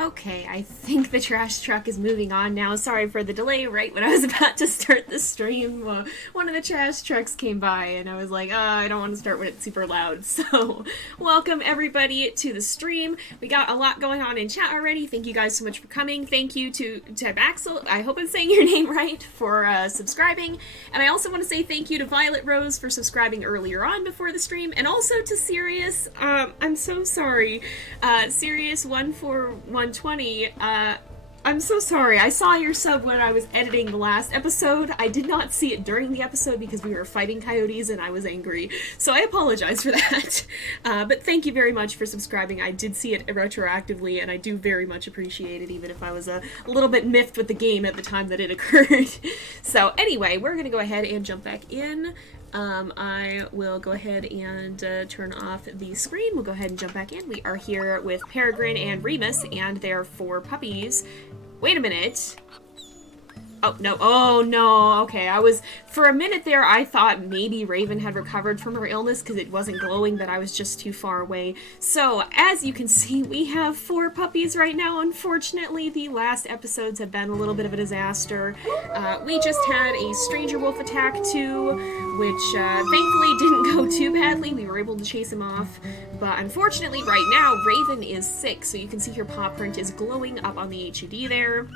Okay, I think the trash truck is moving on now. Sorry for the delay. Right when I was about to start the stream, one of the trash trucks came by, and I was like, I don't want to start when it's super loud. So, welcome everybody to the stream. We got a lot going on in chat already. Thank you guys so much for coming. Thank you to Axel. I hope I'm saying your name right for subscribing. And I also want to say thank you to Violet Rose for subscribing earlier on before the stream, and also to Sirius. I'm so sorry, Sirius 14120. I'm so sorry. I saw your sub when I was editing the last episode. I did not see it during the episode because we were fighting coyotes and I was angry. So I apologize for that. But thank you very much for subscribing. I did see it retroactively and I do very much appreciate it, even if I was a little bit miffed with the game at the time that it occurred. So anyway, we're going to go ahead and jump back in. I will go ahead and turn off the screen. We'll go ahead and jump back in. We are here with Peregrine and Remus and their 4 puppies. Wait a minute. Oh, no, okay, for a minute there, I thought maybe Raven had recovered from her illness because it wasn't glowing, but I was just too far away. So, as you can see, we have 4 puppies right now. Unfortunately, the last episodes have been a little bit of a disaster. We just had a stranger wolf attack too, which thankfully didn't go too badly. We were able to chase him off, but unfortunately right now, Raven is sick, so you can see her paw print is glowing up on the HUD there.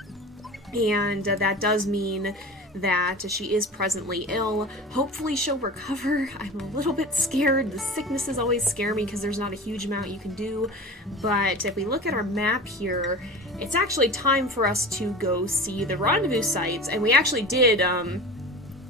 And that does mean that she is presently ill. Hopefully she'll recover. I'm a little bit scared. The sicknesses always scare me because there's not a huge amount you can do. But if we look at our map here, it's actually time for us to go see the rendezvous sites. And we actually did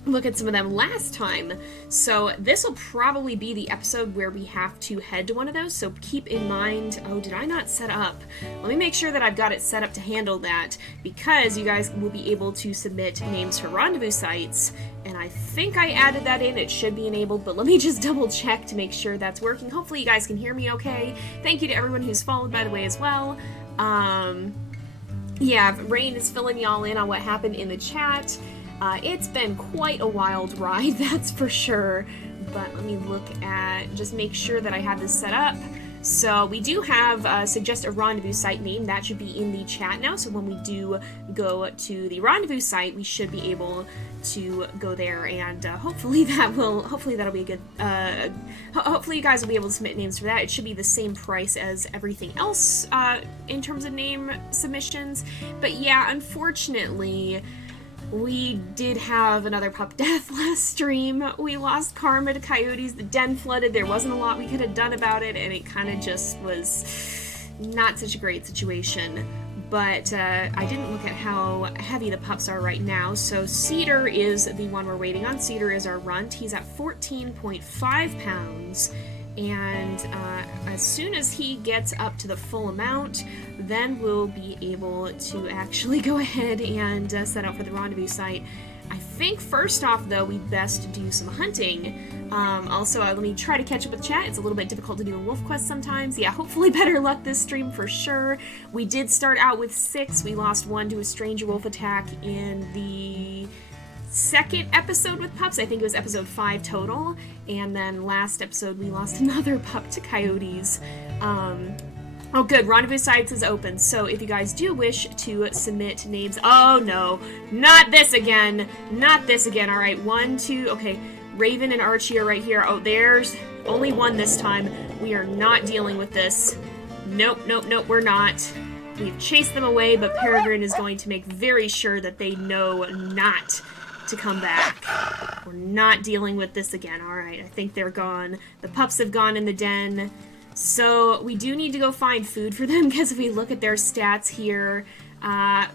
look at some of them last time. So this will probably be the episode where we have to head to one of those. So keep in mind, oh, did I not set up? Let me make sure that I've got it set up to handle that, because you guys will be able to submit names for rendezvous sites. And I think I added that in. It should be enabled, but let me just double check to make sure that's working. Hopefully you guys can hear me okay. Thank you to everyone who's followed, by the way, as well. Yeah, Rain is filling y'all in on what happened in the chat. It's been quite a wild ride, that's for sure, but let me look at, just make sure that I have this set up. So we do have suggest a rendezvous site name. That should be in the chat now, so when we do go to the rendezvous site, we should be able to go there, and hopefully that'll be a good, hopefully you guys will be able to submit names for that. It should be the same price as everything else in terms of name submissions, but yeah, unfortunately, we did have another pup death last stream. We lost Karma to coyotes, the den flooded, there wasn't a lot we could have done about it, and it kind of just was not such a great situation. But I didn't look at how heavy the pups are right now, so Cedar is the one we're waiting on. Cedar is our runt. He's at 14.5 pounds. And as soon as he gets up to the full amount, then we'll be able to actually go ahead and set out for the rendezvous site. I think first off, though, we'd best do some hunting. Also, let me try to catch up with chat. It's a little bit difficult to do a WolfQuest sometimes. Yeah, hopefully better luck this stream for sure. We did start out with 6. We lost 1 to a stranger wolf attack in the second episode with pups. I think it was episode 5 total, and then last episode we lost another pup to coyotes. Oh good, rendezvous sites is open, so if you guys do wish to submit names, oh no, not this again, alright, 1, 2, okay, Raven and Archie are right here. Oh, there's only 1 this time. We are not dealing with this. Nope, we're not. We've chased them away, but Peregrine is going to make very sure that they know not to come back. We're not dealing with this again. Alright, I think they're gone. The pups have gone in the den. So we do need to go find food for them, because if we look at their stats here,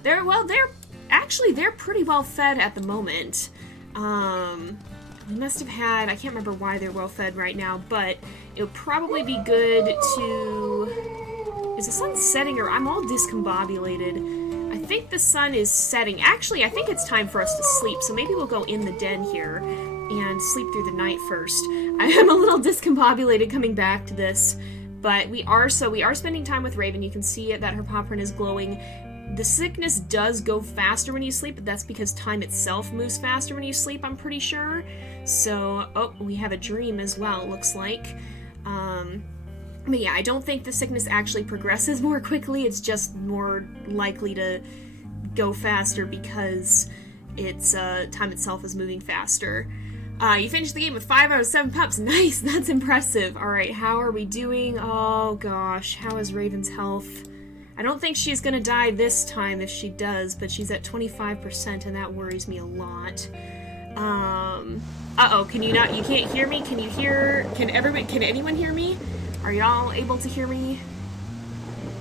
they're pretty well fed at the moment. We must have had, I can't remember why they're well fed right now, but it would probably be good to, is the sun setting, or I'm all discombobulated. I think the sun is setting. Actually, I think it's time for us to sleep, so maybe we'll go in the den here and sleep through the night first. I am a little discombobulated coming back to this, but we are spending time with Raven. You can see that her paw print is glowing. The sickness does go faster when you sleep, but that's because time itself moves faster when you sleep, I'm pretty sure. So, oh, we have a dream as well, looks like. But yeah, I don't think the sickness actually progresses more quickly. It's just more likely to go faster because its time itself is moving faster. You finished the game with 5 out of 7 pups. Nice, that's impressive. Alright, how are we doing? Oh gosh, how is Raven's health? I don't think she's gonna die this time if she does, but she's at 25% and that worries me a lot. Uh-oh, you can't hear me? Can anyone hear me? Are y'all able to hear me?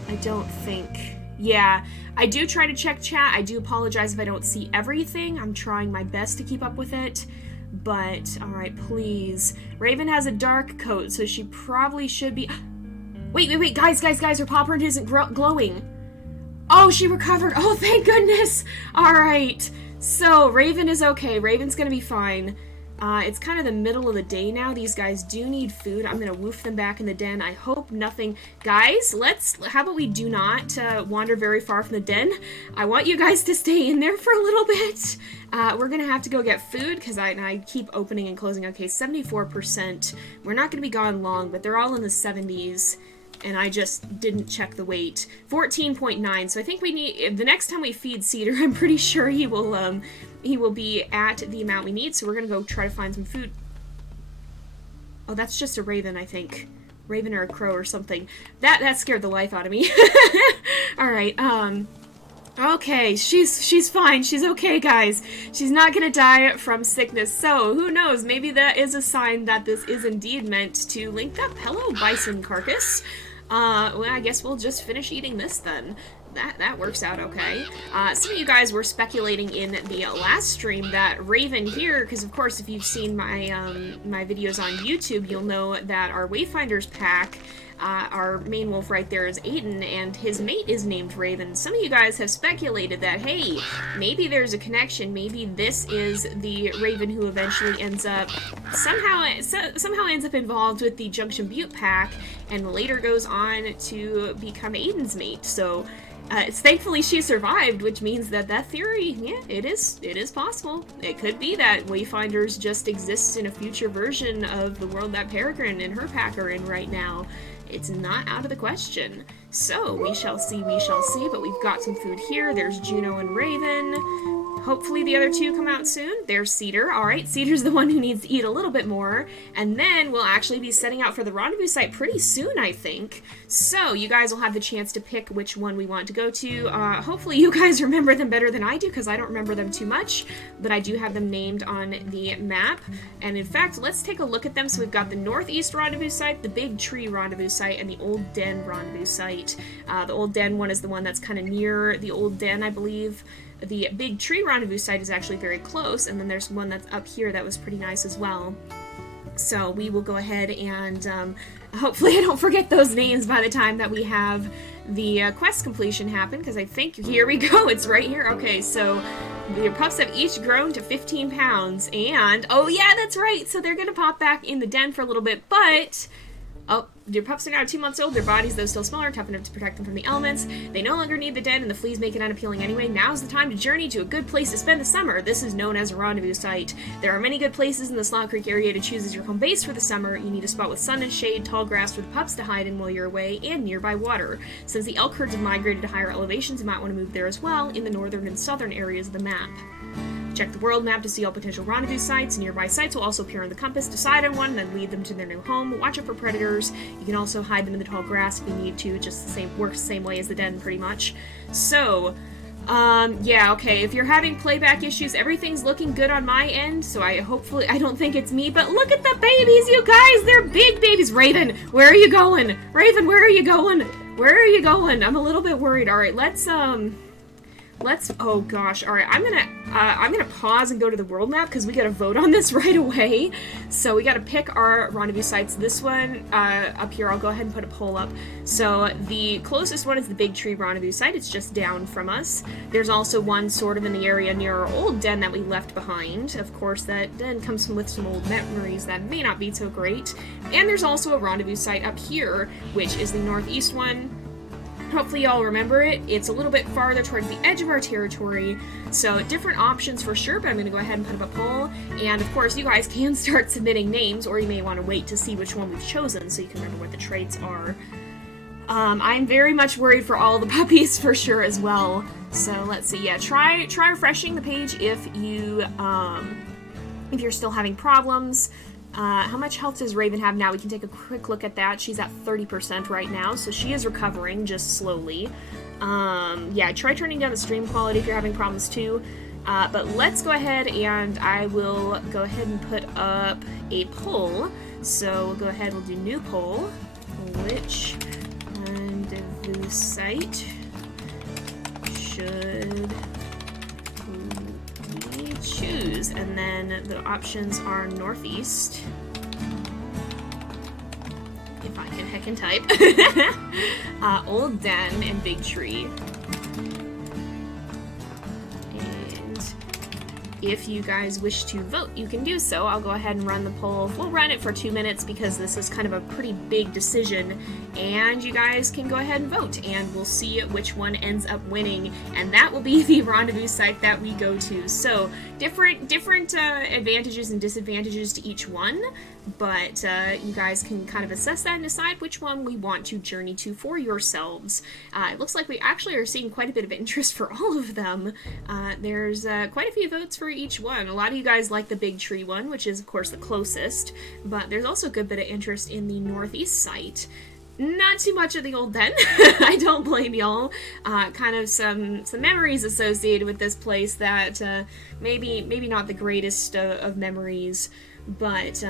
I don't think. Yeah, I do try to check chat. I do apologize if I don't see everything. I'm trying my best to keep up with it. But, alright, please. Raven has a dark coat, so she probably should be... Wait, guys, her paw print isn't glowing. Oh, she recovered. Oh, thank goodness. Alright, so Raven is okay. Raven's gonna be fine. It's kind of the middle of the day now. These guys do need food. I'm gonna woof them back in the den. I hope nothing... Guys, how about we do not wander very far from the den? I want you guys to stay in there for a little bit. We're gonna have to go get food, because I keep opening and closing. Okay, 74%. We're not gonna be gone long, but they're all in the 70s. And I just didn't check the weight. 14.9, so I think we need... The next time we feed Cedar, I'm pretty sure he will be at the amount we need, so we're gonna go try to find some food. Oh, that's just a raven, I think. Raven or a crow or something. That scared the life out of me. Alright, okay, she's fine. She's okay, guys. She's not gonna die from sickness, so who knows? Maybe that is a sign that this is indeed meant to link up. Hello, bison carcass. Well, I guess we'll just finish eating this then. That works out okay. Some of you guys were speculating in the last stream that Raven here, because of course if you've seen my my videos on YouTube, you'll know that our Wayfinders pack, our main wolf right there is Aiden, and his mate is named Raven. Some of you guys have speculated that, hey, maybe there's a connection, maybe this is the Raven who eventually ends up, somehow ends up involved with the Junction Butte pack, and later goes on to become Aiden's mate, so... thankfully she survived, which means that theory, yeah, it is possible. It could be that Wayfinders just exists in a future version of the world that Peregrine and her pack are in right now. It's not out of the question. So, we shall see, but we've got some food here. There's Juno and Raven. Hopefully the other two come out soon. There's Cedar. Alright, Cedar's the one who needs to eat a little bit more. And then we'll actually be setting out for the rendezvous site pretty soon, I think. So, you guys will have the chance to pick which one we want to go to. Hopefully you guys remember them better than I do, because I don't remember them too much. But I do have them named on the map. And in fact, let's take a look at them. So we've got the northeast rendezvous site, the Big Tree rendezvous site, and the Old Den rendezvous site. The Old Den one is the one that's kind of near the Old Den, I believe. The Big Tree rendezvous site is actually very close, and then there's one that's up here that was pretty nice as well. So we will go ahead and hopefully I don't forget those names by the time that we have the quest completion happen, because I think, here we go, it's right here. Okay, so your pups have each grown to 15 pounds, and, oh yeah, that's right, so they're gonna pop back in the den for a little bit, but... Oh, your pups are now 2 months old, their bodies, though still smaller, tough enough to protect them from the elements. They no longer need the den, and the fleas make it unappealing anyway. Now's the time to journey to a good place to spend the summer. This is known as a rendezvous site. There are many good places in the Slough Creek area to choose as your home base for the summer. You need a spot with sun and shade, tall grass for the pups to hide in while you're away, and nearby water. Since the elk herds have migrated to higher elevations, you might want to move there as well, in the northern and southern areas of the map. Check the world map to see all potential rendezvous sites. Nearby sites will also appear on the compass. Decide on one, and then lead them to their new home. Watch out for predators. You can also hide them in the tall grass if you need to. Just works the same way as the den, pretty much. So, yeah, okay. If you're having playback issues, everything's looking good on my end. So I don't think it's me. But look at the babies, you guys. They're big babies. Raven, where are you going? Raven, where are you going? Where are you going? I'm a little bit worried. All right, let's oh gosh, alright, I'm gonna pause and go to the world map, because we gotta vote on this right away. So we gotta pick our rendezvous sites. This one, up here, I'll go ahead and put a poll up. So the closest one is the Big Tree rendezvous site. It's just down from us. There's also one sort of in the area near our old den that we left behind. Of course, that den comes with some old memories that may not be so great. And there's also a rendezvous site up here, which is the northeast one. Hopefully y'all remember it. It's a little bit farther towards the edge of our territory, so different options for sure, but I'm going to go ahead and put up a poll. And of course, you guys can start submitting names, or you may want to wait to see which one we've chosen so you can remember what the traits are. I'm very much worried for all the puppies for sure as well. So let's see. Yeah, try refreshing the page if you're still having problems. How much health does Raven have now? We can take a quick look at that. She's at 30% right now, so she is recovering just slowly. Yeah, try turning down the stream quality if you're having problems too. But let's go ahead and I will go ahead and put up a poll. So we'll go ahead, we'll do new poll. Which Rendezvous site should we choose? And then the options are Northeast. If I can heckin' type. Old Den and Big Tree. And if you guys wish to vote, you can do so. I'll go ahead and run the poll. We'll run it for 2 minutes because this is kind of a pretty big decision, and you guys can go ahead and vote, and we'll see which one ends up winning, and that will be the rendezvous site that we go to. So different advantages and disadvantages to each one, but you guys can kind of assess that and decide which one we want to journey to for yourselves. It looks like we actually are seeing quite a bit of interest for all of them. There's quite a few votes for each one. A lot of you guys like the Big Tree one, which is of course the closest, but there's also a good bit of interest in the Northeast site. Not too much of the Old Den. I don't blame y'all. Kind of some memories associated with this place that maybe not the greatest of memories, but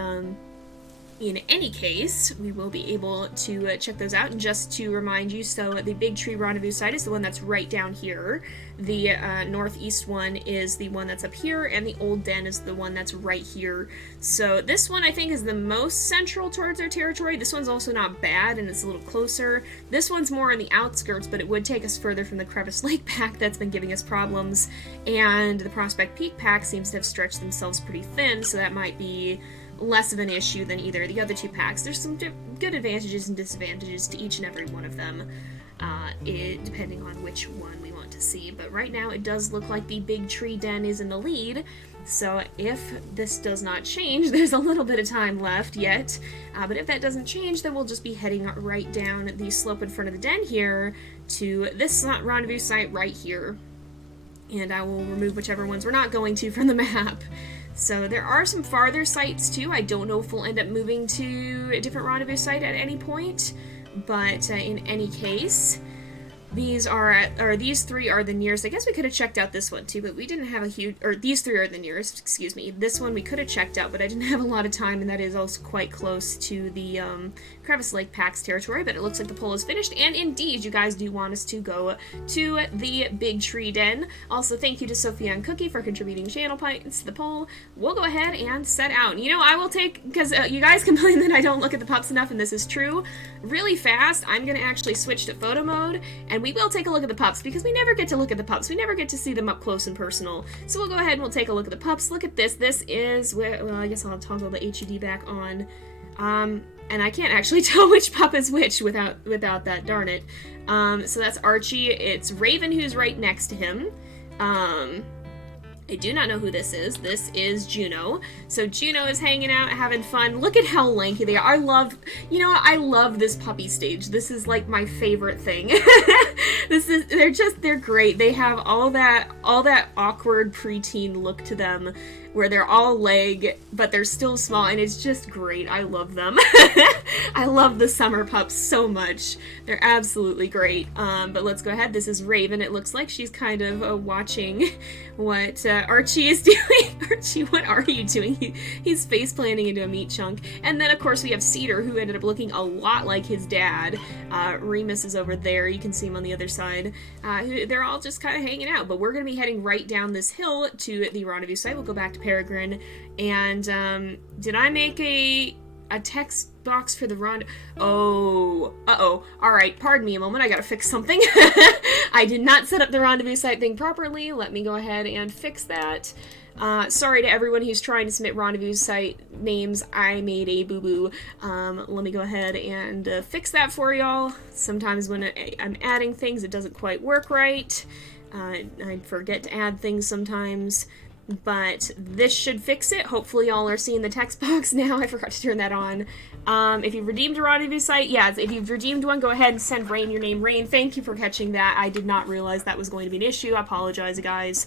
in any case, we will be able to check those out. And just to remind you, so the Big Tree Rendezvous site is the one that's right down here. The Northeast one is the one that's up here, and the Old Den is the one that's right here. So this one I think is the most central towards our territory. This one's also not bad, and it's a little closer. This one's more on the outskirts, but it would take us further from the Crevice Lake pack that's been giving us problems. And the Prospect Peak pack seems to have stretched themselves pretty thin, so that might be less of an issue than either of the other two packs. There's some good advantages and disadvantages to each and every one of them, depending on which one we want to see. But right now it does look like the Big Tree Den is in the lead, so if this does not change, there's a little bit of time left yet, but if that doesn't change, then we'll just be heading right down the slope in front of the den here to this rendezvous site right here, and I will remove whichever ones we're not going to from the map. So there are some farther sites too. I don't know if we'll end up moving to a different rendezvous site at any point, but in any case, these three are the nearest. I guess we could have checked out this one too, but we didn't have a huge, or these three are the nearest, excuse me. This one we could have checked out, but I didn't have a lot of time, and that is also quite close to the Crevice Lake Pack's territory, but it looks like the poll is finished, and indeed, you guys do want us to go to the Big Tree Den. Also, thank you to Sophia and Cookie for contributing channel points to the poll. We'll go ahead and set out. You know, I will take, because you guys complain that I don't look at the pups enough, and this is true, really fast, I'm going to actually switch to photo mode, and we will take a look at the pups, because we never get to look at the pups. We never get to see them up close and personal. So we'll go ahead and we'll take a look at the pups. Look at this. This is, well, I guess I'll toggle the HUD back on. And I can't actually tell which pup is which without that, darn it. So that's Archie. It's Raven who's right next to him. I do not know who this is. This is Juno. So Juno is hanging out, having fun. Look at how lanky they are. I love this puppy stage. This is like my favorite thing. They're great. They have all that awkward preteen look to them, where they're all leg, but they're still small, and it's just great. I love them. I love the summer pups so much. They're absolutely great. But let's go ahead. This is Raven. It looks like she's kind of watching what Archie is doing. Archie, what are you doing? He's face planting into a meat chunk. And then, of course, we have Cedar, who ended up looking a lot like his dad. Remus is over there. You can see him on the other side. They're all just kind of hanging out, but we're going to be heading right down this hill to the rendezvous site. We'll go back to Peregrine, and did I make a text box for the Oh, uh-oh. Alright, pardon me a moment, I gotta fix something. I did not set up the rendezvous site thing properly. Let me go ahead and fix that. Sorry to everyone who's trying to submit rendezvous site names. I made a boo-boo. Let me go ahead and fix that for y'all. Sometimes when I'm adding things, it doesn't quite work right. I forget to add things sometimes, but this should fix it. Hopefully y'all are seeing the text box now. I forgot to turn that on. If you've redeemed a rendezvous site, yes, if you've redeemed one, go ahead and send Rain your name. Rain, thank you for catching that. I did not realize that was going to be an issue. I apologize, guys.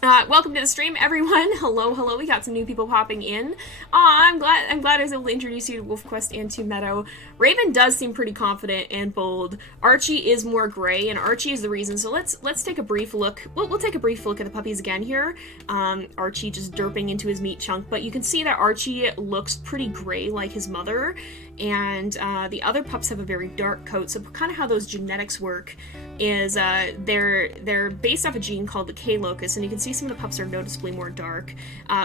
Welcome to the stream, everyone. Hello, hello. We got some new people popping in. I'm glad I was able to introduce you to WolfQuest and to Meadow. Raven does seem pretty confident and bold. Archie is more gray, and Archie is the reason. So let's take a brief look. We'll take a brief look at the puppies again here. Archie just derping into his meat chunk, but you can see that Archie looks pretty gray like his mother, and the other pups have a very dark coat. So kind of how those genetics work is they're based off a gene called the K locus, and you can see some of the pups are noticeably more dark,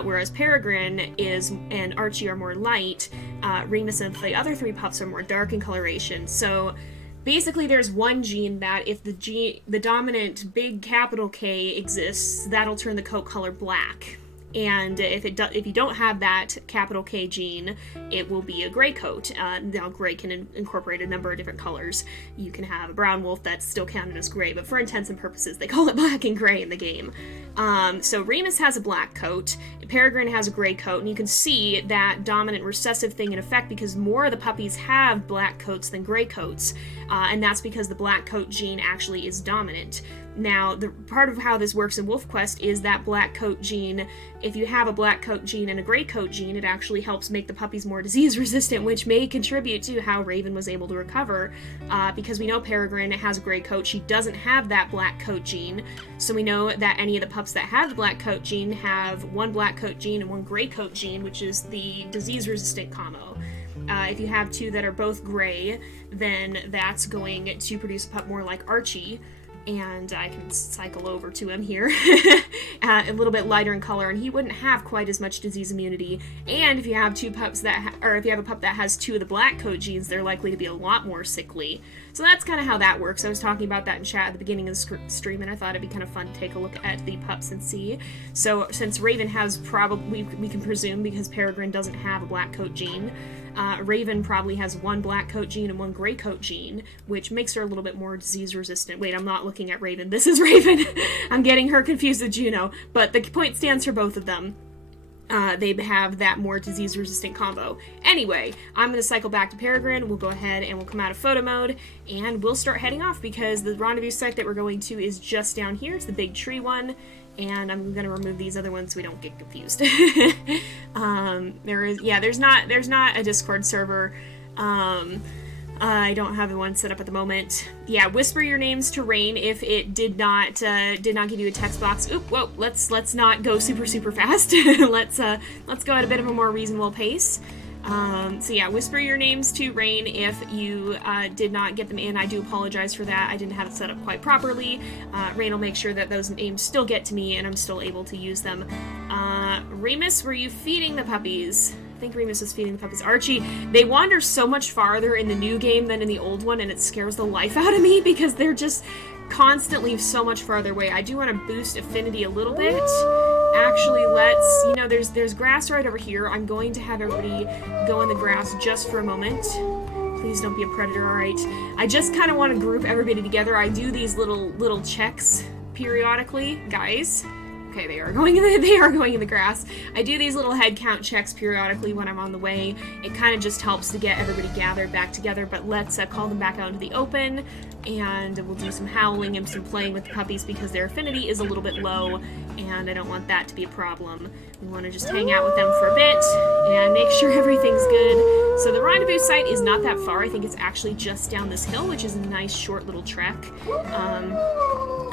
whereas Peregrine and Archie are more light. Remus and the other three pups are more dark in coloration. So basically there's one gene that if the dominant big capital K exists, that'll turn the coat color black. And if you don't have that capital K gene, it will be a gray coat. Now, gray can incorporate a number of different colors. You can have a brown wolf that's still counted as gray, but for intents and purposes, they call it black and gray in the game. So Remus has a black coat, Peregrine has a gray coat, and you can see that dominant recessive thing in effect because more of the puppies have black coats than gray coats, and that's because the black coat gene actually is dominant. Now, the part of how this works in WolfQuest is that black coat gene, if you have a black coat gene and a gray coat gene, it actually helps make the puppies more disease resistant, which may contribute to how Raven was able to recover, because we know Peregrine has a gray coat. She doesn't have that black coat gene, so we know that any of the pups that have the black coat gene have one black coat gene and one gray coat gene, which is the disease resistant combo. If you have two that are both gray, then that's going to produce a pup more like Archie, and I can cycle over to him here, a little bit lighter in color, and he wouldn't have quite as much disease immunity. And if you have two pups or if you have a pup that has two of the black coat genes, they're likely to be a lot more sickly. So that's kind of how that works. I was talking about that in chat at the beginning of the stream, and I thought it'd be kind of fun to take a look at the pups and see. So since Raven has probably, we can presume because Peregrine doesn't have a black coat gene, Raven probably has one black coat gene and one gray coat gene, which makes her a little bit more disease resistant. Wait, I'm not looking at Raven. This is Raven. I'm getting her confused with Juno, but the point stands for both of them. They have that more disease resistant combo. Anyway, I'm going to cycle back to Peregrine. We'll go ahead and we'll come out of photo mode and we'll start heading off because the rendezvous site that we're going to is just down here. It's the big tree one. And I'm gonna remove these other ones so we don't get confused. There's not a Discord server. I don't have the one set up at the moment. Yeah, whisper your names to Rain if it did not give you a text box. Oop, whoa, let's not go super fast. let's go at a bit of a more reasonable pace. So yeah, whisper your names to Rain if you did not get them in. I do apologize for that. I didn't have it set up quite properly. Rain will make sure that those names still get to me and I'm still able to use them. Remus, were you feeding the puppies? I think Remus was feeding the puppies. Archie, they wander so much farther in the new game than in the old one, and it scares the life out of me because they're just constantly so much farther away. I do want to boost affinity a little bit. Actually, there's grass right over here. I'm going to have everybody go in the grass just for a moment. Please don't be a predator, alright? I just kind of want to group everybody together. I do these little checks periodically, guys. Okay, they are going in the grass. I do these little head count checks periodically when I'm on the way. It kind of just helps to get everybody gathered back together, but let's call them back out into the open, and we'll do some howling and some playing with the puppies because their affinity is a little bit low, and I don't want that to be a problem. We want to just hang out with them for a bit and make sure everything's good. So the rendezvous site is not that far. I think it's actually just down this hill, which is a nice short little trek.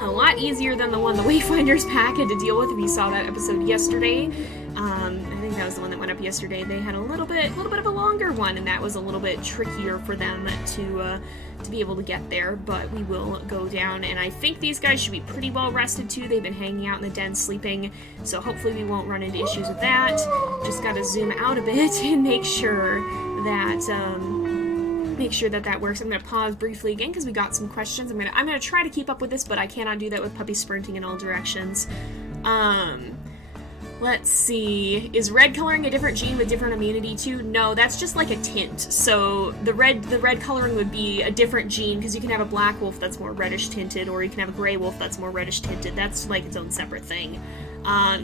A lot easier than the one the Wayfinders pack had to deal with if you saw that episode yesterday. I think think that was the one that went up yesterday. They had a little bit of a longer one, and that was a little bit trickier for them to be able to get there, but we will go down, and I think these guys should be pretty well rested too. They've been hanging out in the den sleeping, so hopefully we won't run into issues with that. Just gotta zoom out a bit and make sure that that works. I'm gonna pause briefly again because we got some questions. I'm gonna try to keep up with this, but I cannot do that with puppies sprinting in all directions. Let's see. Is red coloring a different gene with different immunity too? No, that's just like a tint. So the red coloring would be a different gene, because you can have a black wolf that's more reddish tinted, or you can have a gray wolf that's more reddish tinted. That's like its own separate thing.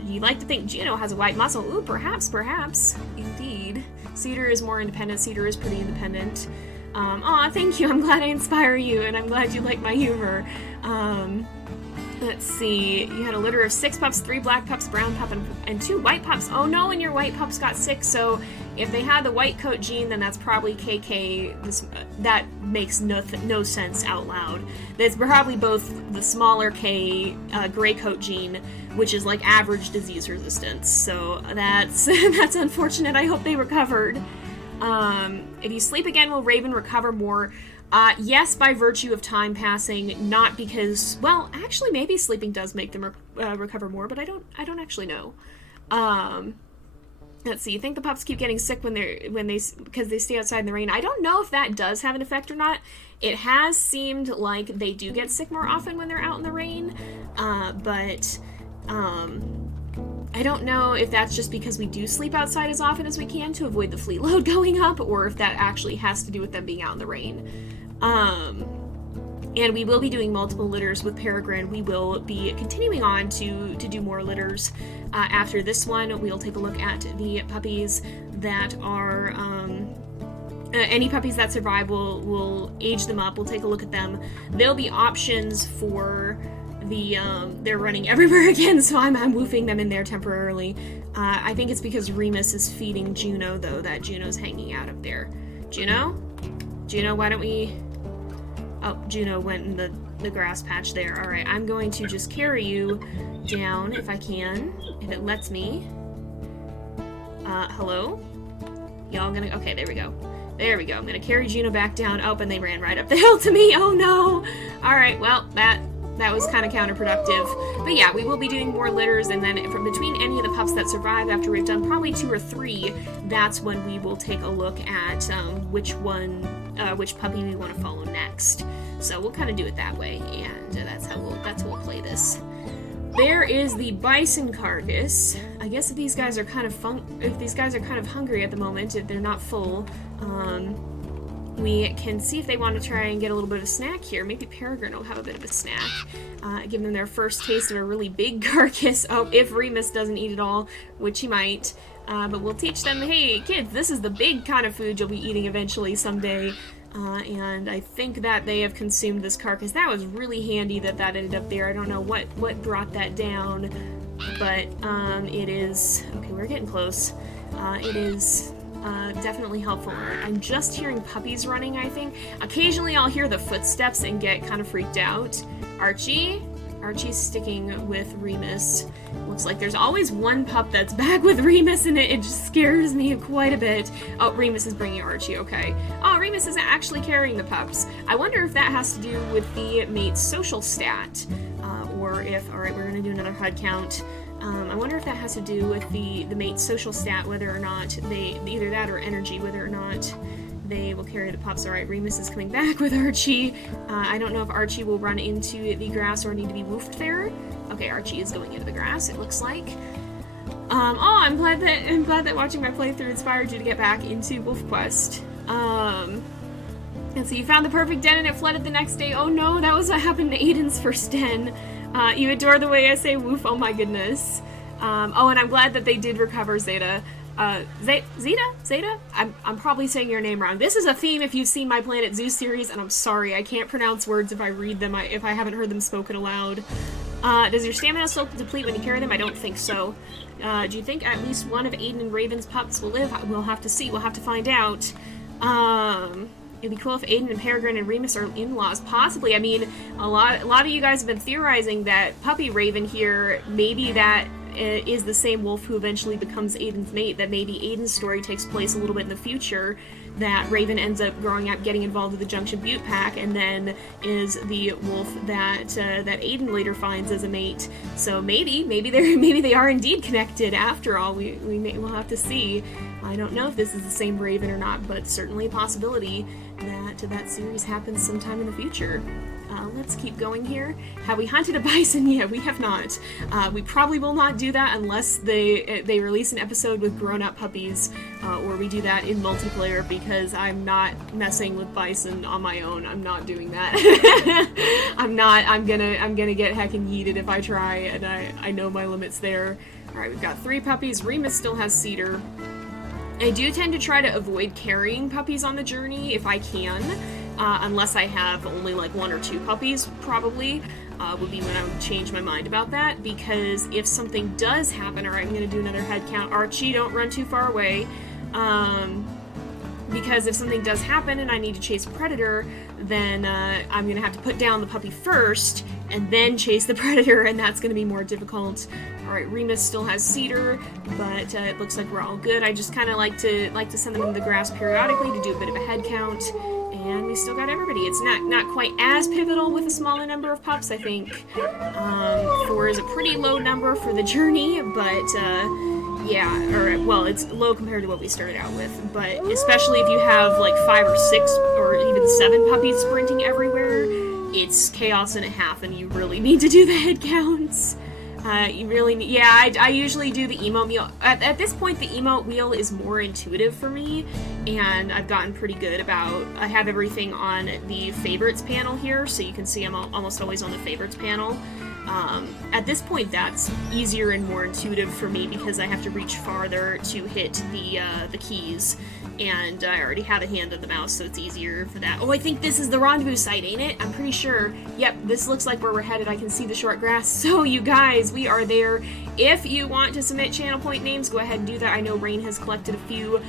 You like to think Juno has a white muscle. Ooh, perhaps. Indeed. Cedar is more independent. Cedar is pretty independent. Aw, thank you. I'm glad I inspire you, and I'm glad you like my humor. Let's see, you had a litter of 6 pups, 3 black pups, brown pup, and 2 white pups. Oh no, and your white pups got sick, so if they had the white coat gene, then that's probably KK. That makes no sense out loud. That's probably both the smaller K gray coat gene, which is like average disease resistance, so that's that's unfortunate. I hope they recovered. If you sleep again, will Raven recover more? Yes, by virtue of time passing, not because, well, actually maybe sleeping does make them recover more, but I don't actually know. Let's see, you think the pups keep getting sick because they stay outside in the rain? I don't know if that does have an effect or not. It has seemed like they do get sick more often when they're out in the rain, but I don't know if that's just because we do sleep outside as often as we can to avoid the fleet load going up, or if that actually has to do with them being out in the rain. And we will be doing multiple litters with Peregrine. We will be continuing on to do more litters. After this one, we'll take a look at the puppies that are, any puppies that survive, we'll age them up, we'll take a look at them. There'll be options for they're running everywhere again, so I'm woofing them in there temporarily. I think it's because Remus is feeding Juno, though, that Juno's hanging out up there. Juno, why don't we... Oh, Juno went in the grass patch there. Alright, I'm going to just carry you down, if I can, if it lets me. Hello? Y'all gonna... Okay, there we go. There we go. I'm gonna carry Juno back down. Oh, and they ran right up the hill to me. Oh, no! Alright, well, that was kind of counterproductive. But yeah, we will be doing more litters, and then from between any of the pups that survive after we've done probably 2 or 3, that's when we will take a look at which puppy we want to follow next. So we'll kind of do it that way, and that's how we'll play this. There is the bison carcass. I guess if these guys are kind of hungry at the moment, if they're not full, we can see if they want to try and get a little bit of a snack here. Maybe Peregrine will have a bit of a snack. Give them their first taste of a really big carcass. Oh, if Remus doesn't eat it all, which he might. But we'll teach them, hey, kids, this is the big kind of food you'll be eating eventually someday. And I think that they have consumed this carcass. That was really handy that ended up there. I don't know what brought that down, but it is... Okay, we're getting close. It is... definitely helpful. I'm just hearing puppies running, I think. Occasionally I'll hear the footsteps and get kind of freaked out. Archie's sticking with Remus. Looks like there's always one pup that's back with Remus, and it just scares me quite a bit. Oh, Remus is bringing Archie, okay. Oh, Remus isn't actually carrying the pups. I wonder if that has to do with the mate's social stat, or if... Alright, we're gonna do another HUD count. I wonder if that has to do with the mate's social stat, whether or not they... Either that or energy, whether or not they will carry the pups. Alright, Remus is coming back with Archie. I don't know if Archie will run into the grass or need to be woofed there. Okay, Archie is going into the grass, it looks like. Oh, I'm glad that watching my playthrough inspired you to get back into WolfQuest. And so you found the perfect den and it flooded the next day. Oh no, that was what happened to Aiden's first den. You adore the way I say woof, oh my goodness. Oh, and I'm glad that they did recover Zeta. Zeta? I'm probably saying your name wrong. This is a theme if you've seen my Planet Zoo series, and I'm sorry, I can't pronounce words if I read them, if I haven't heard them spoken aloud. Does your stamina still deplete when you carry them? I don't think so. Do you think at least one of Aiden and Raven's pups will live? We'll have to see. We'll have to find out. It'd be cool if Aiden and Peregrine and Remus are in-laws. Possibly. I mean, a lot of you guys have been theorizing that puppy Raven here, maybe that is the same wolf who eventually becomes Aiden's mate, that maybe Aiden's story takes place a little bit in the future, that Raven ends up growing up, getting involved with the Junction Butte Pack, and then is the wolf that that Aiden later finds as a mate. So maybe they are indeed connected after all. We'll have to see. I don't know if this is the same Raven or not, but certainly a possibility that series happens sometime in the future. Let's keep going here. Have we hunted a bison? Yeah, we have not. We probably will not do that unless they release an episode with grown-up puppies, or we do that in multiplayer, because I'm not messing with bison on my own. I'm not doing that. I'm gonna get heckin' yeeted if I try, and I know my limits there. Alright, we've got 3 puppies. Remus still has Cedar. I do tend to try to avoid carrying puppies on the journey if I can. Unless I have only like 1 or 2 puppies, probably, would be when I would change my mind about that, because if something does happen, alright, I'm going to do another head count. Archie, don't run too far away, because if something does happen and I need to chase a predator, then I'm going to have to put down the puppy first, and then chase the predator, and that's going to be more difficult. Alright, Remus still has Cedar, but it looks like we're all good. I just kind of like to send them into the grass periodically to do a bit of a head count. And we still got everybody. It's not quite as pivotal with a smaller number of pups, I think. 4 is a pretty low number for the journey, but yeah, or well, it's low compared to what we started out with. But especially if you have like 5 or 6 or even 7 puppies sprinting everywhere, it's chaos and a half, and you really need to do the head counts. You really need, yeah, I usually do the emote wheel. At this point, the emote wheel is more intuitive for me, and I've gotten pretty good about, I have everything on the favorites panel here, so you can see I'm almost always on the favorites panel. At this point, that's easier and more intuitive for me because I have to reach farther to hit the keys, and I already have a hand on the mouse, so it's easier for that. Oh, I think this is the rendezvous site, ain't it? I'm pretty sure. Yep, this looks like where we're headed. I can see the short grass. So, you guys, we are there. If you want to submit channel point names, go ahead and do that. I know Rain has collected a few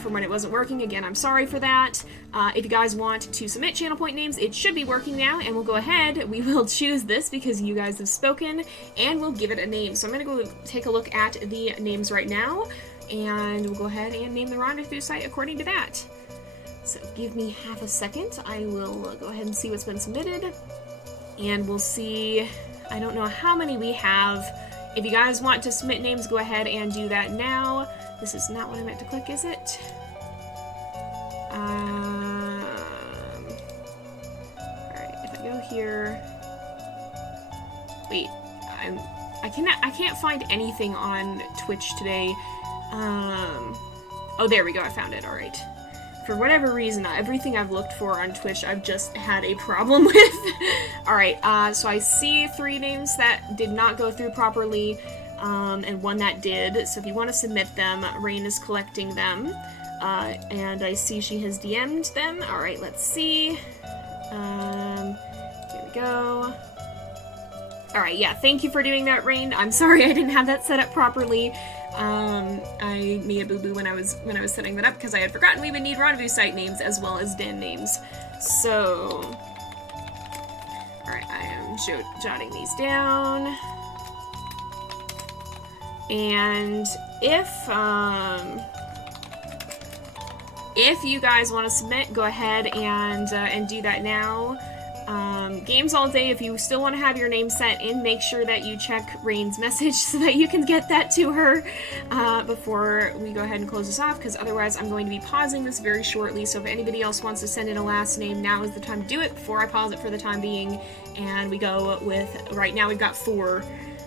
from when it wasn't working. Again, I'm sorry for that. If you guys want to submit channel point names, it should be working now, and we'll go ahead. We will choose this because you guys have spoken, and we'll give it a name. So I'm going to go take a look at the names right now, and we'll go ahead and name the rendezvous site according to that. So give me half a second. I will go ahead and see what's been submitted, and we'll see. I don't know how many we have. If you guys want to submit names, go ahead and do that now. This is not what I meant to click, is it? Alright, if I go here... Wait, I can't find anything on Twitch today. Oh, there we go, I found it, alright. For whatever reason, everything I've looked for on Twitch, I've just had a problem with. Alright, so I see 3 names that did not go through properly, and 1 that did. So if you want to submit them, Rain is collecting them. And I see she has DM'd them. Alright, let's see. Here we go. Alright, yeah, thank you for doing that, Rain. I'm sorry I didn't have that set up properly. I made a boo-boo when I was setting that up because I had forgotten we would need rendezvous site names as well as den names. So, alright, I am jotting these down. And if you guys want to submit, go ahead and do that now. Games all day, if you still want to have your name set in, make sure that you check Rain's message so that you can get that to her before we go ahead and close this off, because otherwise I'm going to be pausing this very shortly. So if anybody else wants to send in a last name, now is the time to do it before I pause it for the time being. And we go with, right now we've got 4,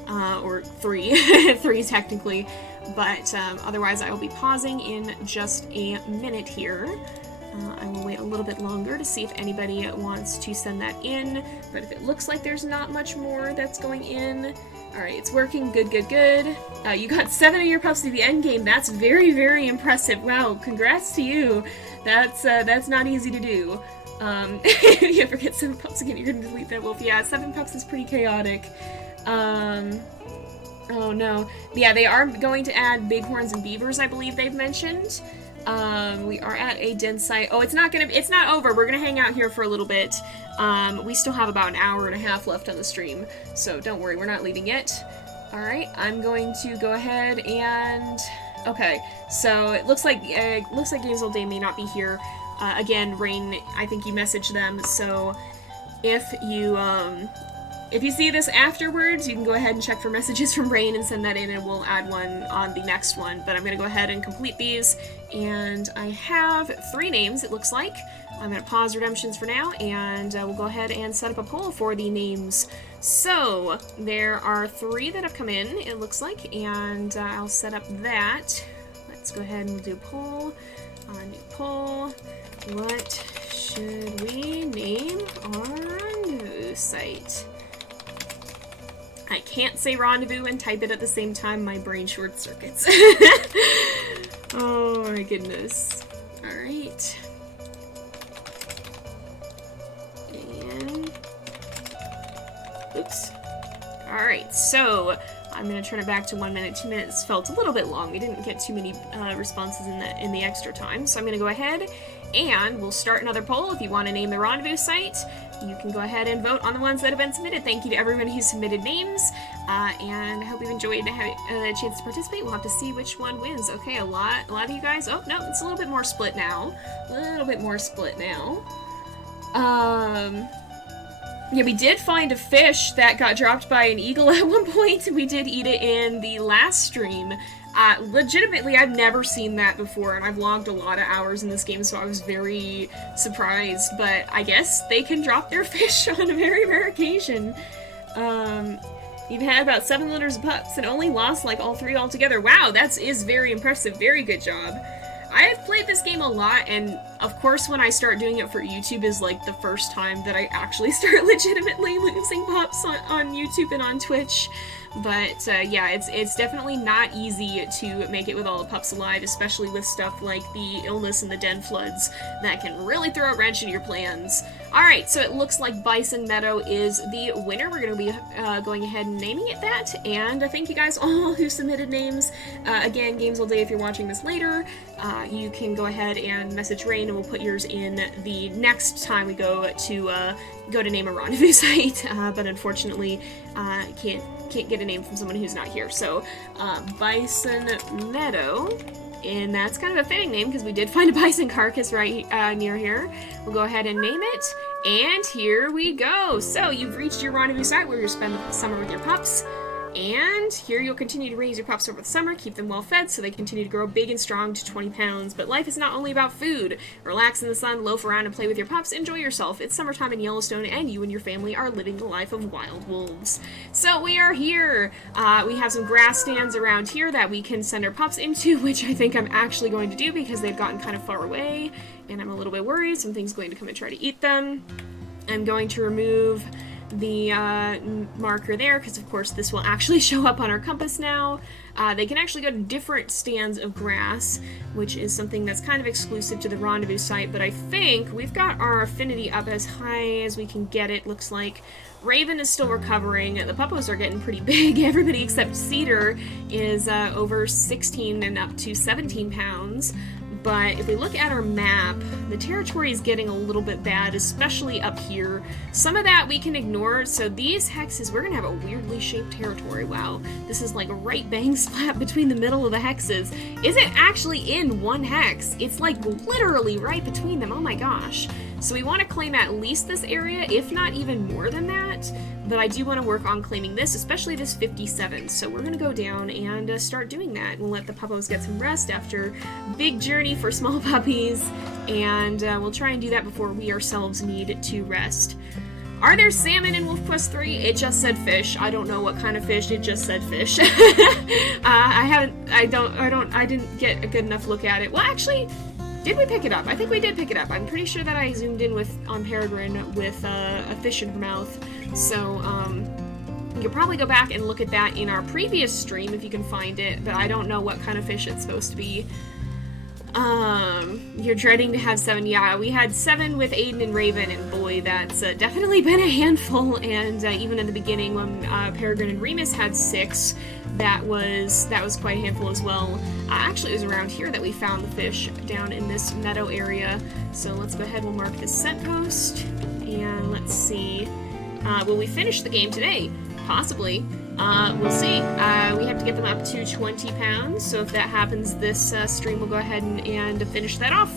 or 3, 3 technically, but otherwise I will be pausing in just a minute here. I will wait a little bit longer to see if anybody wants to send that in, but if it looks like there's not much more that's going in, alright, it's working, good, good, good. You got 7 of your pups to the end game, that's very, very impressive. Wow, congrats to you. That's not easy to do. If you ever get 7 pups again, you're gonna delete that wolf. Yeah, 7 pups is pretty chaotic. Oh no. Yeah, they are going to add bighorns and beavers, I believe they've mentioned. We are at a den site. Oh, it's not over. We're gonna hang out here for a little bit. We still have about an hour and a half left on the stream, so don't worry, we're not leaving yet. Alright, I'm going to go ahead and... Okay, so it looks like Games All Day may not be here. Again, Rain, I think you messaged them, so if you see this afterwards, you can go ahead and check for messages from Rain and send that in, and we'll add one on the next one. But I'm going to go ahead and complete these, and I have 3 names, it looks like. I'm going to pause redemptions for now, and we'll go ahead and set up a poll for the names. So, there are 3 that have come in, it looks like, and I'll set up that. Let's go ahead and do a poll. New poll. What should we name our rendezvous site? I can't say rendezvous and type it at the same time, my brain short circuits. Oh my goodness. Alright. And... oops. Alright, so I'm gonna turn it back to 1 minute. 2 minutes felt a little bit long. We didn't get too many responses in the extra time, so I'm gonna go ahead and we'll start another poll. If you want to name the rendezvous site, you can go ahead and vote on the ones that have been submitted. Thank you to everyone who submitted names, and I hope you've enjoyed having a chance to participate. We'll have to see which one wins. Okay, a lot of you guys. Oh no, it's a little bit more split now. Yeah, we did find a fish that got dropped by an eagle at one point. We did eat it in the last stream. Legitimately, I've never seen that before, and I've logged a lot of hours in this game, so I was very surprised, but I guess they can drop their fish on a very rare occasion. You've had about 7 litters of pups and only lost like all 3 altogether. Wow, that is very impressive. Very good job. I have played this game a lot, and of course when I start doing it for YouTube is like the first time that I actually start legitimately losing pups on YouTube and on Twitch. But yeah, it's definitely not easy to make it with all the pups alive, especially with stuff like the illness and the den floods that can really throw a wrench into your plans. Alright, so it looks like Bison Meadow is the winner. We're going to be going ahead and naming it that, and thank you guys all who submitted names. Again, Games All Day, if you're watching this later, you can go ahead and message Rain and we'll put yours in the next time we go to name a rendezvous site, but unfortunately can't get a name from someone who's not here. So Bison Meadow, and that's kind of a fitting name because we did find a bison carcass right near here. We'll go ahead and name it, and here we go. So you've reached your rendezvous site where you'll spend the summer with your pups. And here you'll continue to raise your pups over the summer, keep them well fed so they continue to grow big and strong to 20 pounds. But life is not only about food. Relax in the sun, loaf around, and play with your pups. Enjoy yourself. It's summertime in Yellowstone, and you and your family are living the life of wild wolves. So we are here. We have some grass stands around here that we can send our pups into, which I think I'm actually going to do because they've gotten kind of far away, and I'm a little bit worried something's going to come and try to eat them. I'm going to remove the marker there because of course this will actually show up on our compass now. They can actually go to different stands of grass, which is something that's kind of exclusive to the rendezvous site, but I think we've got our affinity up as high as we can get it. Looks like Raven is still recovering. The puppos are getting pretty big. Everybody except Cedar is over 16 and up to 17 pounds. But if we look at our map, the territory is getting a little bit bad, especially up here. Some of that we can ignore, so these hexes, we're gonna have a weirdly shaped territory. Wow, this is like a right bang slap between the middle of the hexes. Is it actually in one hex? It's like literally right between them, oh my gosh. So we want to claim at least this area, if not even more than that, but I do want to work on claiming this, especially this 57. So we're going to go down and start doing that. We'll let the puppos get some rest after a big journey for small puppies, and we'll try and do that before we ourselves need to rest. Are there salmon in WolfQuest 3? It just said fish. I don't know what kind of fish, it just said fish. I didn't get a good enough look at it. Well, actually, did we pick it up? I think we did pick it up. I'm pretty sure that I zoomed in on Peregrine with a fish in her mouth. So, you could probably go back and look at that in our previous stream if you can find it, but I don't know what kind of fish it's supposed to be. You're dreading to have 7. Yeah, we had 7 with Aiden and Raven, and boy, that's definitely been a handful. And even in the beginning, when Peregrine and Remus had 6, that was quite a handful as well. Actually, it was around here that we found the fish, down in this meadow area. So let's go ahead, we'll mark this scent post, and let's see. Will we finish the game today? Possibly. We'll see. We have to get them up to 20 pounds, so if that happens, this stream will go ahead and finish that off.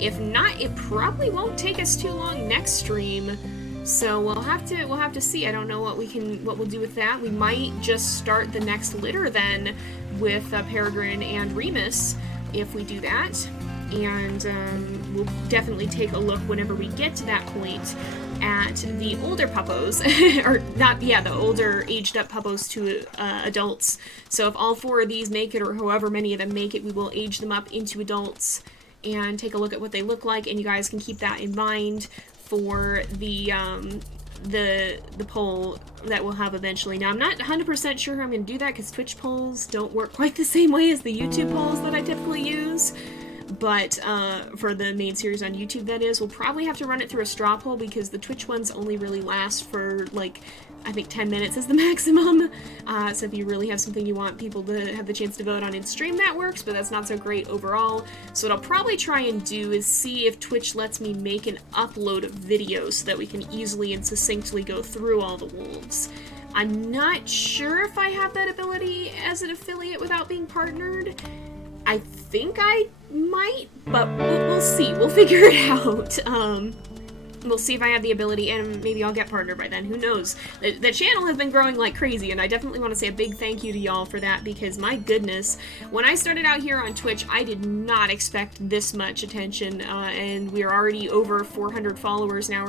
If not, it probably won't take us too long next stream. So we'll have to see. I don't know what we'll do with that. We might just start the next litter then with Peregrine and Remus if we do that. And we'll definitely take a look whenever we get to that point at the older puppos, or not, yeah, the older aged up puppos to adults. So if all 4 of these make it, or however many of them make it, we will age them up into adults and take a look at what they look like, and you guys can keep that in mind for the poll that we'll have eventually. Now, I'm not 100% sure how I'm going to do that, because Twitch polls don't work quite the same way as the YouTube polls that I typically use. But for the main series on YouTube, that is, we'll probably have to run it through a straw poll, because the Twitch ones only really last for, like, I think 10 minutes is the maximum. So if you really have something you want people to have the chance to vote on in stream, that works, but that's not so great overall. So what I'll probably try and do is see if Twitch lets me make an upload of videos so that we can easily and succinctly go through all the wolves. I'm not sure if I have that ability as an affiliate without being partnered. I think I might, but we'll see. We'll figure it out. We'll see if I have the ability, and maybe I'll get partnered by then. Who knows? The channel has been growing like crazy, and I definitely want to say a big thank you to y'all for that, because my goodness, when I started out here on Twitch, I did not expect this much attention, and we're already over 400 followers now.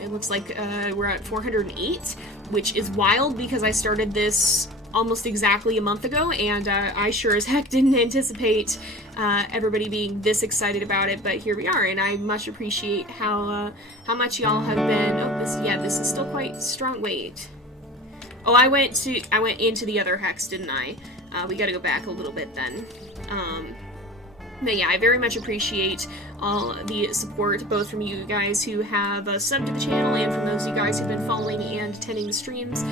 It looks like we're at 408, which is wild, because I started this almost exactly a month ago, and I sure as heck didn't anticipate everybody being this excited about it, but here we are, and I much appreciate how much y'all have been. Oh, this is still quite strong. Wait. Oh, I went into the other hex, didn't I? We gotta go back a little bit then. But yeah, I very much appreciate all the support, both from you guys who have subbed to the channel and from those of you guys who've been following and attending the streams.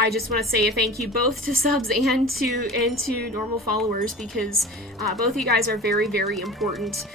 I just want to say a thank you both to subs and to normal followers, because both of you guys are very, very important.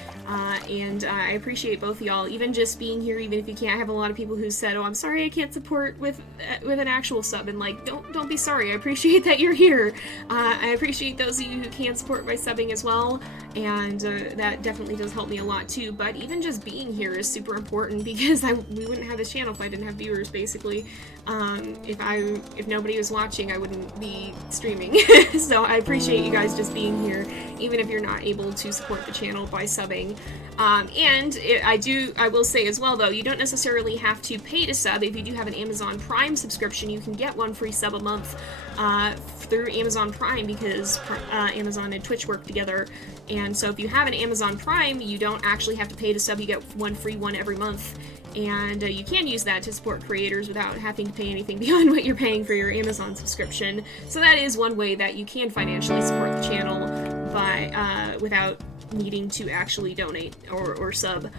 And I appreciate both of y'all, even just being here, even if you can't. I have a lot of people who said, oh, I'm sorry I can't support with an actual sub, and like, don't be sorry. I appreciate that you're here. I appreciate those of you who can support by subbing as well, and that definitely does help me a lot too. But even just being here is super important, because we wouldn't have this channel if I didn't have viewers, basically. If nobody was watching, I wouldn't be streaming. So I appreciate you guys just being here, even if you're not able to support the channel by subbing. I will say as well, though, you don't necessarily have to pay to sub. If you do have an Amazon Prime subscription, you can get one free sub a month through Amazon Prime, because Amazon and Twitch work together. And so if you have an Amazon Prime, you don't actually have to pay to sub. You get one free one every month. And you can use that to support creators without having to pay anything beyond what you're paying for your Amazon subscription. So that is one way that you can financially support the channel by without needing to actually donate or sub.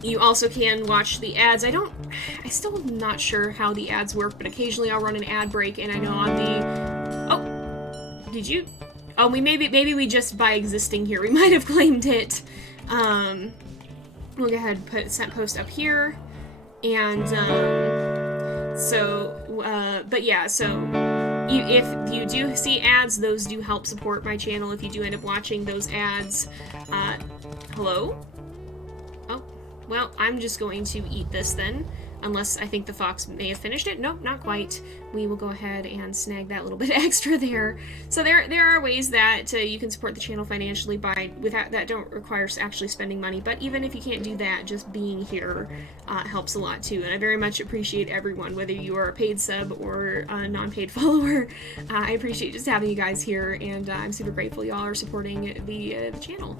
You also can watch the ads. I still am not sure how the ads work, but occasionally I'll run an ad break, and I know on the... Oh! Did you... Oh, maybe we just, by existing here, we might have claimed it. We'll go ahead and put sent post up here, and but yeah, so if you do see ads, those do help support my channel. If you do end up watching those ads, hello? Oh, well, I'm just going to eat this then. Unless I think the fox may have finished it. Nope, not quite. We will go ahead and snag that little bit extra there. So there are ways that you can support the channel financially that don't require actually spending money. But even if you can't do that, just being here helps a lot too. And I very much appreciate everyone, whether you are a paid sub or a non-paid follower. I appreciate just having you guys here, and I'm super grateful y'all are supporting the channel.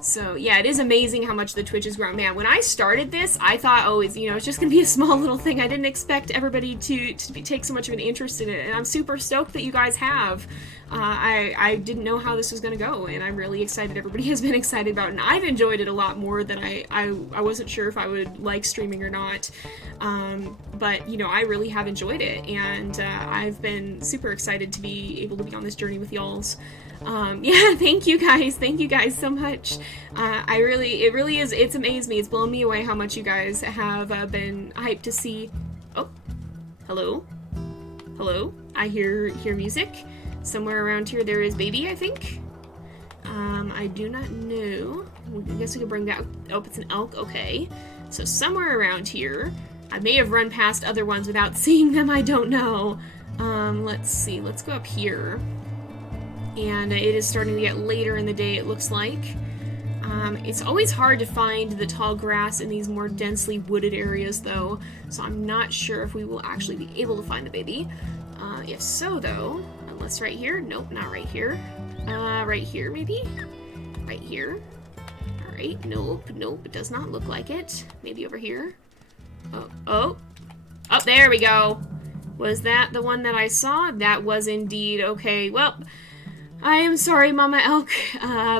So yeah, it is amazing how much the Twitch has grown. Man, when I started this, I thought, oh, it's just gonna be a small little thing. I didn't expect everybody to take so much of an interest in it, and I'm super stoked that you guys have. I didn't know how this was gonna go, and I'm really excited everybody has been excited about it, and I've enjoyed it a lot more than I wasn't sure if I would like streaming or not. But I really have enjoyed it, and I've been super excited to be able to be on this journey with y'all's. Yeah, thank you guys so much. It's amazed me, it's blown me away how much you guys have been hyped to see. Oh, Hello? Hello? I hear music. Somewhere around here there is baby, I think. I do not know. I guess we could bring that. Oh, it's an elk. Okay. So somewhere around here. I may have run past other ones without seeing them. I don't know. Let's see. Let's go up here. And it is starting to get later in the day, it looks like. It's always hard to find the tall grass in these more densely wooded areas, though. So I'm not sure if we will actually be able to find the baby. If so, though, unless right here. Nope, not right here. Right here, maybe? Right here. Alright, nope, it does not look like it. Maybe over here. Oh, there we go. Was that the one that I saw? That was indeed. Okay, well, I am sorry, Mama Elk,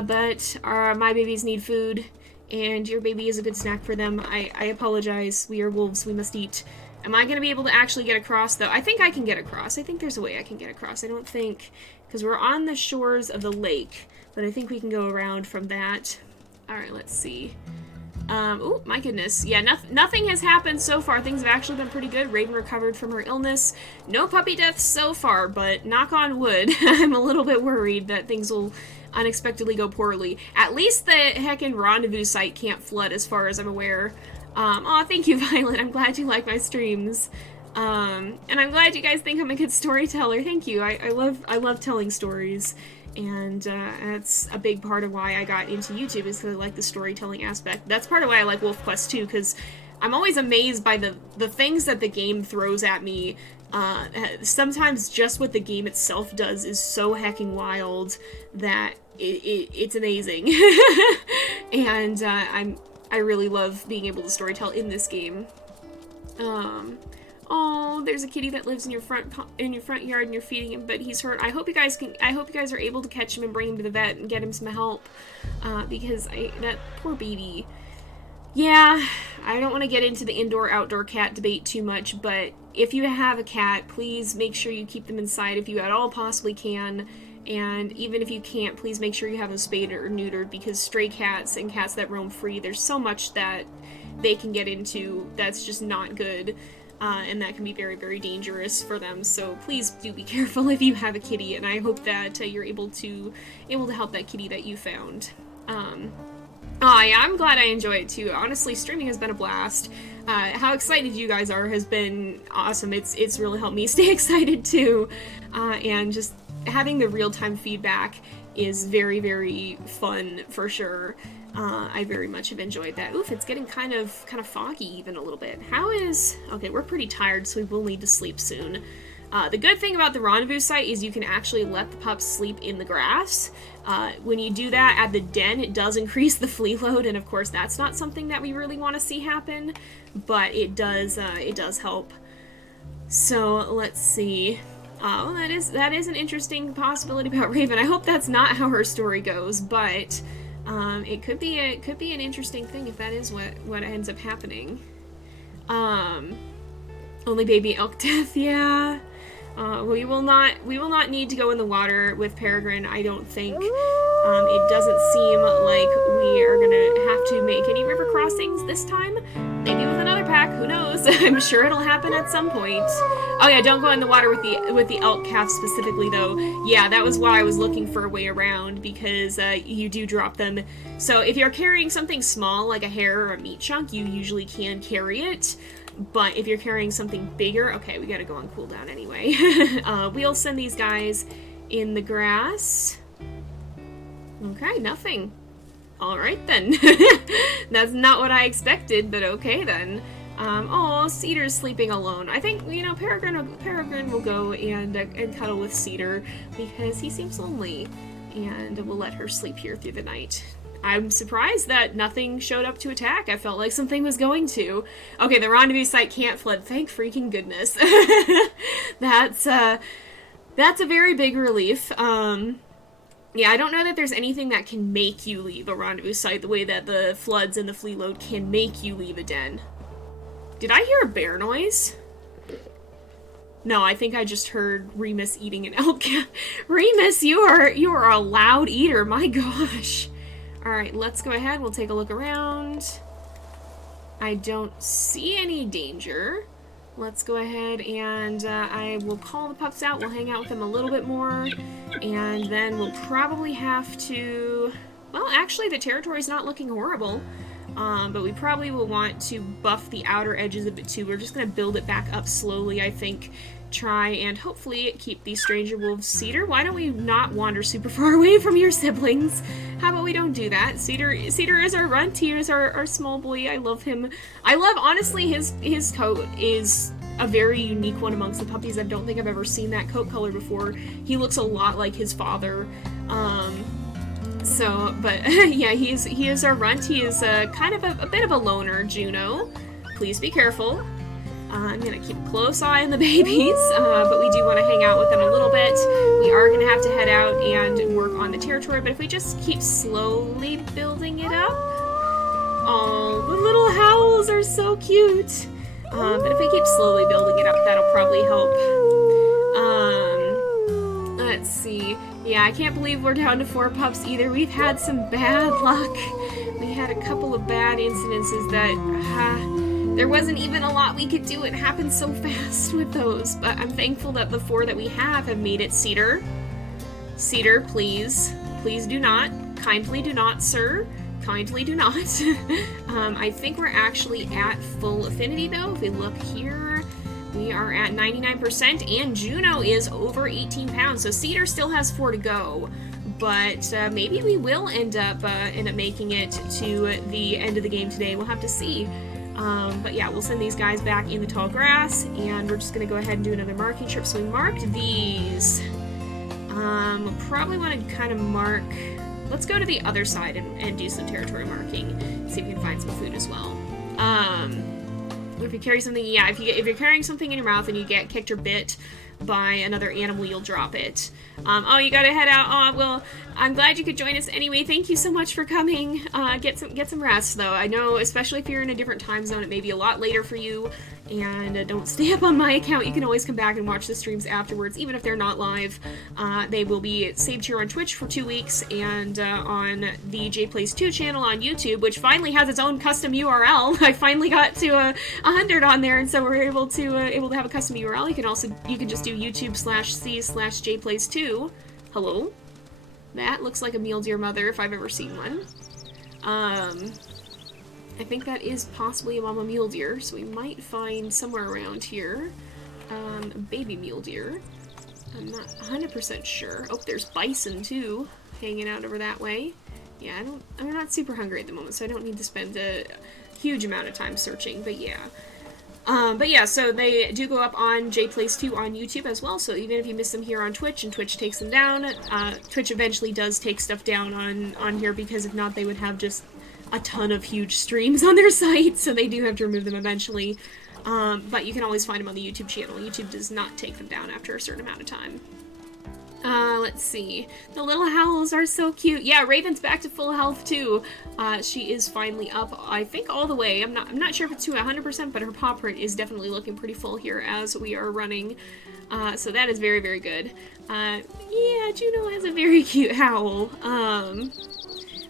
but my babies need food, and your baby is a good snack for them. I apologize. We are wolves. We must eat. Am I going to be able to actually get across, though? I think I can get across. I think there's a way I can get across. I don't think, because we're on the shores of the lake, but I think we can go around from that. All right, let's see. Oh, my goodness. Yeah, nothing has happened so far. Things have actually been pretty good. Raven recovered from her illness. No puppy deaths so far, but knock on wood, I'm a little bit worried that things will unexpectedly go poorly. At least the heckin' Rendezvous site can't flood as far as I'm aware. Aw, thank you, Violet. I'm glad you like my streams. And I'm glad you guys think I'm a good storyteller. Thank you. I love telling stories. And that's a big part of why I got into YouTube, is because I like the storytelling aspect. That's part of why I like WolfQuest too, because I'm always amazed by the things that the game throws at me. Sometimes just what the game itself does is so hecking wild that it's amazing. And I really love being able to storytell in this game. Oh, there's a kitty that lives in your front yard and you're feeding him, but he's hurt. I hope you guys are able to catch him and bring him to the vet and get him some help, because that poor baby. Yeah, I don't want to get into the indoor-outdoor cat debate too much, but if you have a cat, please make sure you keep them inside if you at all possibly can. And even if you can't, please make sure you have them spayed or neutered, because stray cats and cats that roam free, there's so much that they can get into that's just not good. And that can be very, very dangerous for them. So please do be careful if you have a kitty, and I hope that you're able to help that kitty that you found. Yeah, I'm glad I enjoy it too. Honestly, streaming has been a blast. How excited you guys are has been awesome. It's really helped me stay excited too. And just having the real-time feedback is very, very fun for sure. I very much have enjoyed that. Oof, it's getting kind of foggy even a little bit. Okay, we're pretty tired, so we will need to sleep soon. The good thing about the Rendezvous site is you can actually let the pups sleep in the grass. When you do that at the den, it does increase the flea load, and of course that's not something that we really want to see happen, but it does help. So let's see. Oh, that is an interesting possibility about Raven. I hope that's not how her story goes, but it could be an interesting thing if that is what ends up happening. Only baby elk death, yeah. We will not need to go in the water with Peregrine, I don't think. It doesn't seem like we are gonna have to make any river crossings this time. Maybe with another pack, who knows? I'm sure it'll happen at some point. Oh yeah, don't go in the water with the elk calf specifically though. Yeah, that was why I was looking for a way around, because you do drop them. So if you're carrying something small like a hair or a meat chunk, you usually can carry it. But if you're carrying something bigger, okay, we gotta go on cooldown anyway. We'll send these guys in the grass. Okay, nothing. Alright then. That's not what I expected, but okay then. Oh, Cedar's sleeping alone. I think, Peregrine will go and cuddle with Cedar, because he seems lonely. And we'll let her sleep here through the night. I'm surprised that nothing showed up to attack. I felt like something was going to. Okay, the Rendezvous site can't flood. Thank freaking goodness. That's a very big relief. Yeah, I don't know that there's anything that can make you leave a Rendezvous site the way that the floods and the flea load can make you leave a den. Did I hear a bear noise? No, I think I just heard Remus eating an elk. Remus, you are a loud eater. My gosh. Alright, let's go ahead. We'll take a look around. I don't see any danger. let's go ahead and I will call the pups out. We'll hang out with them a little bit more, and then we'll probably have to... Well, actually, the territory's not looking horrible, but we probably will want to buff the outer edges a bit too. We're just going to build it back up slowly, I think. Try and hopefully keep these stranger wolves. Cedar, why don't we not wander super far away from your siblings? How about we don't do that? Cedar is our runt. He is our small boy. I love him. I love, honestly, his coat is a very unique one amongst the puppies. I don't think I've ever seen that coat color before. He looks a lot like his father. But yeah, he is our runt. He is kind of a bit of a loner, Juno. Please be careful. I'm gonna keep a close eye on the babies, but we do want to hang out with them a little bit. We are gonna have to head out and work on the territory, but if we just keep slowly building it up... Oh, the little howls are so cute! But if we keep slowly building it up, that'll probably help. Let's see. Yeah, I can't believe we're down to 4 pups either. We've had some bad luck. We had a couple of bad incidences that... there wasn't even a lot we could do. It happened so fast with those, but I'm thankful that the 4 that we have made it. Cedar, please do not. Kindly do not, sir. Kindly do not. I think we're actually at full affinity, though. If we look here, we are at 99%, and Juno is over 18 pounds, so Cedar still has 4 to go. But maybe we will end up making it to the end of the game today. We'll have to see. But yeah, we'll send these guys back in the tall grass, and we're just going to go ahead and do another marking trip. So we marked these. We'll probably want to kind of mark... Let's go to the other side and do some territory marking. See if we can find some food as well. If you carry something, yeah, if you're carrying something in your mouth and you get kicked or bit by another animal, you'll drop it. Oh, you gotta head out. Oh, well, I'm glad you could join us anyway. Thank you so much for coming. Get some rest, though. I know, especially if you're in a different time zone, it may be a lot later for you. And don't stay up on my account. You can always come back and watch the streams afterwards, even if they're not live. They will be saved here on Twitch for 2 weeks, and on the JayPlays 2 channel on YouTube, which finally has its own custom URL. I finally got to 100 on there, and so we're able to have a custom URL. You can just do YouTube/C/JayPlays2. Hello? That looks like a mule deer mother if I've ever seen one. I think that is possibly a mama mule deer, so we might find somewhere around here a baby mule deer. I'm not 100% sure. Oh, there's bison too, hanging out over that way. Yeah, I'm not super hungry at the moment, so I don't need to spend a huge amount of time searching, but yeah. So they do go up on JayPlays 2 on YouTube as well, so even if you miss them here on Twitch and Twitch takes them down, Twitch eventually does take stuff down on here, because if not, they would have just a ton of huge streams on their site, so they do have to remove them eventually. But you can always find them on the YouTube channel. YouTube does not take them down after a certain amount of time. Let's see. The little howls are so cute. Yeah, Raven's back to full health too. She is finally up, I think, all the way. I'm not sure if it's to 100%, but her paw print is definitely looking pretty full here as we are running. So that is very, very good. Yeah, Juno has a very cute howl.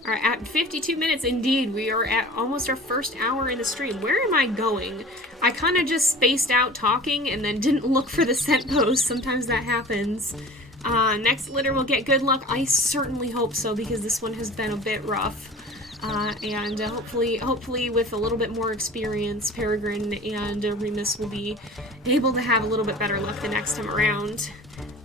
Alright, at 52 minutes, indeed, we are at almost our first hour in the stream. Where am I going? I kind of just spaced out talking and then didn't look for the scent post. Sometimes that happens. Next litter will get good luck. I certainly hope so, because this one has been a bit rough. And hopefully with a little bit more experience, Peregrine and Remus will be able to have a little bit better luck the next time around.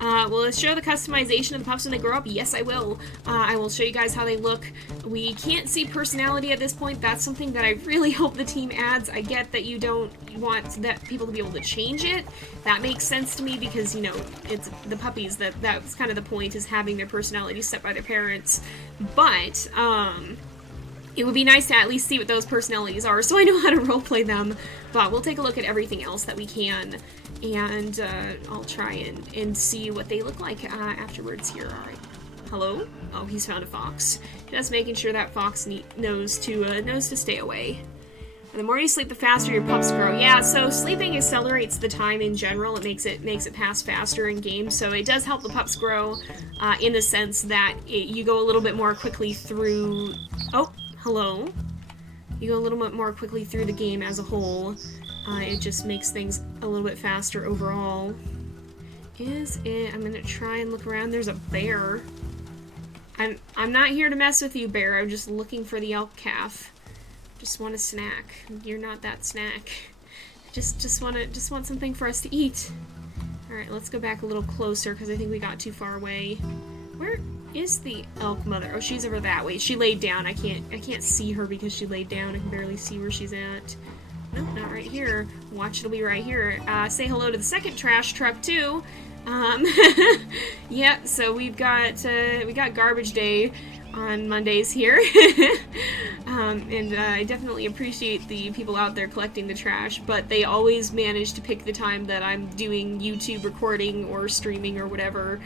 Will it show the customization of the pups when they grow up? Yes, I will. I will show you guys how they look. We can't see personality at this point. That's something that I really hope the team adds. I get that you don't want that people to be able to change it. That makes sense to me because, you know, it's the puppies. That's kind of the point, is having their personality set by their parents. But, it would be nice to at least see what those personalities are, so I know how to roleplay them. But we'll take a look at everything else that we can, and I'll try and see what they look like afterwards here. Alright. Hello? Oh, he's found a fox. Just making sure that fox knows to stay away. And the more you sleep, the faster your pups grow. Yeah, so sleeping accelerates the time in general. It makes it pass faster in games, so it does help the pups grow in the sense that you go a little bit more quickly through... Oh, hello. You go a little bit more quickly through the game as a whole. It just makes things a little bit faster overall. I'm gonna try and look around. There's a bear. I'm not here to mess with you, bear. I'm just looking for the elk calf. Just want a snack. You're not that snack. Just want something for us to eat. All right, let's go back a little closer because I think we got too far away. Where is the elk mother? Oh, she's over that way. She laid down. I can't see her because she laid down. I can barely see where she's at. Nope, not right here. Watch, it'll be right here. Say hello to the second trash truck too. Yeah, so we got garbage day on Mondays here. And I definitely appreciate the people out there collecting the trash, but they always manage to pick the time that I'm doing YouTube recording or streaming or whatever.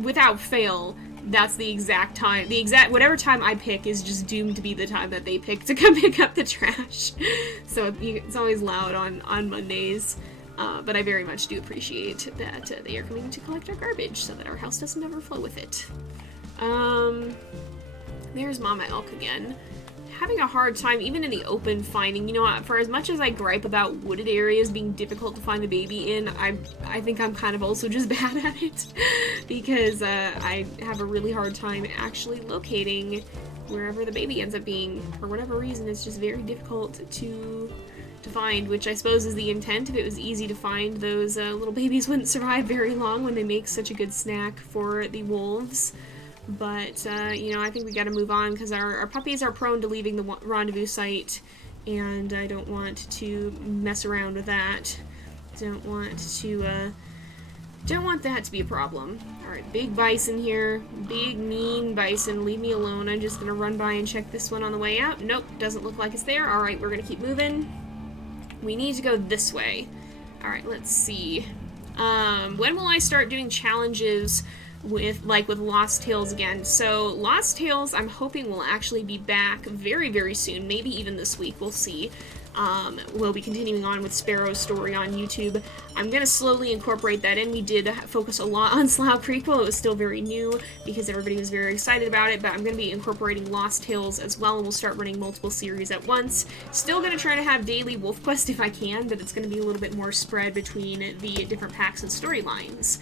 Without fail, that's the exact time. Whatever time I pick is just doomed to be the time that they pick to come pick up the trash. So it's always loud on Mondays. But I very much do appreciate that they are coming to collect our garbage so that our house doesn't overflow with it. There's Mama Elk again. Having a hard time, even in the open, finding, you know, for as much as I gripe about wooded areas being difficult to find the baby in, I think I'm kind of also just bad at it. Because I have a really hard time actually locating wherever the baby ends up being. For whatever reason, it's just very difficult to find, which I suppose is the intent. If it was easy to find, those little babies wouldn't survive very long when they make such a good snack for the wolves. But, you know, I think we gotta move on because our puppies are prone to leaving the rendezvous site, and I don't want to mess around with that. Don't want that to be a problem. Alright, big bison here. Big, mean bison. Leave me alone. I'm just gonna run by and check this one on the way out. Nope, doesn't look like it's there. Alright, we're gonna keep moving. We need to go this way. Alright, let's see. When will I start doing challenges with Lost Tales again? So, Lost Tales, I'm hoping will actually be back very, very soon. Maybe even this week. We'll see. We'll be continuing on with Sparrow's story on YouTube. I'm going to slowly incorporate that in. We did focus a lot on Slough Creek while it was still very new because everybody was very excited about it, but I'm going to be incorporating Lost Tales as well, and we'll start running multiple series at once. Still going to try to have daily WolfQuest if I can, but it's going to be a little bit more spread between the different packs and storylines.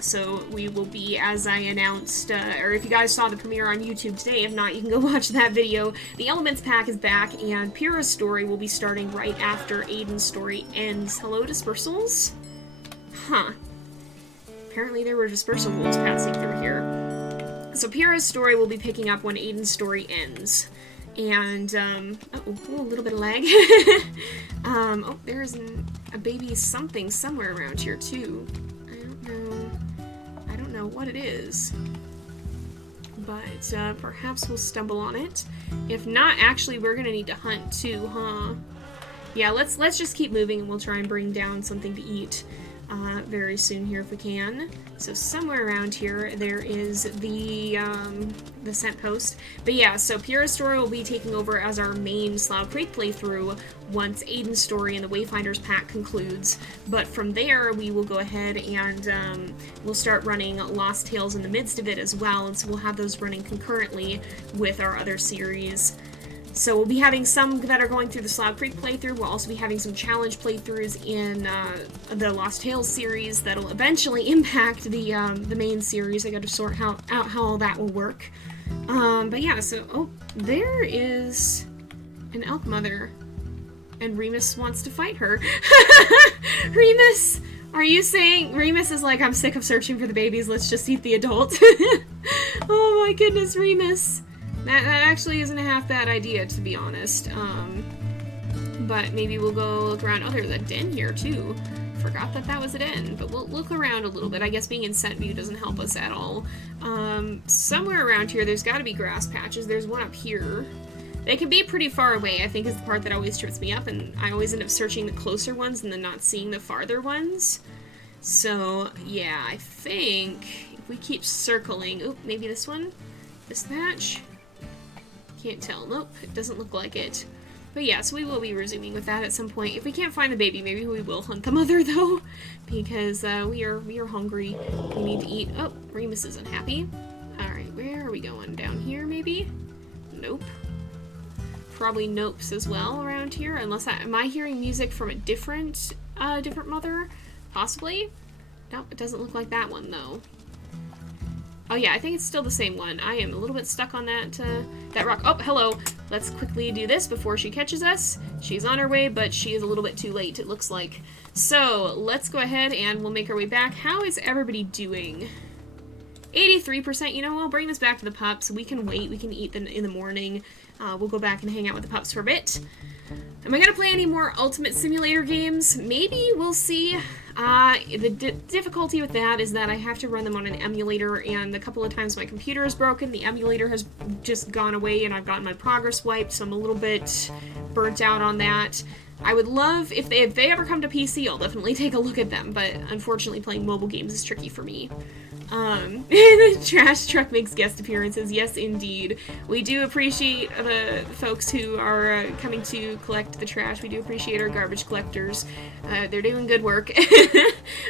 So we will be, as I announced, or if you guys saw the premiere on YouTube today, if not, you can go watch that video. The Elements pack is back, and Pyrrha's story will be starting right after Aiden's story ends. Hello, dispersals? Huh. Apparently there were dispersal wolves passing through here. So Pyrrha's story will be picking up when Aiden's story ends. And, a little bit of lag. Oh, there's a baby something somewhere around here, too. I don't know what it is, but perhaps we'll stumble on it. If not, actually, we're gonna need to hunt too, huh? Yeah, let's just keep moving, and we'll try and bring down something to eat very soon here if we can. So somewhere around here there is the scent post. But yeah, so Pyrrha's story will be taking over as our main Slough Creek playthrough once Aiden's story and the Wayfinders pack concludes. But from there we will go ahead and we'll start running Lost Tales in the midst of it as well, and so we'll have those running concurrently with our other series. So we'll be having some that are going through the Slough Creek playthrough. We'll also be having some challenge playthroughs in the Lost Tales series that'll eventually impact the main series. I got to sort out how all that will work. But yeah, so there is an elk mother, and Remus wants to fight her. Remus, are you saying Remus is like, I'm sick of searching for the babies. Let's just eat the adult. Oh my goodness, Remus. That actually isn't a half bad idea, to be honest. But maybe we'll go look around. Oh, there's a den here, too. Forgot that was a den. But we'll look around a little bit. I guess being in scent view doesn't help us at all. Somewhere around here, there's got to be grass patches. There's one up here. They can be pretty far away, I think, is the part that always trips me up. And I always end up searching the closer ones and then not seeing the farther ones. So, yeah, I think if we keep circling... Oop, maybe this one? This patch? Can't tell. Nope, it doesn't look like it. But yeah, so we will be resuming with that at some point. If we can't find the baby, maybe we will hunt the mother, though, because we are hungry. We need to eat. Oh, Remus isn't happy. Alright, where are we going? Down here, maybe? Nope. probably nopes as well around here, unless am I hearing music from a different mother? Possibly? Nope, it doesn't look like that one, though. Oh yeah, I think it's still the same one. I am a little bit stuck on that, that rock. Oh, hello! Let's quickly do this before she catches us. She's on her way, but she is a little bit too late, it looks like. So, let's go ahead and we'll make our way back. How is everybody doing? 83%, you know, we'll bring this back to the pups. We can wait, we can eat them in the morning. We'll go back and hang out with the pups for a bit. Am I gonna play any more Ultimate Simulator games? Maybe, we'll see. The difficulty with that is that I have to run them on an emulator, and a couple of times my computer is broken, the emulator has just gone away, and I've gotten my progress wiped, so I'm a little bit burnt out on that. I would love, if they ever come to PC, I'll definitely take a look at them, but unfortunately playing mobile games is tricky for me. The trash truck makes guest appearances. Yes, indeed. We do appreciate the folks who are coming to collect the trash. We do appreciate our garbage collectors. They're doing good work,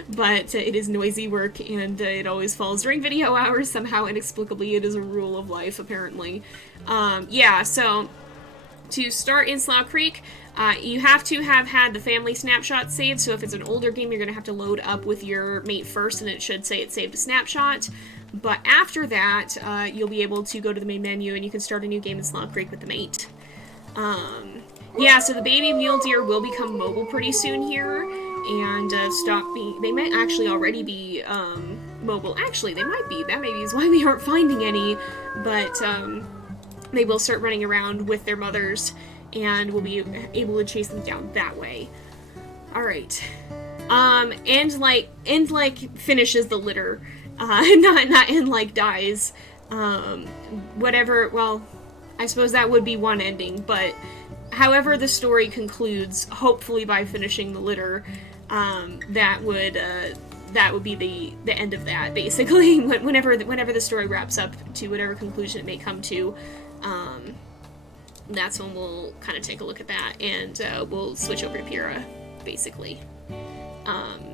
but it is noisy work, and it always falls during video hours. Somehow, inexplicably, it is a rule of life, apparently. Yeah, so to start in Slough Creek, you have to have had the family snapshot saved, so if it's an older game, you're going to have to load up with your mate first, and it should say it saved a snapshot. But after that, you'll be able to go to the main menu, and you can start a new game in Slough Creek with the mate. Yeah, so the baby mule deer will become mobile pretty soon here, and stop being... They might actually already be mobile. Actually, they might be. That maybe is why we aren't finding any, but they will start running around with their mothers, and we'll be able to chase them down that way. Alright. And like finishes the litter. Not and like dies. Whatever, well, I suppose that would be one ending, but however the story concludes, hopefully by finishing the litter, that would be the end of that, basically. Whenever the story wraps up to whatever conclusion it may come to, that's when we'll kind of take a look at that, and we'll switch over to Pyrrha, basically.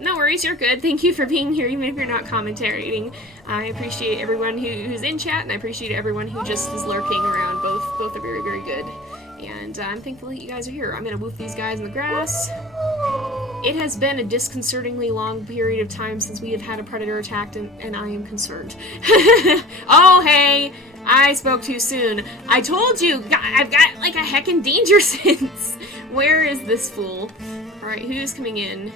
No worries, you're good. Thank you for being here, even if you're not commentating. I appreciate everyone who's in chat, and I appreciate everyone who just is lurking around. Both are very, very good. And I'm thankful that you guys are here. I'm gonna woof these guys in the grass. It has been a disconcertingly long period of time since we have had a predator attacked, and I am concerned. Oh, hey! I spoke too soon. I told you! I've got, like, a heckin' danger sense! Where is this fool? Alright, who's coming in?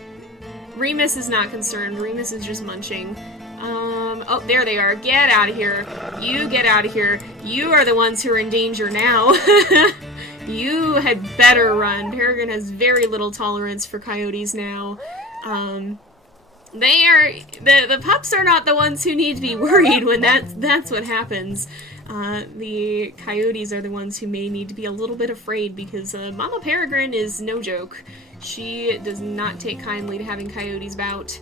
Remus is not concerned. Remus is just munching. Oh, there they are. Get out of here. You get out of here. You are the ones who are in danger now. You had better run. Peregrine has very little tolerance for coyotes now. The pups are not the ones who need to be worried when that's what happens. The coyotes are the ones who may need to be a little bit afraid, because Mama Peregrine is no joke. She does not take kindly to having coyotes about.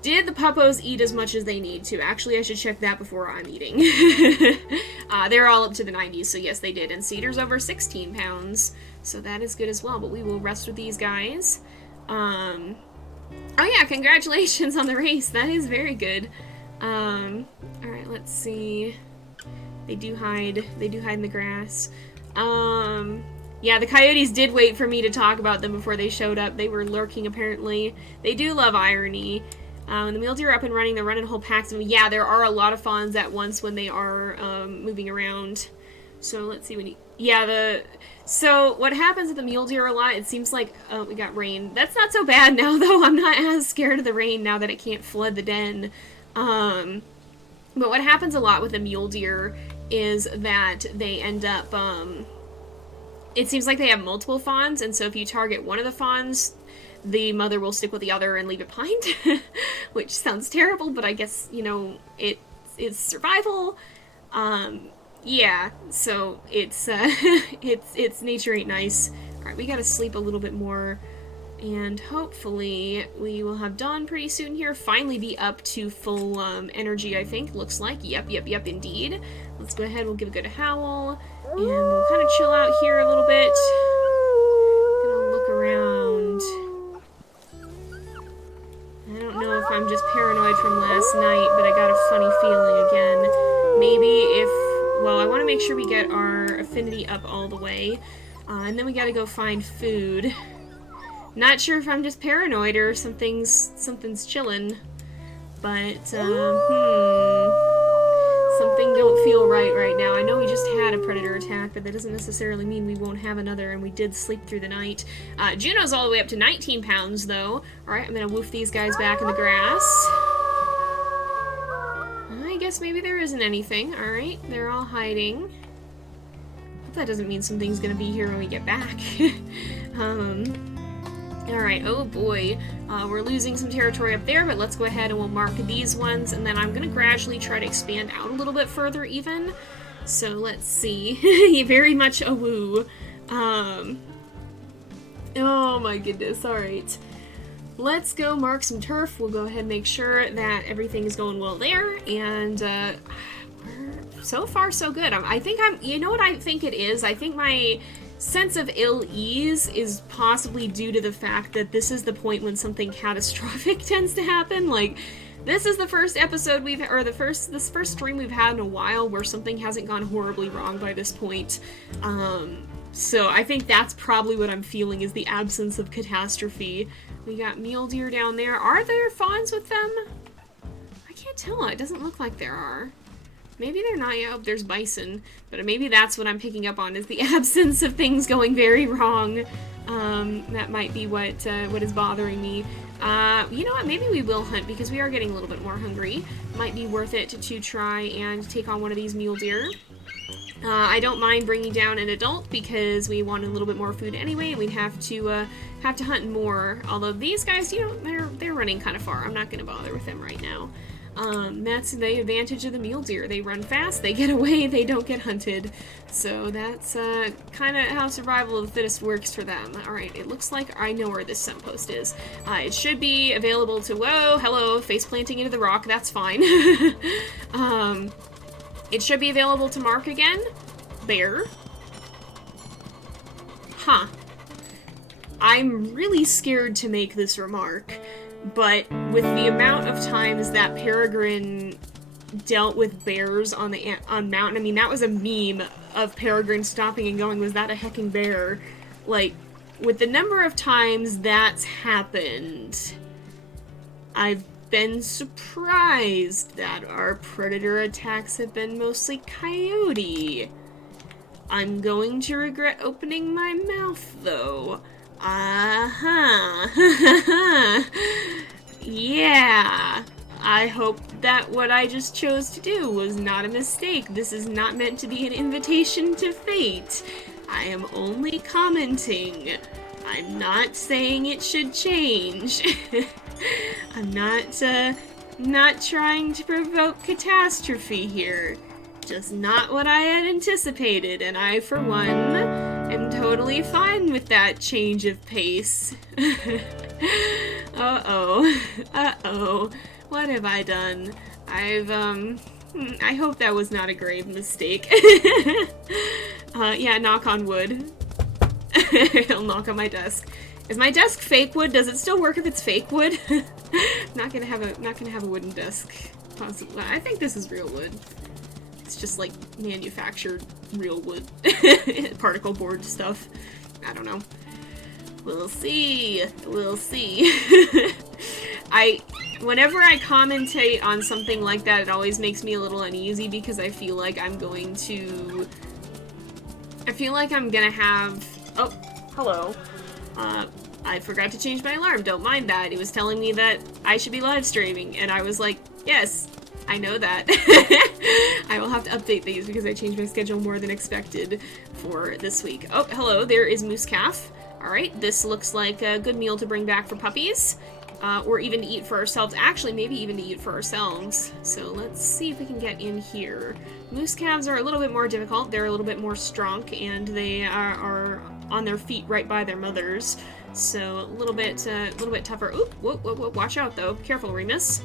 Did the puppos eat as much as they need to? Actually, I should check that before I'm eating. They're all up to the 90s, so yes, they did. And Cedar's over 16 pounds, so that is good as well. But we will rest with these guys. Oh yeah, congratulations on the race. That is very good. Alright, let's see. They do hide in the grass. Yeah, the coyotes did wait for me to talk about them before they showed up. They were lurking, apparently. They do love irony. When the mule deer are up and running, they're running whole packs of them. Yeah, there are a lot of fawns at once when they are moving around. So let's see so what happens with the mule deer a lot, it seems like, we got rain. That's not so bad now, though. I'm not as scared of the rain now that it can't flood the den. But what happens a lot with the mule deer is that they end up, it seems like they have multiple fawns, and so if you target one of the fawns, the mother will stick with the other and leave it behind, which sounds terrible, but I guess, you know, it's survival. Yeah, so it's, it's nature ain't nice. Alright, we gotta sleep a little bit more, and hopefully we will have dawn pretty soon here, finally be up to full, energy, I think, looks like. Yep, indeed. Let's go ahead, we'll give a good howl, and we'll kind of chill out here a little bit. Gonna look around. I don't know if I'm just paranoid from last night, but I got a funny feeling again. Maybe if well, I want to make sure we get our affinity up all the way. And then we gotta go find food. Not sure if I'm just paranoid or something's chillin'. But, something don't feel right now. I know we just had a predator attack, but that doesn't necessarily mean we won't have another, and we did sleep through the night. Juno's all the way up to 19 pounds, though. Alright, I'm gonna woof these guys back in the grass. I guess maybe there isn't anything. Alright, they're all hiding. But that doesn't mean something's gonna be here when we get back. Alright, oh boy. We're losing some territory up there, but let's go ahead and we'll mark these ones, and then I'm gonna gradually try to expand out a little bit further even. So let's see. Very much a woo. Oh my goodness, alright. Let's go mark some turf. We'll go ahead and make sure that everything is going well there, and so far so good. I think you know what I think it is? I think my sense of ill-ease is possibly due to the fact that this is the point when something catastrophic tends to happen. Like, this is the first episode this first stream we've had in a while where something hasn't gone horribly wrong by this point. So I think that's probably what I'm feeling, is the absence of catastrophe. We got mule deer down there. Are there fawns with them? I can't tell. It doesn't look like there are. Maybe they're not. Yeah, oh, there's bison. But maybe that's what I'm picking up on, is the absence of things going very wrong. That might be what is bothering me. You know what? Maybe we will hunt, because we are getting a little bit more hungry. Might be worth it to try and take on one of these mule deer. I don't mind bringing down an adult, because we want a little bit more food anyway, and we'd have to hunt more. Although these guys, you know, they're running kind of far. I'm not going to bother with them right now. That's the advantage of the mule deer. They run fast, they get away, they don't get hunted. So that's kind of how survival of the fittest works for them. Alright, it looks like I know where this scent post is. It should be available to... Whoa, hello, face planting into the rock, that's fine. It should be available to mark again. Bear. Huh. I'm really scared to make this remark, but with the amount of times that Peregrine dealt with bears on mountain, I mean, that was a meme of Peregrine stopping and going, was that a hecking bear? Like, with the number of times that's happened, I've been surprised that our predator attacks have been mostly coyote. I'm going to regret opening my mouth, though. Yeah. I hope that what I just chose to do was not a mistake. This is not meant to be an invitation to fate. I am only commenting. I'm not saying it should change. I'm not trying to provoke catastrophe here. Just not what I had anticipated, and I, for one, am totally fine with that change of pace. Uh-oh. What have I done? I hope that was not a grave mistake. Yeah, knock on wood. He'll knock on my desk. Is my desk fake wood? Does it still work if it's fake wood? not gonna have a wooden desk. Possibly. I think this is real wood. It's just like manufactured real wood. Particle board stuff. I don't know. We'll see. We'll see. Whenever I commentate on something like that, it always makes me a little uneasy, because I feel like I'm gonna have... Oh, hello. I forgot to change my alarm, don't mind that. It was telling me that I should be live streaming, and I was like, yes, I know that. I will have to update these because I changed my schedule more than expected for this week. Oh, hello, there is moose calf. Alright, this looks like a good meal to bring back for puppies, or even to eat for ourselves. Actually, maybe even to eat for ourselves. So let's see if we can get in here. Moose calves are a little bit more difficult. They're a little bit more strong, and they are on their feet right by their mothers. So a little bit tougher. Oop, whoa, watch out though. Careful, Remus.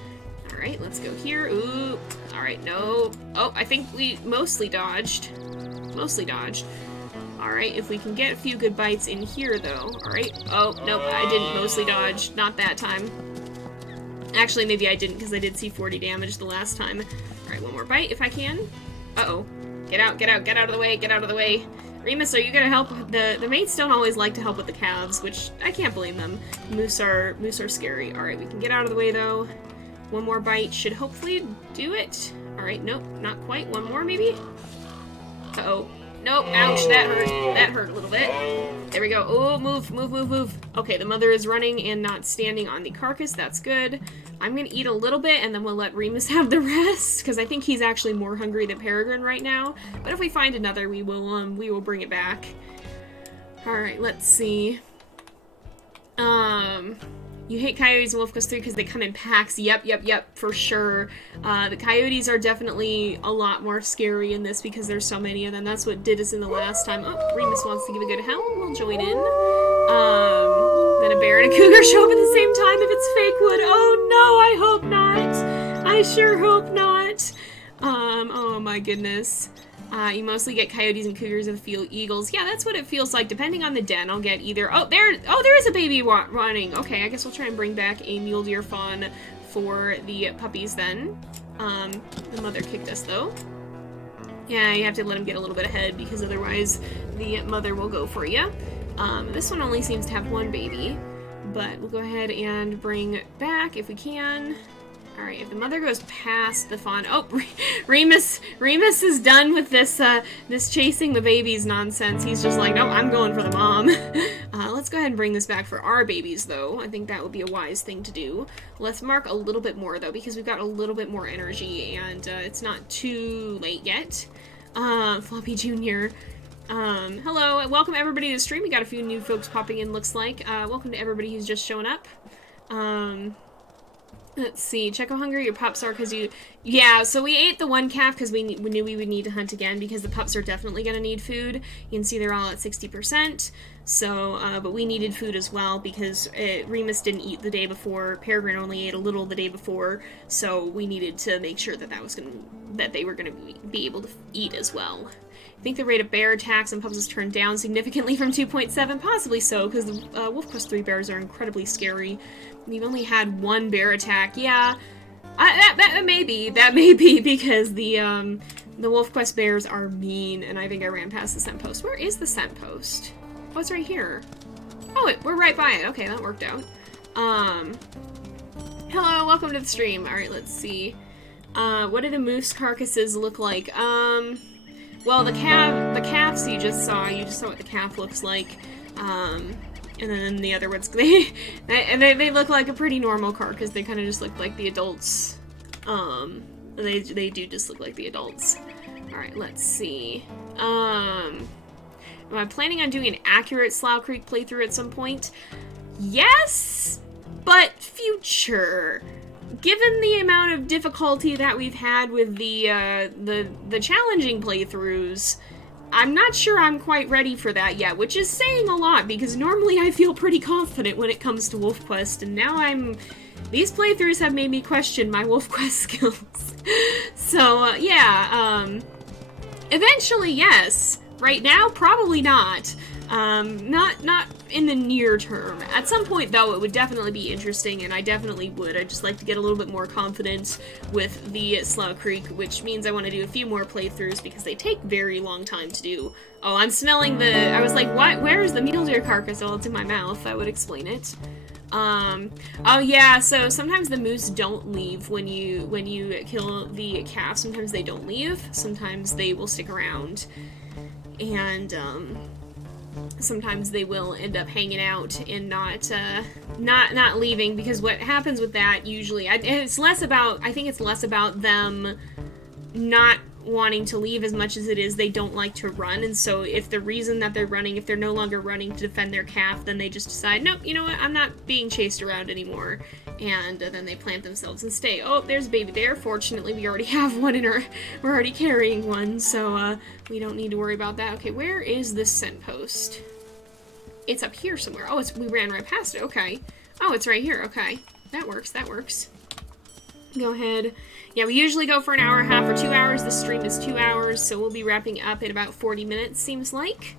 Alright, let's go here. Ooh, alright, no. Oh, I think we mostly dodged. Alright, if we can get a few good bites in here though. Alright, oh, nope, I didn't mostly dodge. Not that time. Actually, maybe I didn't, because I did see 40 damage the last time. Alright, one more bite if I can. Uh-oh. Get out, get out, get out of the way, get out of the way. Remus, are you gonna help? The mates don't always like to help with the calves, which I can't blame them. Moose are scary. Alright, we can get out of the way though. One more bite should hopefully do it. Alright, nope, not quite. One more maybe? Uh-oh. Nope, ouch, that hurt. That hurt a little bit. There we go. Oh, move, move, move, move. Okay, the mother is running and not standing on the carcass. That's good. I'm gonna eat a little bit and then we'll let Remus have the rest, because I think he's actually more hungry than Peregrine right now. But if we find another, we will bring it back. Alright, let's see. You hate coyotes in WolfQuest 3 because they come in packs. Yep, yep, yep, for sure. The coyotes are definitely a lot more scary in this because there's so many of them. That's what did us in the last time. Oh, Remus wants to give a good howl. We'll join in. Then a bear and a cougar show up at the same time if it's fake wood. Oh no, I hope not. I sure hope not. Oh my goodness. You mostly get coyotes and cougars in the field, eagles. Yeah, that's what it feels like. Depending on the den, I'll get either... Oh, there is a baby running. Okay, I guess we'll try and bring back a mule deer fawn for the puppies then. The mother kicked us, though. Yeah, you have to let him get a little bit ahead, because otherwise the mother will go for you. This one only seems to have one baby, but we'll go ahead and bring back if we can. Alright, if the mother goes past the fawn... Oh, Remus is done with this, this chasing the babies nonsense. He's just like, no, I'm going for the mom. Let's go ahead and bring this back for our babies, though. I think that would be a wise thing to do. Let's mark a little bit more, though, because we've got a little bit more energy, and it's not too late yet. Floppy Jr. Hello, welcome everybody to the stream. We got a few new folks popping in, looks like. Welcome to everybody who's just showing up. Let's see, check how hungry your pups are, because you... Yeah, so we ate the one calf because we knew we would need to hunt again, because the pups are definitely going to need food. You can see they're all at 60%, so, but we needed food as well, because Remus didn't eat the day before, Peregrine only ate a little the day before, so we needed to make sure that that they were going to be able to eat as well. I think the rate of bear attacks and pups has turned down significantly from 2.7, possibly so, because the WolfQuest 3 bears are incredibly scary. We've only had one bear attack. Yeah, that may be because the WolfQuest bears are mean, and I think I ran past the scent post. Where is the scent post? Oh, it's right here. Oh, we're right by it. Okay, that worked out. Hello, welcome to the stream. All right, let's see. What do the moose carcasses look like? Well, the calves you just saw what the calf looks like. And then the other ones, they look like a pretty normal carcass. They kind of just look like the adults. They do just look like the adults. Alright, let's see. Am I planning on doing an accurate Slough Creek playthrough at some point? Yes, but future. Given the amount of difficulty that we've had with the challenging playthroughs, I'm not sure I'm quite ready for that yet, which is saying a lot, because normally I feel pretty confident when it comes to WolfQuest, and now these playthroughs have made me question my WolfQuest skills. So, yeah, eventually, yes. Right now, probably not. Not in the near term. At some point, though, it would definitely be interesting, and I definitely would. I'd just like to get a little bit more confidence with the Slough Creek, which means I want to do a few more playthroughs, because they take very long time to do. Oh, I'm smelling I was like, what? Where is the mule deer carcass? Oh, it's in my mouth. That would explain it. Oh yeah, so sometimes the moose don't leave when you kill the calf. Sometimes they don't leave. Sometimes they will stick around. And, sometimes they will end up hanging out and not leaving, because what happens with that usually, I think it's less about them not wanting to leave as much as it is they don't like to run, and so if the reason that they're running, if they're no longer running to defend their calf, then they just decide, nope, you know what, I'm not being chased around anymore, and then they plant themselves and stay. Oh, there's a baby there. Fortunately, we already have one we're already carrying one, so we don't need to worry about that. Okay, where is this scent post? It's up here somewhere. Oh, we ran right past it. Okay. Oh, it's right here. Okay. That works. Go ahead. Yeah, we usually go for an hour and a half or 2 hours. The stream is 2 hours, so we'll be wrapping up in about 40 minutes, seems like.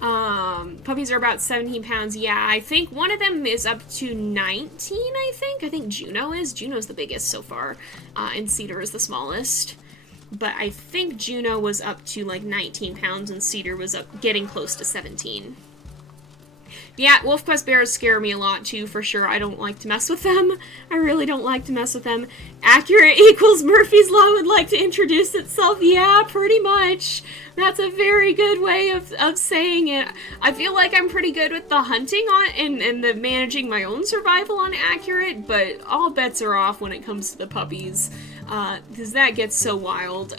Puppies are about 17 pounds. Yeah, I think one of them is up to 19, I think. I think Juno is. Juno's the biggest so far, and Cedar is the smallest. but I think Juno was up to like 19 pounds and Cedar was up getting close to 17. Yeah, WolfQuest bears scare me a lot too, for sure. I don't like to mess with them. I really don't like to mess with them. Accurate equals Murphy's Law would like to introduce itself. Yeah, pretty much. That's a very good way of saying it. I feel like I'm pretty good with the hunting on and the managing my own survival on accurate, but all bets are off when it comes to the puppies, because that gets so wild.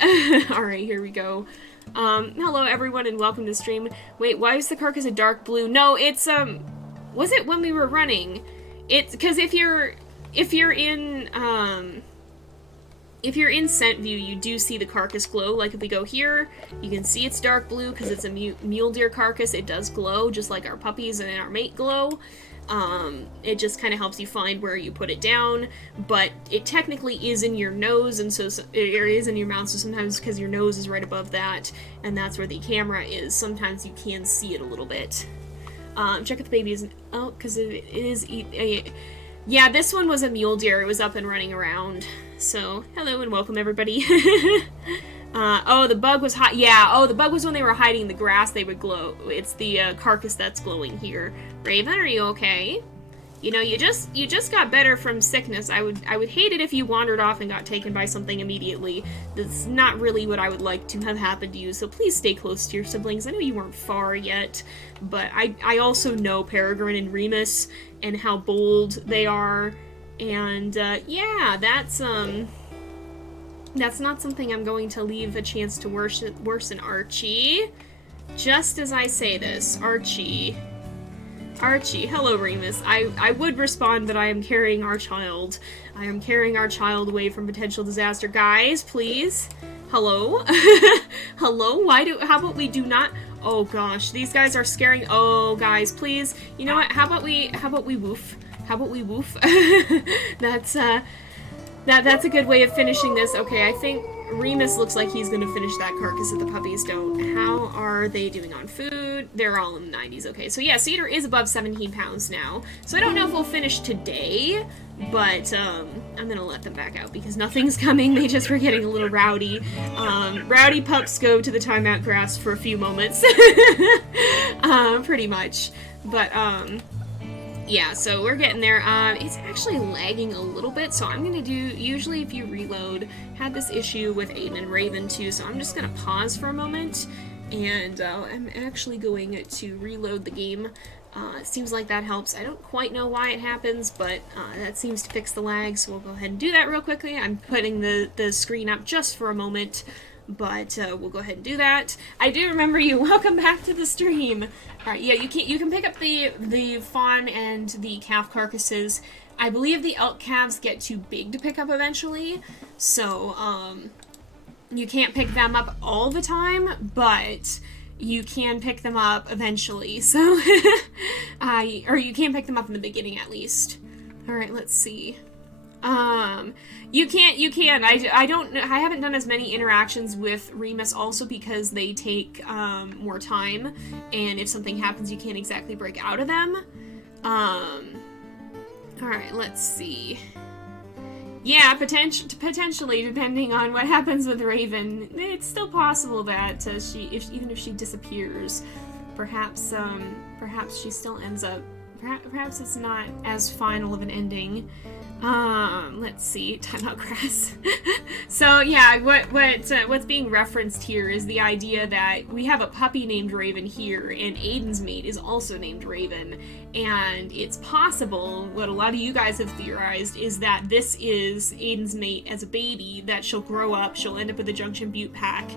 Alright, here we go. Hello everyone and welcome to the stream. Wait, why is the carcass a dark blue? No, it's, was it when we were running? It's, because if you're in scent view, you do see the carcass glow. Like if we go here, you can see it's dark blue because it's a mule deer carcass. It does glow, just like our puppies and our mate glow. It just kind of helps you find where you put it down, but it technically is in your nose, and so it is in your mouth, so sometimes because your nose is right above that, and that's where the camera is, sometimes you can see it a little bit. Check if the baby isn't, oh, because it is, yeah, this one was a mule deer, it was up and running around, so, hello and welcome everybody. Oh, the bug was hot. Yeah, oh, the bug was when they were hiding in the grass, they would glow. It's the carcass that's glowing here. Raven, are you okay? You know, you just got better from sickness. I would hate it if you wandered off and got taken by something immediately. That's not really what I would like to have happened to you, so please stay close to your siblings. I know you weren't far yet, but I also know Peregrine and Remus and how bold they are, and yeah, that's not something I'm going to leave a chance to worsen Archie. Just as I say this, Archie, hello Remus. I would respond that I am carrying our child. I am carrying our child away from potential disaster. Guys, please. Hello? Hello? How about we do not, oh gosh, these guys are scaring, oh guys, please. You know what, how about we woof? How about we woof? That's a good way of finishing this. Okay, I think Remus looks like he's gonna finish that carcass if the puppies don't. How are they doing on food? They're all in the 90s. Okay, so yeah, Cedar is above 17 pounds now. So I don't know if we'll finish today, but I'm gonna let them back out because nothing's coming. They just were getting a little rowdy. Rowdy pups go to the timeout grass for a few moments. Pretty much. But, yeah, so we're getting there. It's actually lagging a little bit, so I'm gonna do, usually if you reload, had this issue with Aiden and Raven too, so I'm just gonna pause for a moment, and I'm actually going to reload the game. It seems like that helps. I don't quite know why it happens, but that seems to fix the lag, so we'll go ahead and do that real quickly. I'm putting the screen up just for a moment, but we'll go ahead and do that. I do remember you. Welcome back to the stream. Alright, yeah, you can pick up the fawn and the calf carcasses. I believe the elk calves get too big to pick up eventually, so you can't pick them up all the time, but you can pick them up eventually, so or you can pick them up in the beginning at least. Alright, let's see. You can. I haven't done as many interactions with Remus also because they take, more time, and if something happens, you can't exactly break out of them. Alright, let's see. Yeah, potentially, depending on what happens with Raven, it's still possible that, even if she disappears, perhaps she still ends up, perhaps it's not as final of an ending. Let's see, timeout grass. So yeah, what's being referenced here is the idea that we have a puppy named Raven here, and Aiden's mate is also named Raven, and it's possible, what a lot of you guys have theorized, is that this is Aiden's mate as a baby, that she'll grow up, she'll end up with the Junction Butte pack,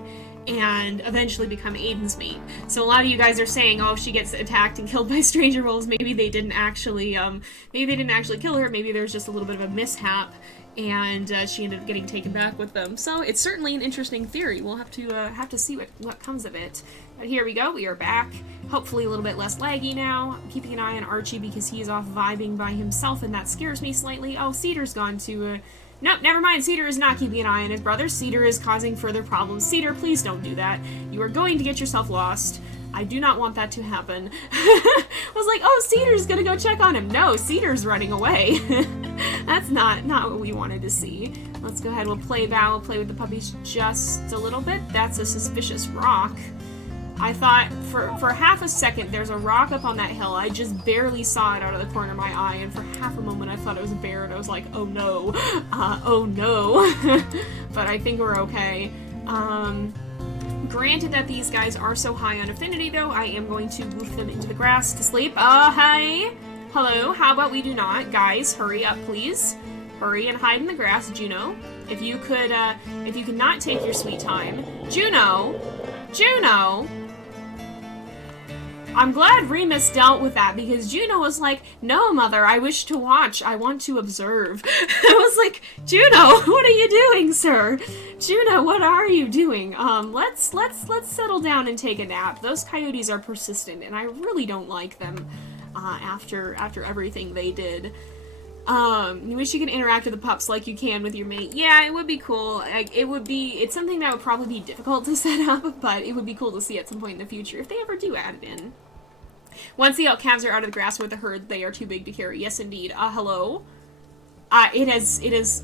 and eventually become Aiden's mate. So a lot of you guys are saying, oh, if she gets attacked and killed by stranger wolves, maybe they didn't actually kill her, maybe there's just a little bit of a mishap, and she ended up getting taken back with them. So it's certainly an interesting theory. We'll have to see what comes of it. But here we go, we are back. Hopefully a little bit less laggy now. I'm keeping an eye on Archie because he is off vibing by himself, and that scares me slightly. Oh, Cedar's gone to, nope, never mind. Cedar is not keeping an eye on his brother. Cedar is causing further problems. Cedar, please don't do that. You are going to get yourself lost. I do not want that to happen. I was like, oh, Cedar's gonna go check on him. No, Cedar's running away. That's not what we wanted to see. Let's go ahead, we'll play with the puppies just a little bit. That's a suspicious rock. I thought for half a second there's a rock up on that hill. I just barely saw it out of the corner of my eye, and for half a moment I thought it was a bear, and I was like, oh no, oh no. But I think we're okay. Granted that these guys are so high on affinity, though, I am going to move them into the grass to sleep. Hi. Hello. How about we do not? Guys, hurry up, please. Hurry and hide in the grass. Juno, if you could not take your sweet time. Juno! I'm glad Remus dealt with that, because Juno was like, no, mother, I wish to watch. I want to observe. I was like, Juno, what are you doing, sir? Juno, what are you doing? Let's settle down and take a nap. Those coyotes are persistent, and I really don't like them, after everything they did. You wish you could interact with the pups like you can with your mate. Yeah, it would be cool. It's something that would probably be difficult to set up, but it would be cool to see at some point in the future if they ever do add it in. Once the calves are out of the grass with the herd, they are too big to carry. Yes, indeed. Hello? It is...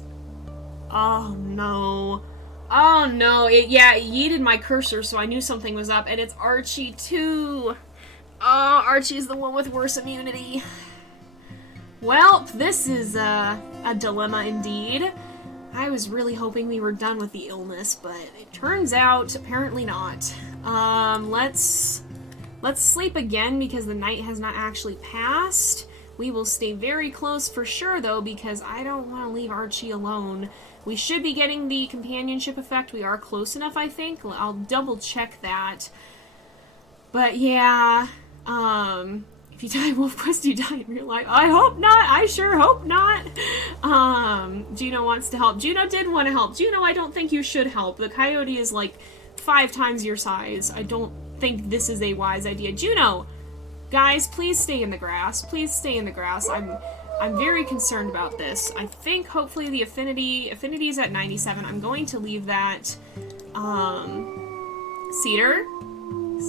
Oh, no. Oh, no. It yeeted my cursor, so I knew something was up, and it's Archie, too. Oh, Archie's the one with worse immunity. Well, this is a dilemma indeed. I was really hoping we were done with the illness, but it turns out apparently not. Let's sleep again because the night has not actually passed. We will stay very close for sure, though, because I don't want to leave Archie alone. We should be getting the companionship effect. We are close enough, I think. I'll double check that. But yeah, if you die in WolfQuest, you die in real life. I hope not. I sure hope not. Juno wants to help. Juno did want to help. Juno, I don't think you should help. The coyote is like 5 times your size. I don't think this is a wise idea. Juno, guys, please stay in the grass. Please stay in the grass. I'm very concerned about this. I think hopefully the affinity is at 97. I'm going to leave that. Cedar.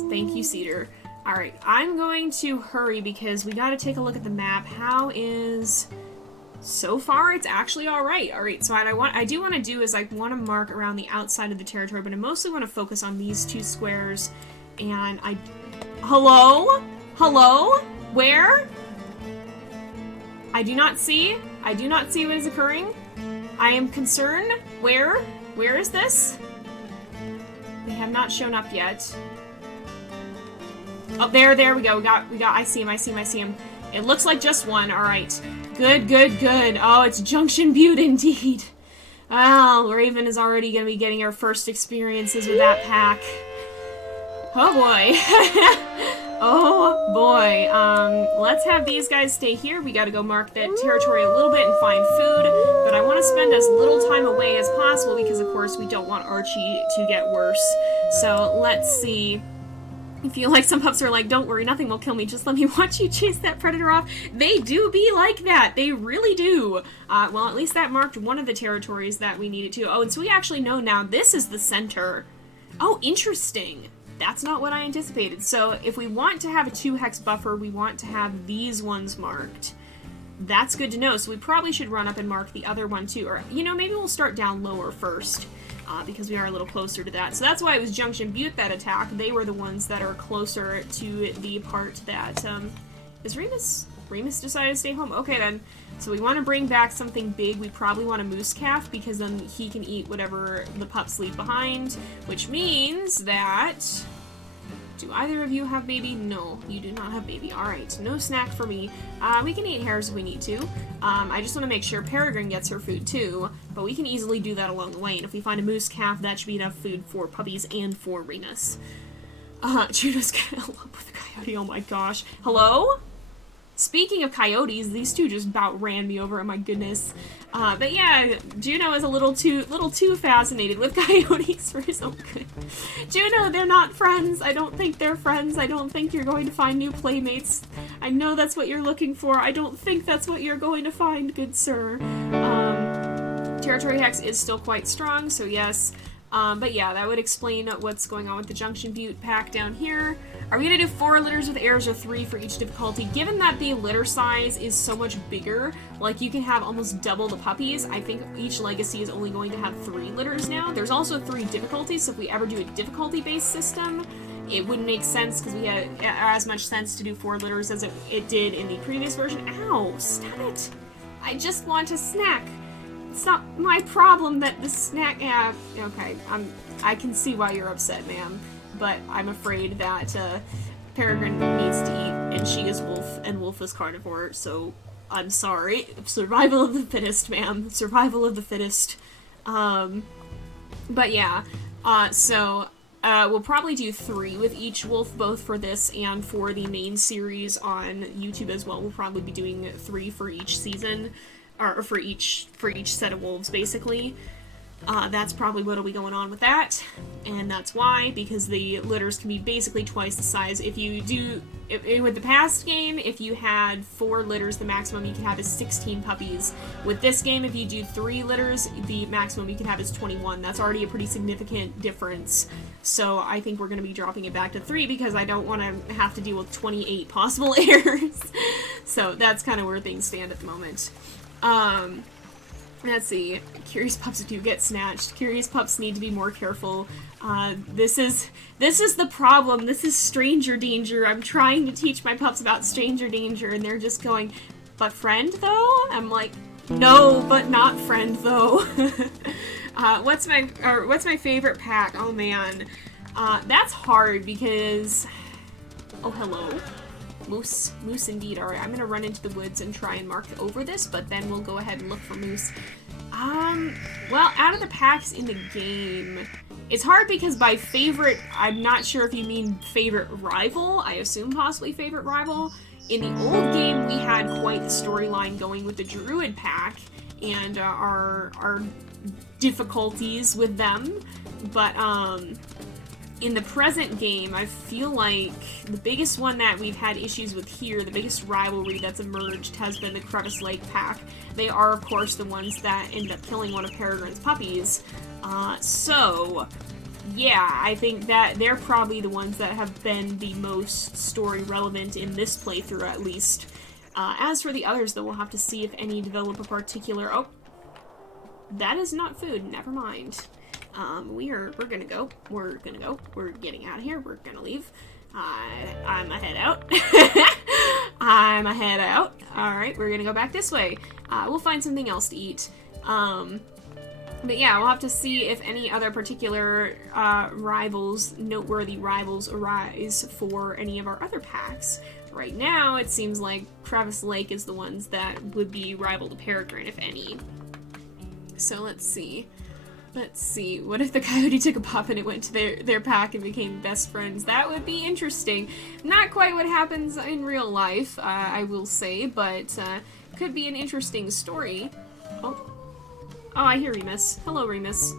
Thank you, Cedar. Alright, I'm going to hurry because we gotta take a look at the map. How is... So far, it's actually alright. Alright, so what I do want to do is I want to mark around the outside of the territory, but I mostly want to focus on these 2 squares, and Hello? Hello? Where? I do not see what is occurring. I am concerned. Where? Where is this? They have not shown up yet. Oh, there we go. We got, I see him. It looks like just one. Alright. Good. Oh, it's Junction Butte indeed. Well, Raven is already gonna be getting our first experiences with that pack. Oh boy. Oh boy. Let's have these guys stay here. We gotta go mark that territory a little bit and find food, but I want to spend as little time away as possible because, of course, we don't want Archie to get worse. So, let's see. I feel like some pups are like, don't worry, nothing will kill me, just let me watch you chase that predator off. They do be like that. They really do. Well, at least that marked one of the territories that we needed to. Oh, and so we actually know now this is the center. Oh, interesting. That's not what I anticipated. So if we want to have a 2-hex buffer, we want to have these ones marked. That's good to know. So we probably should run up and mark the other one too. Or, you know, maybe we'll start down lower first. Because we are a little closer to that. So that's why it was Junction Butte that attacked. They were the ones that are closer to the part that, is Remus decided to stay home? Okay then. So we want to bring back something big. We probably want a moose calf because then he can eat whatever the pups leave behind. Which means that... Do either of you have baby? No, you do not have baby. Alright, no snack for me. We can eat hares if we need to. I just want to make sure Peregrine gets her food too, but we can easily do that along the way, and if we find a moose calf, that should be enough food for puppies and for Remus. Juno's gonna elope with the coyote, oh my gosh. Hello? Speaking of coyotes, these two just about ran me over, oh my goodness. But yeah, Juno is a little too fascinated with coyotes for his own good. Juno, they're not friends. I don't think they're friends. I don't think you're going to find new playmates. I know that's what you're looking for. I don't think that's what you're going to find, good sir. Territory Hex is still quite strong, so yes. But yeah, that would explain what's going on with the Junction Butte pack down here. Are we gonna do 4 litters with heirs or 3 for each difficulty? Given that the litter size is so much bigger, like you can have almost double the puppies, I think each legacy is only going to have 3 litters now. There's also 3 difficulties, so if we ever do a difficulty-based system, it wouldn't make sense because we had as much sense to do 4 litters as it did in the previous version. Ow, stop it! I just want a snack. It's not my problem that the snack. Yeah, okay. I can see why you're upset, ma'am, but I'm afraid that Peregrine needs to eat, and she is wolf, and wolf is carnivore. So I'm sorry. Survival of the fittest, ma'am. Survival of the fittest. But yeah. So we'll probably do 3 with each wolf, both for this and for the main series on YouTube as well. We'll probably be doing 3 for each season. Or for each set of wolves, basically. That's probably what'll be going on with that, and that's why, because the litters can be basically twice the size. If you do, with the past game, if you had 4 litters, the maximum you can have is 16 puppies. With this game, if you do 3 litters, the maximum you can have is 21. That's already a pretty significant difference. So I think we're going to be dropping it back to 3 because I don't want to have to deal with 28 possible heirs. So that's kind of where things stand at the moment. Let's see. Curious pups do get snatched. Curious pups need to be more careful. This is the problem. This is stranger danger. I'm trying to teach my pups about stranger danger, and they're just going, but friend, though? I'm like, no, but not friend, though. What's my favorite pack? Oh, man. That's hard because... Oh, hello. Moose indeed. Alright, I'm gonna run into the woods and try and mark over this, but then we'll go ahead and look for moose. Well, out of the packs in the game, it's hard because by favorite, I'm not sure if you mean favorite rival. I assume possibly favorite rival. In the old game, we had quite the storyline going with the Druid pack, and our difficulties with them, but, in the present game, I feel like the biggest one that we've had issues with here, the biggest rivalry that's emerged, has been the Crevice Lake pack. They are, of course, the ones that end up killing one of Peregrine's puppies. So, yeah, I think that they're probably the ones that have been the most story relevant in this playthrough, at least. As for the others, though, we'll have to see if any develop a particular... Oh, that is not food. Never mind. We're gonna go. We're getting out of here. We're gonna leave. I'm a head out. I'm a head out. Alright, we're gonna go back this way. We'll find something else to eat. But yeah, we'll have to see if any other particular, noteworthy rivals arise for any of our other packs. Right now, it seems like Crevice Lake is the ones that would be rival to Peregrine, if any. So let's see. Let's see, what if the coyote took a pup and it went to their pack and became best friends? That would be interesting. Not quite what happens in real life, I will say, but could be an interesting story. Oh, I hear Remus. Hello, Remus.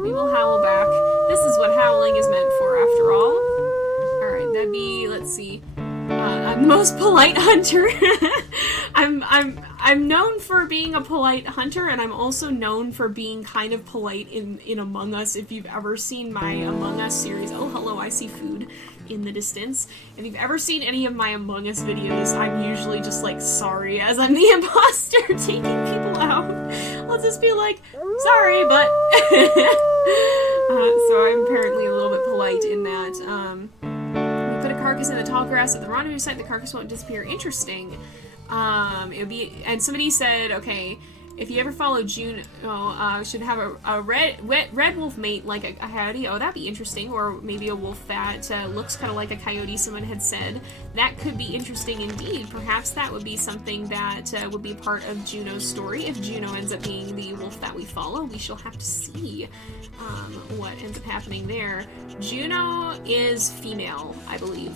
We will howl back. This is what howling is meant for, after all. Alright, that'd be, let's see. I'm the most polite hunter. I'm known for being a polite hunter, and I'm also known for being kind of polite in Among Us. If you've ever seen my Among Us series, oh hello, I see food in the distance. If you've ever seen any of my Among Us videos, I'm usually just like sorry as I'm the imposter taking people out. I'll just be like, sorry, but so I'm apparently a little bit polite in that. Put a carcass in the tall grass at the rendezvous site, the carcass won't disappear. Interesting. It would be, and somebody said, okay, if you ever follow Juno, should have a red wolf mate like a coyote. Oh, that'd be interesting. Or maybe a wolf that looks kind of like a coyote, someone had said. That could be interesting indeed. Perhaps that would be something that would be part of Juno's story. If Juno ends up being the wolf that we follow, we shall have to see what ends up happening there. Juno is female, I believe,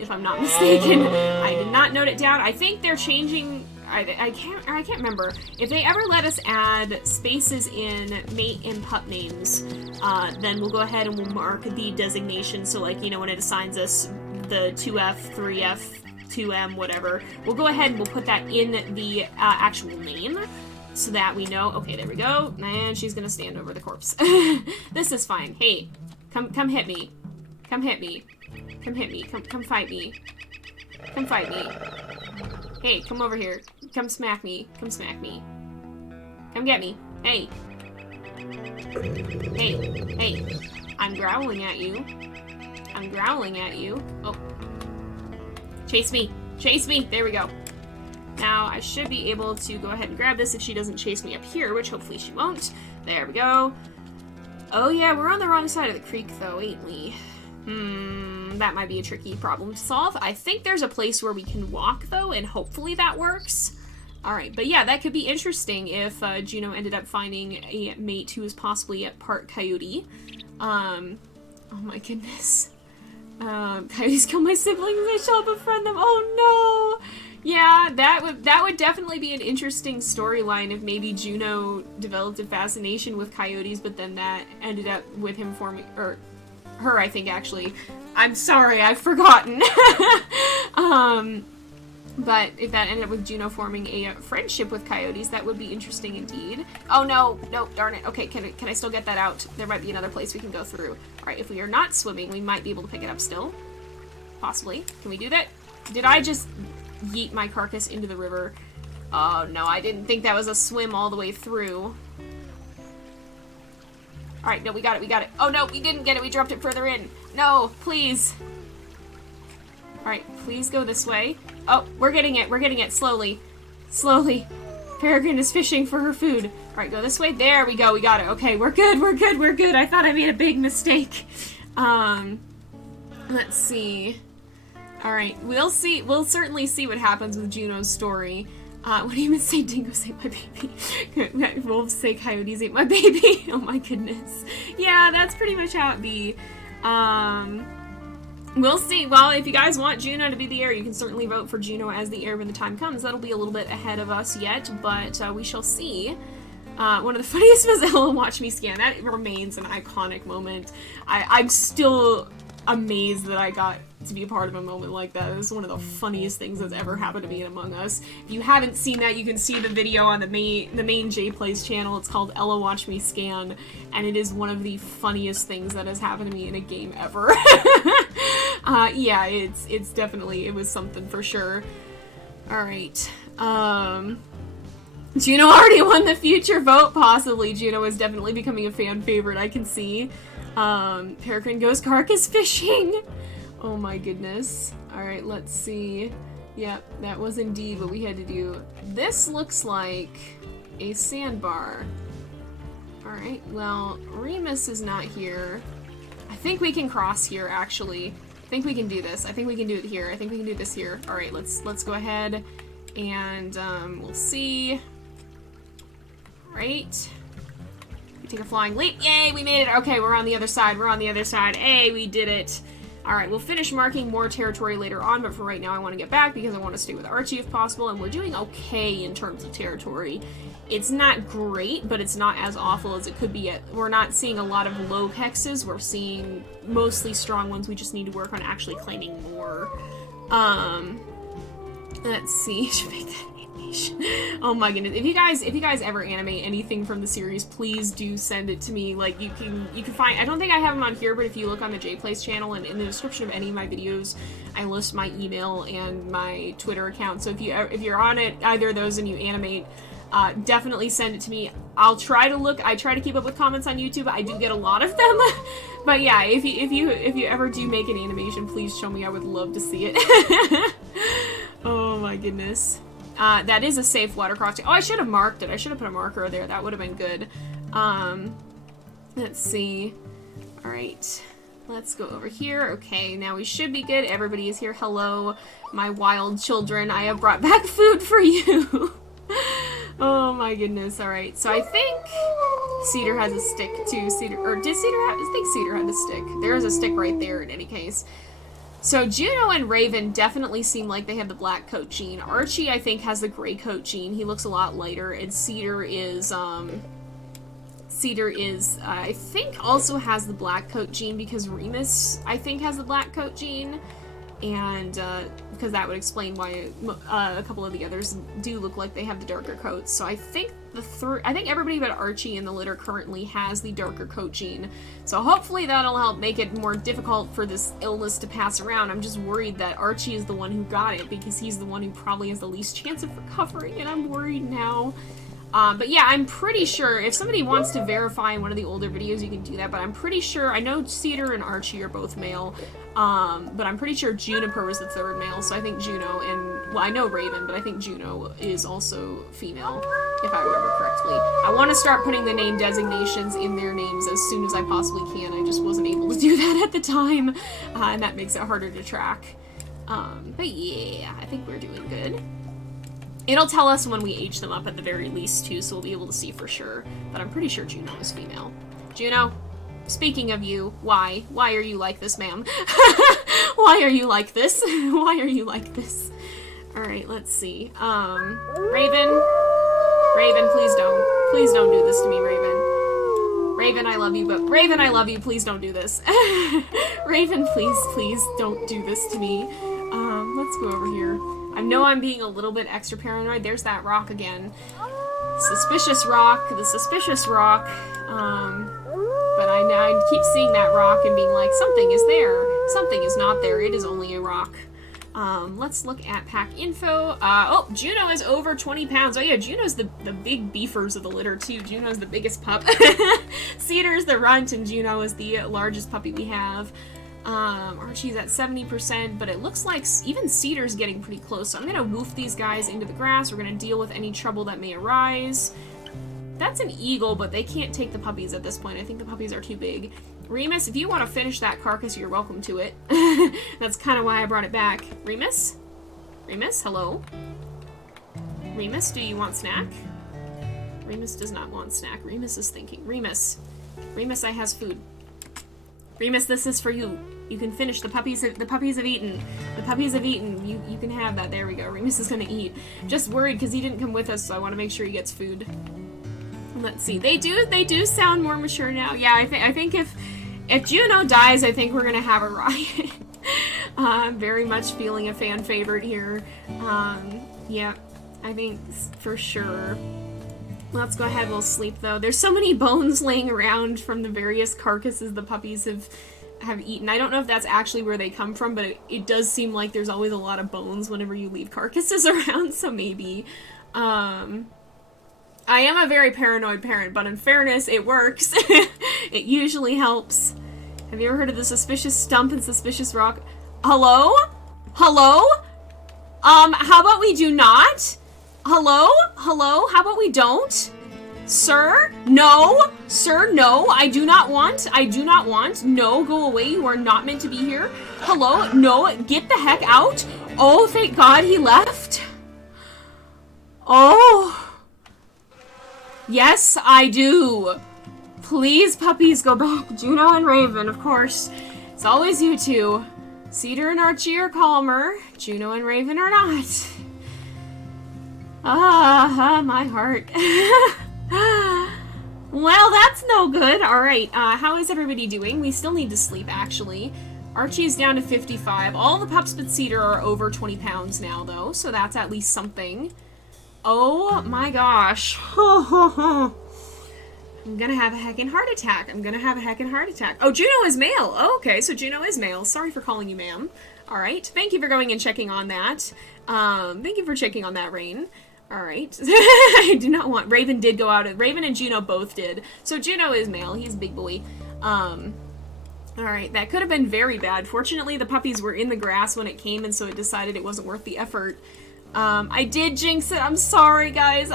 if I'm not mistaken. I did not note it down. I think they're changing... I can't remember. If they ever let us add spaces in mate and pup names, then we'll go ahead and we'll mark the designation. So, like, you know, when it assigns us the 2F, 3F, 2M, whatever, we'll go ahead and we'll put that in the actual name. so that we know. Okay, there we go. And she's gonna stand over the corpse. This is fine. Hey, come hit me. Come hit me. Come hit me. Come fight me. Come fight me. Hey, come over here. Come smack me. Come smack me. Come get me. Hey. Hey. Hey. I'm growling at you. I'm growling at you. Oh. Chase me. Chase me. There we go. Now, I should be able to go ahead and grab this if she doesn't chase me up here, which hopefully she won't. There we go. Oh yeah, we're on the wrong side of the creek though, ain't we? That might be a tricky problem to solve. I think there's a place where we can walk though, and hopefully that works. Alright, but yeah, that could be interesting if Juno ended up finding a mate who was possibly a part coyote. Oh my goodness. Coyotes kill my siblings, I shall befriend them. Oh no! Yeah, that would definitely be an interesting storyline if maybe Juno developed a fascination with coyotes, but then that ended up with him forming, or her, I think, actually. I'm sorry, I've forgotten. But if that ended up with Juno forming a friendship with coyotes, that would be interesting indeed. Oh no, darn it. Okay, can I still get that out? There might be another place we can go through. Alright, if we are not swimming, we might be able to pick it up still. Possibly. Can we do that? Did I just yeet my carcass into the river? Oh no, I didn't think that was a swim all the way through. Alright, no, we got it. Oh no, we didn't get it, we dropped it further in. No, please. Alright, please go this way. Oh, we're getting it, slowly. Slowly. Peregrine is fishing for her food. Alright, go this way. There we go, we got it. Okay, we're good. I thought I made a big mistake. Let's see. Alright, we'll certainly see what happens with Juno's story. What do you even say? Dingoes ate my baby. Wolves say coyotes ate my baby. Oh my goodness. Yeah, that's pretty much how it be. We'll see. Well, if you guys want Juno to be the heir, you can certainly vote for Juno as the heir when the time comes. That'll be a little bit ahead of us yet, but we shall see. One of the funniest was Ella Watch Me Scan. That remains an iconic moment. I'm still amazed that I got to be a part of a moment like that. It was one of the funniest things that's ever happened to me in Among Us. If you haven't seen that, you can see the video on the main JayPlays channel. It's called Ella Watch Me Scan, and it is one of the funniest things that has happened to me in a game ever. Yeah, it's definitely, it was something for sure. Alright, Juno already won the future vote, possibly. Juno is definitely becoming a fan favorite, I can see. Peregrine goes carcass fishing! Oh my goodness. Alright, let's see. Yep, that was indeed what we had to do. This looks like a sandbar. Alright, well, Remus is not here. I think we can cross here, actually. I think we can do this. I think we can do it here. I think we can do this here. Alright, let's go ahead and we'll see. Right. We take a flying leap. Yay, we made it! Okay, we're on the other side. We're on the other side. Hey, we did it! Alright, we'll finish marking more territory later on, but for right now I want to get back because I want to stay with Archie if possible, and we're doing okay in terms of territory. It's not great, but it's not as awful as it could be. We're not seeing a lot of low hexes, we're seeing mostly strong ones. We just need to work on actually claiming more. Let's see, I should make that animation. Oh my goodness, if you guys ever animate anything from the series, please do send it to me. Like, you can find, I don't think I have them on here, but if you look on the JayPlays channel and in the description of any of my videos, I list my email and my Twitter account. So if you're on it, either of those, and you animate, definitely send it to me. I'll try to look. I try to keep up with comments on YouTube. I do get a lot of them, but yeah, if you ever do make an animation, please show me. I would love to see it. Oh my goodness. That is a safe water crossing. Oh, I should have marked it. I should have put a marker there. That would have been good. Let's see. All right. Let's go over here. Okay, now we should be good. Everybody is here. Hello, my wild children. I have brought back food for you. Oh my goodness. All right. So I think Cedar has a stick too. Cedar, or did Cedar have? I think Cedar had the stick. There is a stick right there in any case. So Juno and Raven definitely seem like they have the black coat gene. Archie, I think, has the gray coat gene. He looks a lot lighter, and Cedar is, I think, also has the black coat gene because Remus, I think, has the black coat gene, and because that would explain why a couple of the others do look like they have the darker coats. So I think I think everybody but Archie in the litter currently has the darker coat gene. So hopefully that'll help make it more difficult for this illness to pass around. I'm just worried that Archie is the one who got it because he's the one who probably has the least chance of recovering, and I'm worried now. But yeah, I'm pretty sure if somebody wants to verify in one of the older videos, you can do that, but I'm pretty sure, I know Cedar and Archie are both male, but I'm pretty sure Juniper was the third male, so I think Juno and, well, I know Raven, but I think Juno is also female, if I remember correctly. I want to start putting the name designations in their names as soon as I possibly can. I just wasn't able to do that at the time, and that makes it harder to track. But yeah, I think we're doing good. It'll tell us when we age them up at the very least, too, so we'll be able to see for sure. But I'm pretty sure Juno is female. Juno, speaking of you, why? Why are you like this, ma'am? Why are you like this? Why are you like this? Alright, let's see. Raven? Raven, please don't. Please don't do this to me, Raven. Raven, I love you, but Raven, I love you, please don't do this. Raven, please don't do this to me. Let's go over here. I know I'm being a little bit extra paranoid. There's that rock again. Suspicious rock, the suspicious rock. But I keep seeing that rock and being like, something is there. Something is not there. It is only a rock. Let's look at pack info. Oh, Juno is over 20 pounds. Oh yeah, Juno's the big beefers of the litter too. Juno's the biggest pup. Cedar's the runt and Juno is the largest puppy we have. Archie's at 70%, but it looks like even Cedar's getting pretty close, so I'm gonna woof these guys into the grass. We're gonna deal with any trouble that may arise. That's an eagle, but they can't take the puppies at this point. I think the puppies are too big. Remus, if you want to finish that carcass, you're welcome to it. That's kind of why I brought it back. Remus? Remus, hello? Remus, do you want snack? Remus does not want snack. Remus is thinking. Remus. Remus, I has food. Remus, this is for you. You can finish. The puppies have eaten. The puppies have eaten. You can have that. There we go. Remus is gonna eat. Just worried because he didn't come with us, so I want to make sure he gets food. Let's see. They do sound more mature now. Yeah, I think if Juno dies, I think we're gonna have a riot. I'm very much feeling a fan favorite here. Yeah, I think for sure. Let's go ahead, we'll sleep though. There's so many bones laying around from the various carcasses the puppies have eaten. I don't know if that's actually where they come from, but it does seem like there's always a lot of bones whenever you leave carcasses around, so maybe. I am a very paranoid parent, but in fairness, it works. It usually helps. Have you ever heard of the suspicious stump and suspicious rock? Hello? Hello? How about we do not? Hello? Hello? How about we don't? Sir? No? Sir, no. I do not want. I do not want. No, go away. You are not meant to be here. Hello? No, get the heck out. Oh, thank God he left. Oh. Yes, I do. Please, puppies, go back. Juno and Raven, of course. It's always you two. Cedar and Archie are calmer. Juno and Raven are not. My heart. Well, that's no good. Alright, how is everybody doing? We still need to sleep, actually. Archie's down to 55. All the pups but Cedar are over 20 pounds now, though, so that's at least something. Oh my gosh. I'm gonna have a heckin' heart attack. I'm gonna have a heckin' heart attack. Oh, Juno is male. Oh, okay, so Juno is male. Sorry for calling you ma'am. Alright, thank you for going and checking on that. Thank you for checking on that, Rain. Alright. I do not want... Raven did go out. Raven and Juno both did. So Juno is male. He's a big boy. Alright, that could have been very bad. Fortunately, the puppies were in the grass when it came, and so it decided it wasn't worth the effort. I did jinx it. I'm sorry, guys.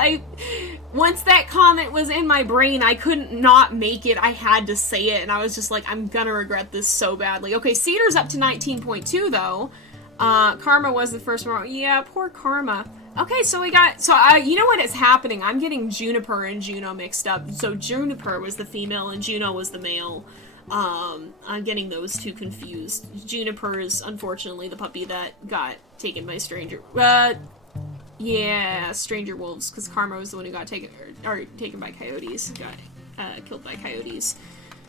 Once that comment was in my brain, I couldn't not make it. I had to say it, and I was just like, I'm gonna regret this so badly. Okay, Cedar's up to 19.2, though. Karma was the first one. Yeah, poor Karma. Okay, so we got... So, you know what is happening? I'm getting Juniper and Juno mixed up. So, Juniper was the female, and Juno was the male. I'm getting those two confused. Juniper is, unfortunately, the puppy that got taken by stranger... yeah, stranger wolves, because Karma was the one who got taken... Or taken by coyotes. Got, killed by coyotes,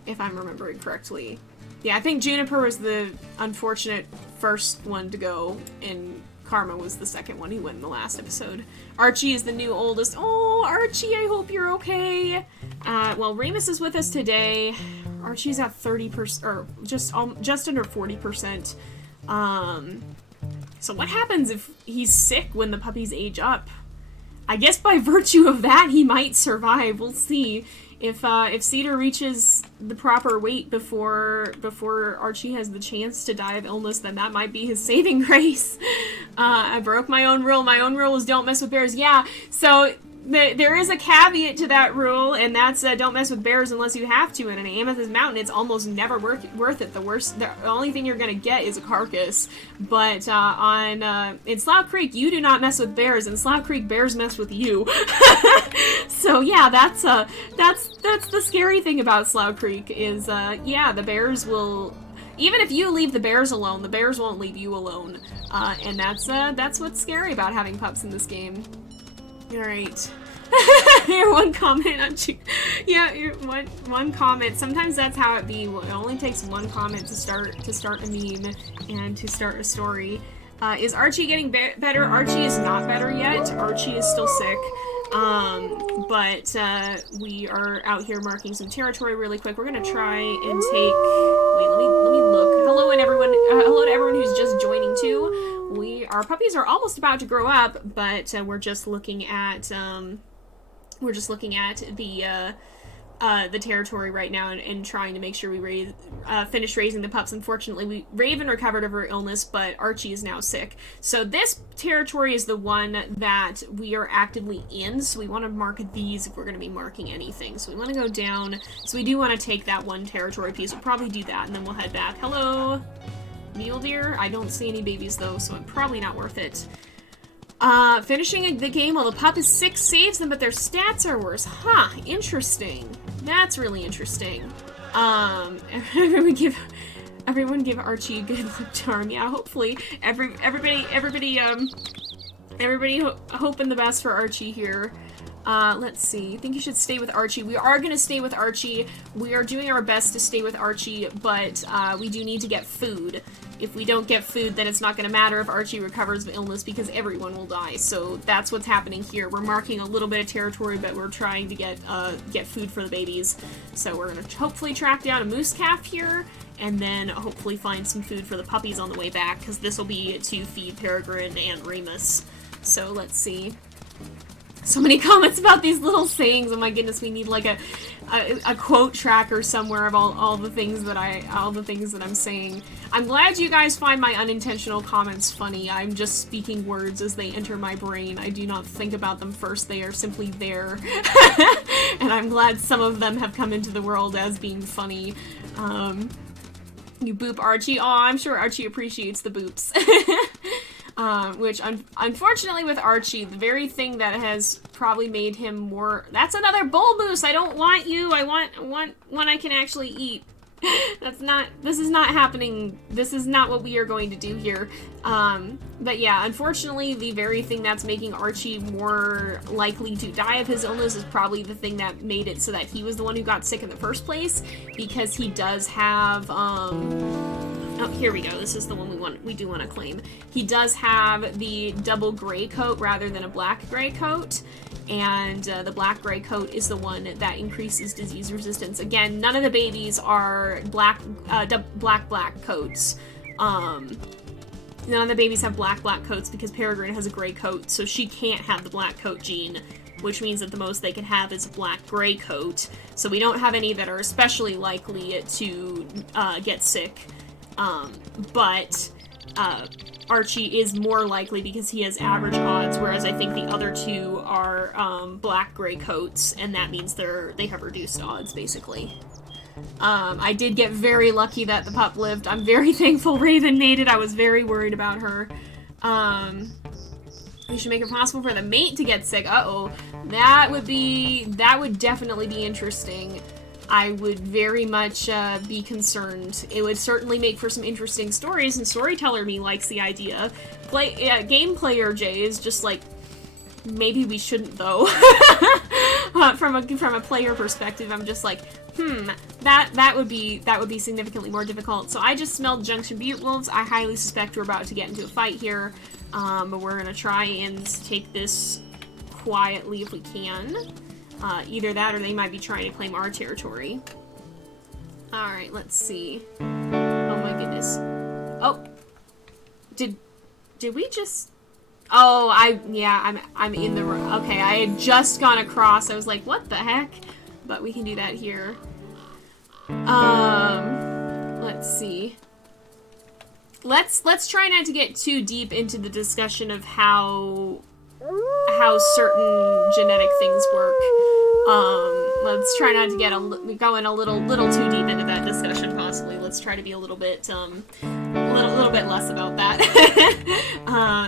if I'm remembering correctly. Yeah, I think Juniper was the unfortunate first one to go, and Karma was the second one who went in the last episode. Archie is the new oldest. Oh, Archie, I hope you're okay. Well, Remus is with us today. Archie's at 30%, or just under 40%. So what happens if he's sick when the puppies age up? I guess by virtue of that, he might survive. We'll see. If Cedar reaches the proper weight before Archie has the chance to die of illness, then that might be his saving grace. I broke my own rule. My own rule is don't mess with bears. Yeah, so there is a caveat to that rule, and that's don't mess with bears unless you have to. And in Amethyst Mountain, it's almost never worth it. The only thing you're gonna get is a carcass. But in Slough Creek, you do not mess with bears. In Slough Creek, bears mess with you. So yeah, that's the scary thing about Slough Creek is yeah, the bears will. Even if you leave the bears alone, the bears won't leave you alone. And that's what's scary about having pups in this game. Alright. Here, one comment on yeah, one comment. Sometimes that's how it be. It only takes one comment to start a meme and to start a story. Is Archie getting better? Archie is not better yet. Archie is still sick. But we are out here marking some territory really quick. We're gonna try and take. Wait, let me look. Hello, and everyone. Hello to everyone who's just joining too. Our puppies are almost about to grow up, but we're just looking at the territory right now and trying to make sure we finish raising the pups. Unfortunately, Raven recovered of her illness, but Archie is now sick. So this territory is the one that we are actively in, so we want to mark these if we're going to be marking anything. So we want to go down, so we do want to take that one territory piece. We'll probably do that, and then we'll head back. Hello, mule deer. I don't see any babies, though, so probably not worth it. Finishing the game while the pup is sick saves them, but their stats are worse. Huh, interesting. That's really interesting. Everyone give Archie a good luck charm. Yeah, hopefully. Everybody hoping the best for Archie here. Let's see. I think you should stay with Archie. We are going to stay with Archie. We are doing our best to stay with Archie, but we do need to get food. If we don't get food, then it's not going to matter if Archie recovers of illness because everyone will die. So that's what's happening here. We're marking a little bit of territory, but we're trying to get food for the babies. So we're going to hopefully track down a moose calf here, and then hopefully find some food for the puppies on the way back, because this will be to feed Peregrine and Remus. So let's see. So many comments about these little sayings. Oh my goodness, we need like a quote tracker somewhere of all the things that I'm saying. I'm glad you guys find my unintentional comments funny. I'm just speaking words as they enter my brain. I do not think about them first. They are simply there. And I'm glad some of them have come into the world as being funny. You boop Archie. Aw, I'm sure Archie appreciates the boops. Which, unfortunately with Archie, the very thing that has probably made him more... That's another bull moose! I don't want you! I want one I can actually eat. This is not happening. This is not what we are going to do here. But yeah, unfortunately, the very thing that's making Archie more likely to die of his illness is probably the thing that made it so that he was the one who got sick in the first place, because he does have, oh, here we go. This is the one we do want to claim. He does have the double gray coat rather than a black gray coat, and the black gray coat is the one that increases disease resistance. Again, none of the babies are black coats. None of the babies have black coats because Peregrine has a gray coat, so she can't have the black coat gene, which means that the most they can have is a black gray coat. So we don't have any that are especially likely to get sick. But Archie is more likely because he has average odds, whereas I think the other two are black-gray coats, and that means they have reduced odds, basically. I did get very lucky that the pup lived. I'm very thankful Raven made it. I was very worried about her. We should make it possible for the mate to get sick. Uh-oh. That would definitely be interesting. I would very much be concerned. It would certainly make for some interesting stories, and Storyteller me likes the idea. Game player Jay is just like, maybe we shouldn't though. From a player perspective, I'm just like, that would be significantly more difficult. So I just smelled Junction Butte wolves. I highly suspect we're about to get into a fight here, but we're gonna try and take this quietly if we can. Either that or they might be trying to claim our territory. Alright, let's see. Oh my goodness. Oh! Did we just... Oh, I'm in the... Okay, I had just gone across. I was like, what the heck? But we can do that here. Let's see. Let's try not to get too deep into the discussion of how certain genetic things work. Let's try not to get going a little too deep into that discussion. Possibly, let's try to be a little bit less about that.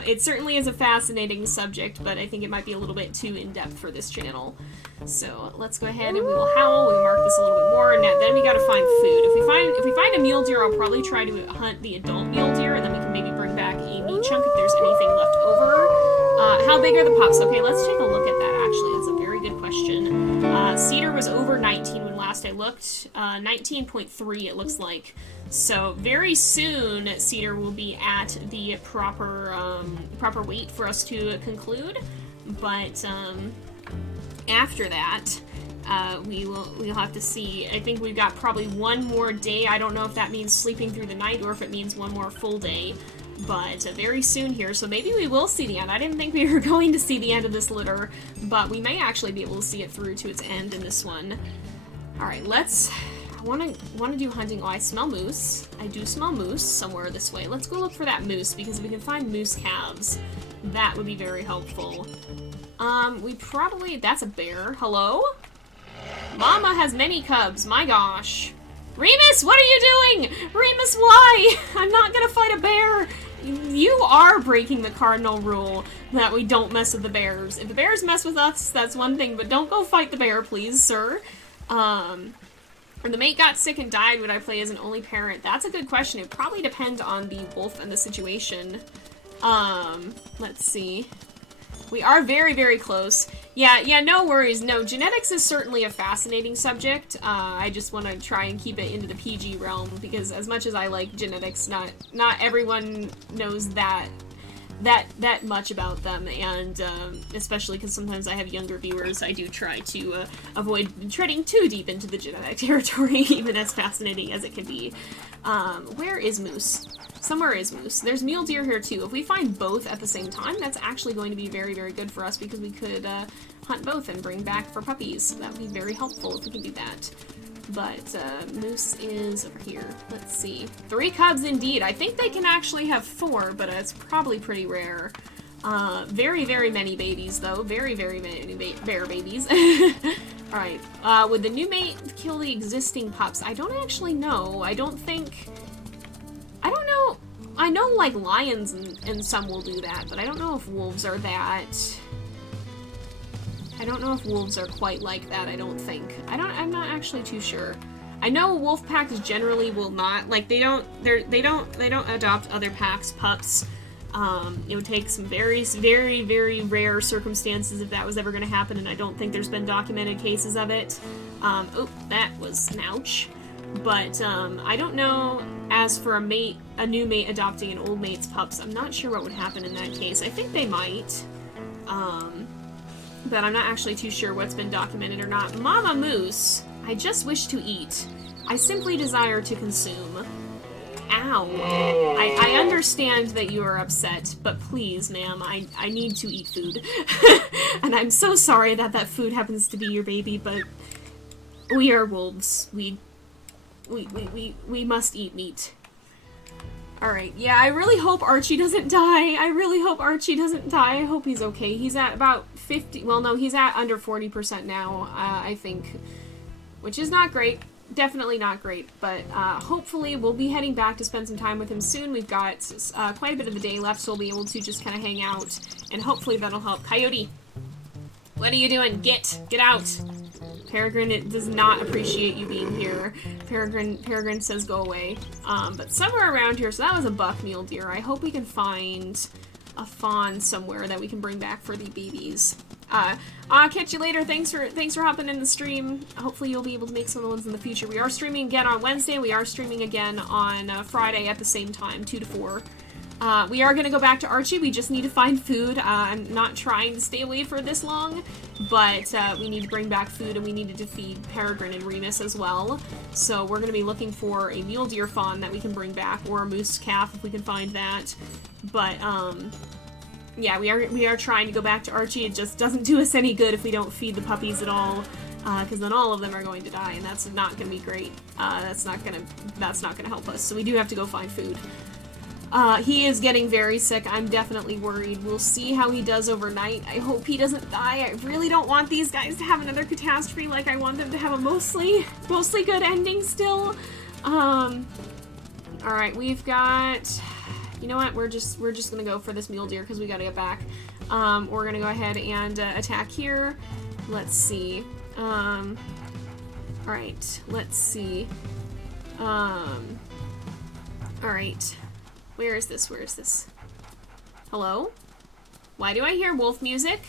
It certainly is a fascinating subject, but I think it might be a little bit too in depth for this channel. So let's go ahead and we will howl. We mark this a little bit more, and then we gotta find food. If we find a mule deer, I'll probably try to hunt the adult mule deer, and then we can maybe bring back a meat chunk if there's anything left over. How big are the pups? Okay, let's take a look at that. Actually, that's a very good question. Cedar was over 19 when last I looked. 19.3 it looks like. So very soon, Cedar will be at the proper weight for us to conclude. But after that, we'll have to see. I think we've got probably one more day. I don't know if that means sleeping through the night or if it means one more full day. But very soon here, so maybe we will see the end. I didn't think we were going to see the end of this litter, but we may actually be able to see it through to its end in this one. Alright, I want to do hunting. Oh, I smell moose. I do smell moose somewhere this way. Let's go look for that moose, because if we can find moose calves, that would be very helpful. That's a bear. Hello? Mama has many cubs, my gosh. Remus, what are you doing? Remus, why? I'm not gonna fight a bear. You are breaking the cardinal rule that we don't mess with the bears. If the bears mess with us, that's one thing, but don't go fight the bear, please, sir. When the mate got sick and died, would I play as an only parent? That's a good question. It would probably depend on the wolf and the situation. Let's see. We are very, very close. Yeah, no worries. No, genetics is certainly a fascinating subject. I just want to try and keep it into the PG realm, because as much as I like genetics, not everyone knows that much about them, and especially because sometimes I have younger viewers, I do try to avoid treading too deep into the genetic territory, even as fascinating as it can be. Where is Moose? Somewhere is Moose. There's mule deer here too. If we find both at the same time, that's actually going to be very, very good for us, because we could hunt both and bring back for puppies. That would be very helpful if we can do that. But Moose is over here. Let's see. 3 cubs indeed. I think they can actually have 4, but it's probably pretty rare. Very, very many babies though. Very, very many bear babies. Alright. Would the new mate kill the existing pups? I don't actually know. I don't know. I know, like, lions and some will do that, but I don't know if wolves are that. I don't know if wolves are quite like that, I don't think. I'm not actually too sure. I know wolf packs generally will not, like, they don't adopt other packs' pups. It would take some very, very, very rare circumstances if that was ever going to happen, and I don't think there's been documented cases of it. Oh, that was an ouch. But, I don't know, as for a new mate adopting an old mate's pups, I'm not sure what would happen in that case. I think they might, but I'm not actually too sure what's been documented or not. Mama Moose, I just wish to eat. I simply desire to consume. Ow. I understand that you are upset, but please, ma'am, I need to eat food. And I'm so sorry that food happens to be your baby, but we are wolves. We must eat meat. Alright, yeah, I really hope Archie doesn't die. I really hope Archie doesn't die. I hope he's okay. He's at about 50, well, no, he's at under 40% now, I think, which is not great. Definitely not great, but hopefully we'll be heading back to spend some time with him soon. We've got quite a bit of the day left, so we'll be able to just kind of hang out, and hopefully that'll help. Coyote, what are you doing? Get out. Peregrine does not appreciate you being here. Peregrine says go away. But somewhere around here, so that was a buck mule deer. I hope we can find a fawn somewhere that we can bring back for the babies. I'll catch you later. Thanks for hopping in the stream. Hopefully you'll be able to make some of the ones in the future. We are streaming again on Wednesday. We are streaming again on Friday at the same time, 2 to 4. We are going to go back to Archie. We just need to find food. I'm not trying to stay away for this long, but we need to bring back food, and we needed to feed Peregrine and Remus as well. So we're going to be looking for a mule deer fawn that we can bring back, or a moose calf if we can find that. But, yeah, we are trying to go back to Archie. It just doesn't do us any good if we don't feed the puppies at all, because then all of them are going to die, and that's not going to be great. That's not going to help us. So we do have to go find food. He is getting very sick. I'm definitely worried. We'll see how he does overnight. I hope he doesn't die. I really don't want these guys to have another catastrophe. Like, I want them to have a mostly good ending still. Alright, we've got... You know what? We're just gonna go for this mule deer because we gotta get back. We're gonna go ahead and attack here. Let's see. Alright, let's see. Alright. Where is this? Where is this? Hello? Why do I hear wolf music?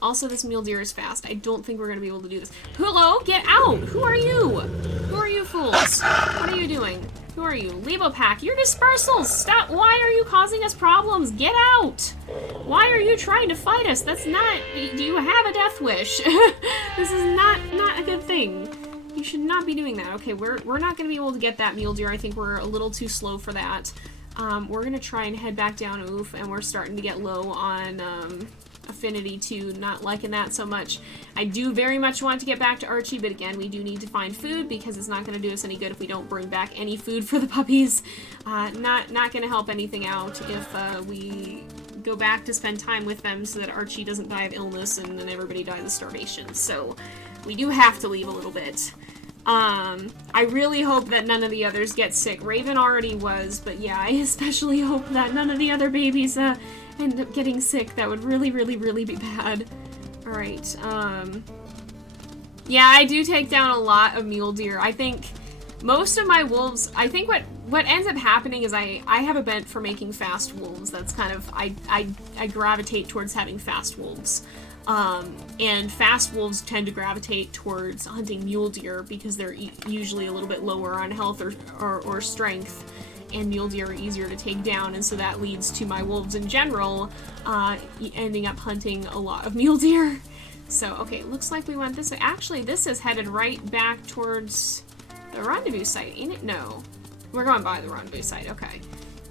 Also, this mule deer is fast. I don't think we're gonna be able to do this. Hello? Get out! Who are you? Who are you fools? What are you doing? Who are you? Lebo Pack, you're dispersals! Stop! Why are you causing us problems? Get out! Why are you trying to fight us? That's not... Do you have a death wish? This is not a good thing. You should not be doing that. Okay, we're not gonna be able to get that mule deer. I think we're a little too slow for that. We're gonna try and head back down, oof, and we're starting to get low on, affinity too, not liking that so much. I do very much want to get back to Archie, but again, we do need to find food because it's not going to do us any good if we don't bring back any food for the puppies. Not going to help anything out if we go back to spend time with them so that Archie doesn't die of illness and then everybody dies of starvation. So we do have to leave a little bit. I really hope that none of the others get sick. Raven already was, but yeah, I especially hope that none of the other babies end up getting sick. That would really, really, really be bad. Alright, yeah, I do take down a lot of mule deer. I think most of my wolves, I think what ends up happening is I have a bent for making fast wolves. That's kind of, I gravitate towards having fast wolves. And fast wolves tend to gravitate towards hunting mule deer because they're usually a little bit lower on health or strength, and mule deer are easier to take down, and so that leads to my wolves in general ending up hunting a lot of mule deer. So, okay, looks like we went this way. Actually, this is headed right back towards the rendezvous site, ain't it? No. We're going by the rendezvous site, okay.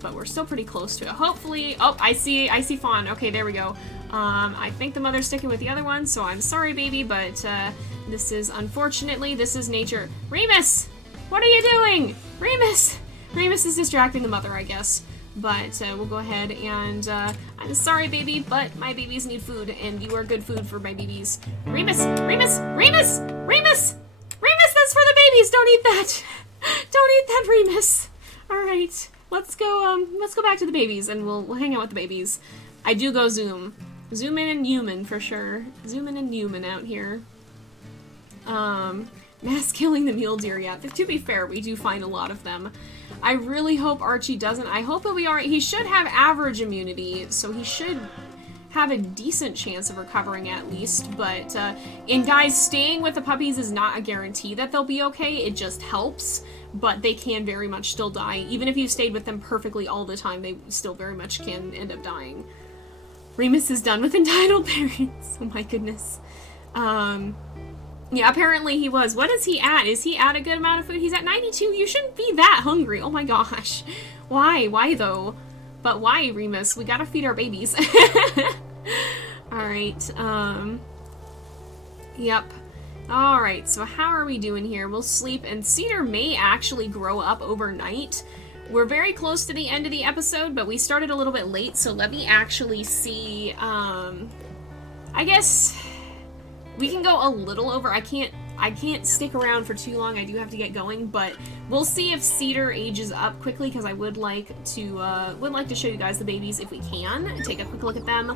But we're still pretty close to it. Hopefully, oh, I see fawn. Okay, there we go. I think the mother's sticking with the other one, so I'm sorry, baby, but this is, unfortunately, this is nature. Remus! What are you doing? Remus! Remus is distracting the mother, I guess. But we'll go ahead and, I'm sorry, baby, but my babies need food, and you are good food for my babies. Remus! Remus! Remus! Remus! Remus, that's for the babies! Don't eat that! Don't eat that, Remus! Alright, let's go back to the babies, and we'll hang out with the babies. I do go zoom. Zoom in and human, for sure. Zoom in and human out here. Mass killing the mule deer, yeah. To be fair, we do find a lot of them. I really hope Archie doesn't. I hope he'll be alright. He should have average immunity, so he should have a decent chance of recovering at least, but, and guys, staying with the puppies is not a guarantee that they'll be okay. It just helps, but they can very much still die. Even if you stayed with them perfectly all the time, they still very much can end up dying. Remus is done with entitled parents. Oh my goodness. Yeah, apparently he was. What is he at? Is he at a good amount of food? He's at 92. You shouldn't be that hungry. Oh my gosh. Why? Why though? But why, Remus? We gotta feed our babies. Alright, yep. Alright, so how are we doing here? We'll sleep, and Cedar may actually grow up overnight. We're very close to the end of the episode, but we started a little bit late, so let me actually see, I guess we can go a little over. I can't stick around for too long. I do have to get going, but we'll see if Cedar ages up quickly, because I would like to show you guys the babies if we can, take a quick look at them.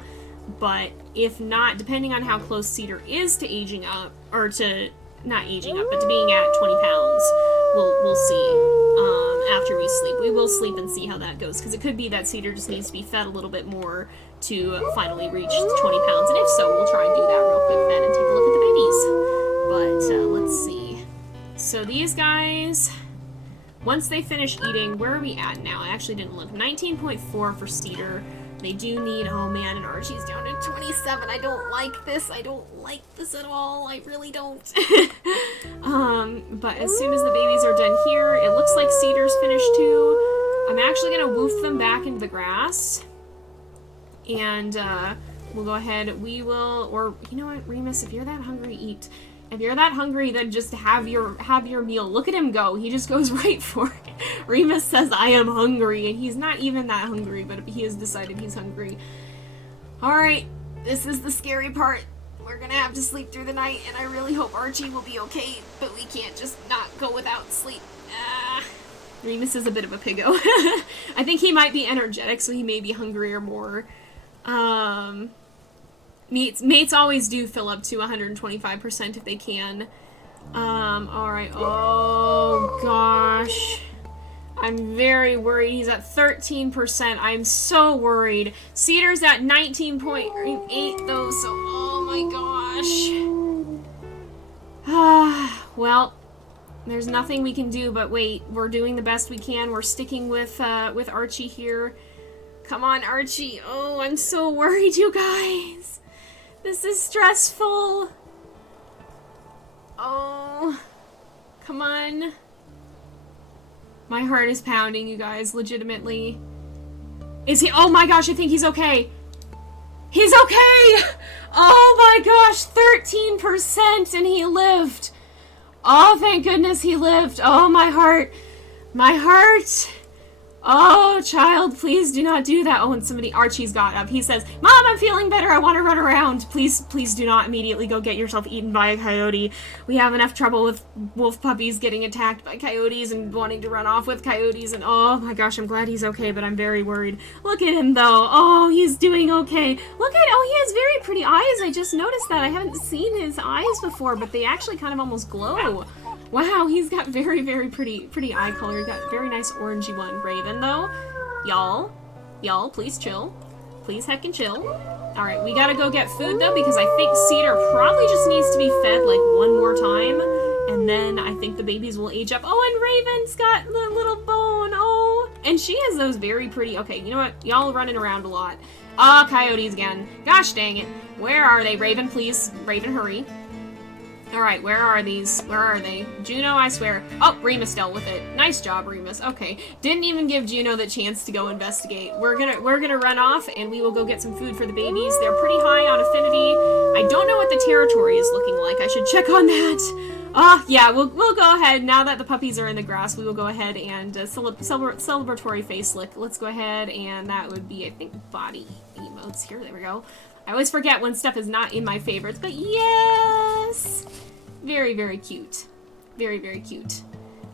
But if not, depending on how close Cedar is to aging up, or to not aging up, but to being at 20 pounds, we'll see. After we sleep, we will sleep and see how that goes, because it could be that Cedar just needs to be fed a little bit more to finally reach 20 pounds, and if so, we'll try and do that real quick then and take a look at the babies. But let's see. So these guys Once they finish eating, where are we at now? I actually didn't look. 19.4 for Cedar. They do need, oh man, and Archie's down to 27. I don't like this. I don't like this at all. I really don't. But as soon as the babies are done here, it looks like Cedar's finished too. I'm actually gonna woof them back into the grass. And we'll go ahead, we will, or you know what, Remus, if you're that hungry, eat. If you're that hungry, then just have your meal. Look at him go. He just goes right for it. Remus says, I am hungry, and he's not even that hungry, but he has decided he's hungry. Alright, this is the scary part. We're gonna have to sleep through the night, and I really hope Archie will be okay, but we can't just not go without sleep. Remus is a bit of a piggo. I think he might be energetic, so he may be hungrier more. Mates always do fill up to 125% if they can. Alright. Oh, gosh. I'm very worried. He's at 13%. I'm so worried. Cedar's at 19.8, though, so oh my gosh. Well, there's nothing we can do but wait. We're doing the best we can. We're sticking with Archie here. Come on, Archie. Oh, I'm so worried, you guys. This is stressful. Oh, come on. My heart is pounding, you guys, legitimately. Is he? Oh my gosh, I think he's okay. He's okay! Oh my gosh, 13% and he lived. Oh, thank goodness he lived. Oh, my heart. My heart. Oh, child, please do not do that. Oh, and Archie's got up. He says, Mom, I'm feeling better. I want to run around. Please do not immediately go get yourself eaten by a coyote. We have enough trouble with wolf puppies getting attacked by coyotes and wanting to run off with coyotes. And oh my gosh, I'm glad he's okay, but I'm very worried. Look at him, though. Oh, he's doing okay. Look at, oh, he has very pretty eyes. I just noticed that. I haven't seen his eyes before, but they actually kind of almost glow. Wow, he's got very, very pretty eye color. He's got a very nice orangey one. Raven, though, y'all, please chill. Please heckin' chill. Alright, we gotta go get food, though, because I think Cedar probably just needs to be fed, like, one more time. And then I think the babies will age up. Oh, and Raven's got the little bone. Oh, and she has those very pretty... Okay, you know what? Y'all running around a lot. Ah, coyotes again. Gosh dang it. Where are they? Raven, please. Raven, hurry. Alright, where are these? Where are they? Juno, I swear. Oh, Remus dealt with it. Nice job, Remus. Okay. Didn't even give Juno the chance to go investigate. We're gonna run off, and we will go get some food for the babies. They're pretty high on affinity. I don't know what the territory is looking like. I should check on that. Yeah, we'll go ahead. Now that the puppies are in the grass, we will go ahead and celebratory face lick. Let's go ahead, and that would be, I think, body emotes here. There we go. I always forget when stuff is not in my favorites, but yes! Very, very cute. Very, very cute.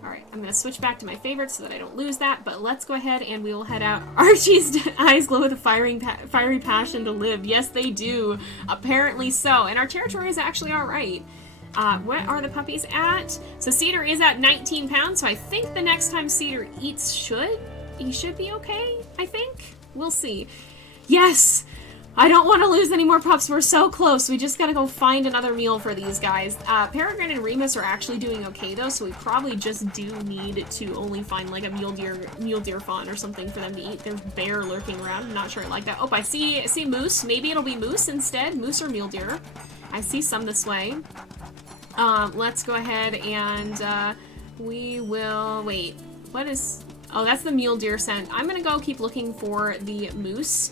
Alright, I'm going to switch back to my favorites so that I don't lose that, but let's go ahead and we will head out. Archie's eyes glow with a fiery passion to live. Yes, they do. Apparently so. And our territory is actually alright. What are the puppies at? So Cedar is at 19 pounds, so I think the next time Cedar eats he should be okay, I think. We'll see. Yes! I don't want to lose any more pups. We're so close. We just gotta go find another meal for these guys. Peregrine and Remus are actually doing okay, though, so we probably just do need to only find, like, a mule deer fawn or something for them to eat. There's bear lurking around. I'm not sure I like that. Oh, I see moose. Maybe it'll be moose instead. Moose or mule deer. I see some this way. Let's go ahead and, we will... Wait. What is... Oh, that's the mule deer scent. I'm gonna go keep looking for the moose.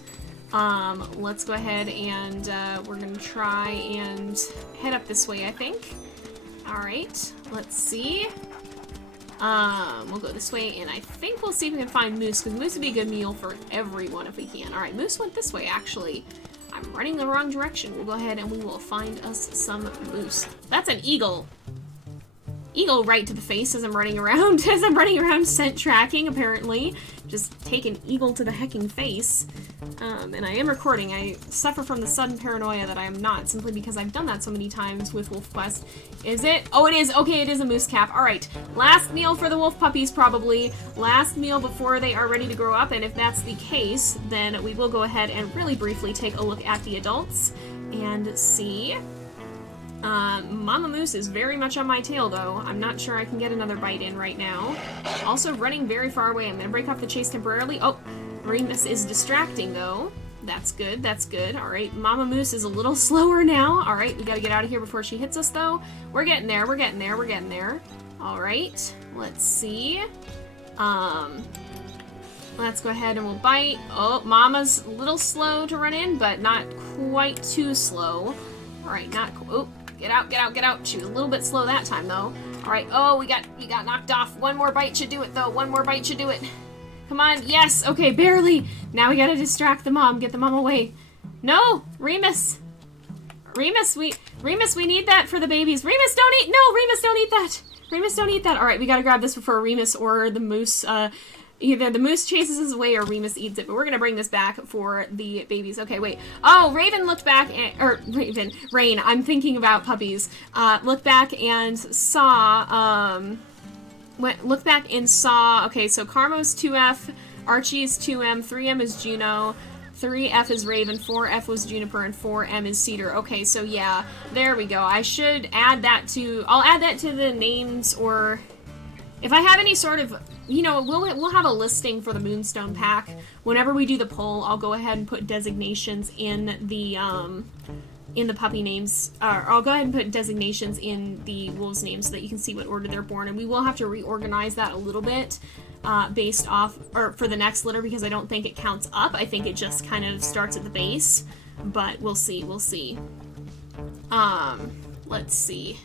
Let's go ahead and, we're gonna try and head up this way, I think. Alright, let's see. We'll go this way, and I think we'll see if we can find moose, because moose would be a good meal for everyone if we can. Alright, moose went this way, actually. I'm running the wrong direction. We'll go ahead and we will find us some moose. That's an eagle. Eagle right to the face as I'm running around, scent tracking, apparently. Just take an eagle to the hecking face. And I am recording. I suffer from the sudden paranoia that I am not, simply because I've done that so many times with WolfQuest. Is it? Oh, it is. Okay, it is a moose calf. Alright, last meal for the wolf puppies, probably. Last meal before they are ready to grow up, and if that's the case, then we will go ahead and really briefly take a look at the adults and see Mama Moose is very much on my tail, though. I'm not sure I can get another bite in right now. Also running very far away. I'm gonna break off the chase temporarily. Oh, Remus is distracting, though. That's good, that's good. Alright, Mama Moose is a little slower now. Alright, we gotta get out of here before she hits us, though. We're getting there, we're getting there, we're getting there. Alright, let's see. Let's go ahead and we'll bite. Oh, Mama's a little slow to run in, but not quite too slow. Alright, not... Oh, get out, get out, get out. She was a little bit slow that time, though. Alright, oh, we got knocked off. One more bite should do it, though. One more bite should do it. Come on, yes, okay, barely. Now we gotta distract the mom, get the mom away. No, Remus. Remus, we need that for the babies. Remus, don't eat, no, Remus, don't eat that. Remus, don't eat that. All right, we gotta grab this before Remus or the moose, either the moose chases us away or Remus eats it, but we're gonna bring this back for the babies. Okay, wait. Oh, Raven looked back, Rain, I'm thinking about puppies. Looked back and saw, okay, so Carmo's 2F, Archie's 2M, 3M is Juno, 3F is Raven, 4F was Juniper, and 4M is Cedar. Okay, so yeah, there we go. I should add that to, I'll add that to the names, or if I have any sort of, you know, we'll have a listing for the Moonstone pack. Whenever we do the poll, I'll go ahead and put designations in the puppy names, or I'll go ahead and put designations in the wolves' names so that you can see what order they're born, and we will have to reorganize that a little bit based off, or for the next litter, because I don't think it counts up. I think it just kind of starts at the base, but we'll see, we'll see. Let's see.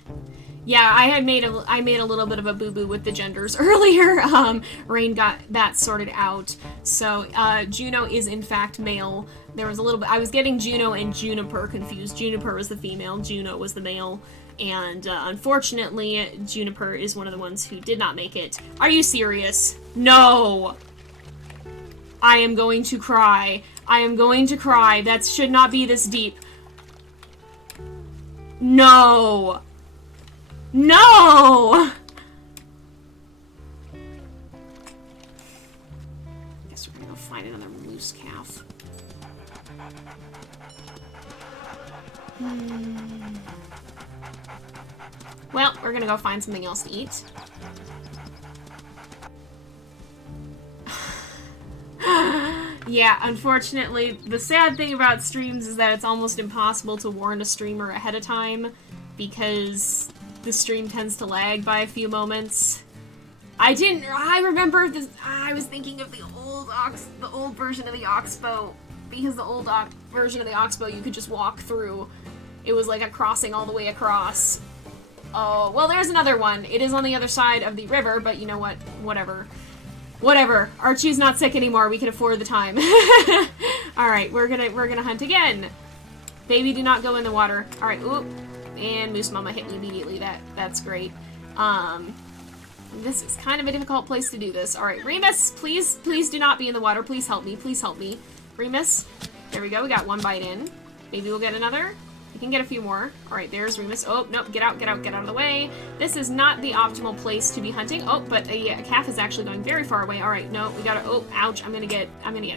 Yeah, I made a little bit of a boo-boo with the genders earlier. Rain got that sorted out. So, Juno is in fact male. There was a little bit, I was getting Juno and Juniper confused. Juniper was the female, Juno was the male. And, unfortunately, Juniper is one of the ones who did not make it. Are you serious? No! I am going to cry. I am going to cry. That should not be this deep. No! No! Guess we're gonna go find another moose calf. Well, we're gonna go find something else to eat. Yeah, unfortunately, the sad thing about streams is that it's almost impossible to warn a streamer ahead of time because the stream tends to lag by a few moments. I remember this, I was thinking of the old version of the Oxbow, because the old version of the Oxbow you could just walk through. It was like a crossing all the way across. Oh, well, there's another one. It is on the other side of the river, but you know what? Whatever. Whatever. Archie's not sick anymore. We can afford the time. Alright, we're gonna hunt again. Baby, do not go in the water. Alright, oop. And Moose Mama hit me immediately. That's great. This is kind of a difficult place to do this. Alright, Remus, please do not be in the water. Please help me. Please help me. Remus. There we go. We got one bite in. Maybe we'll get another. We can get a few more. Alright, there's Remus. Oh, nope. Get out of the way. This is not the optimal place to be hunting. Oh, but a calf is actually going very far away. Alright, no, we gotta, oh, ouch. I'm gonna get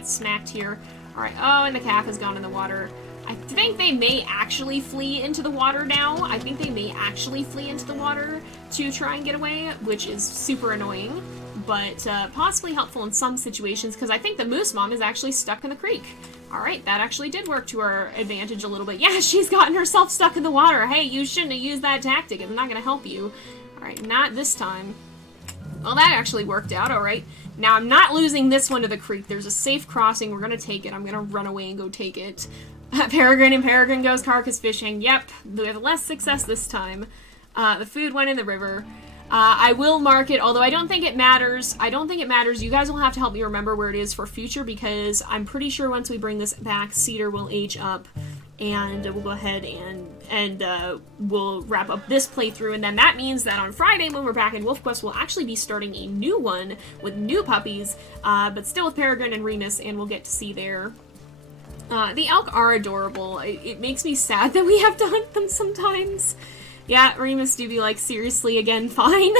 smacked here. Alright, oh, and the calf has gone in the water. I think they may actually flee into the water now. I think they may actually flee into the water to try and get away, which is super annoying, but possibly helpful in some situations, because I think the moose mom is actually stuck in the creek. Alright, that actually did work to our advantage a little bit. Yeah, she's gotten herself stuck in the water. Hey, you shouldn't have used that tactic. It's not going to help you. Alright, not this time. Well, that actually worked out, alright. Now, I'm not losing this one to the creek. There's a safe crossing. We're going to take it. I'm going to run away and go take it. Peregrine and Peregrine goes carcass fishing. Yep, we have less success this time. The food went in the river. I will mark it, although I don't think it matters. I don't think it matters. You guys will have to help me remember where it is for future, because I'm pretty sure once we bring this back, Cedar will age up, and we'll go ahead and we'll wrap up this playthrough, and then that means that on Friday, when we're back in WolfQuest, we'll actually be starting a new one with new puppies, but still with Peregrine and Remus, and we'll get to see their... the elk are adorable. It makes me sad that we have to hunt them sometimes. Yeah, Remus do be like, seriously again, fine.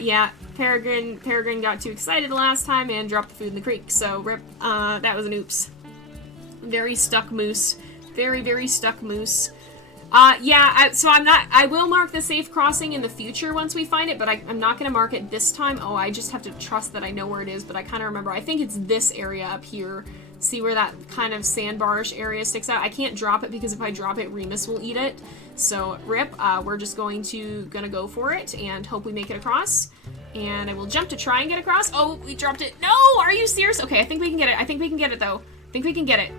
Yeah, Peregrine got too excited the last time and dropped the food in the creek, so rip, that was an oops. Very stuck moose. Very, very stuck moose. Yeah, so I will mark the safe crossing in the future once we find it, but I'm not going to mark it this time. Oh, I just have to trust that I know where it is, but I kind of remember. I think it's this area up here. See where that kind of sandbar-ish area sticks out? I can't drop it because if I drop it, Remus will eat it. So, rip, we're just going to go for it and hope we make it across. And I will jump to try and get across. Oh, we dropped it. No, are you serious? Okay, I think we can get it. I think we can get it, though. I think we can get it.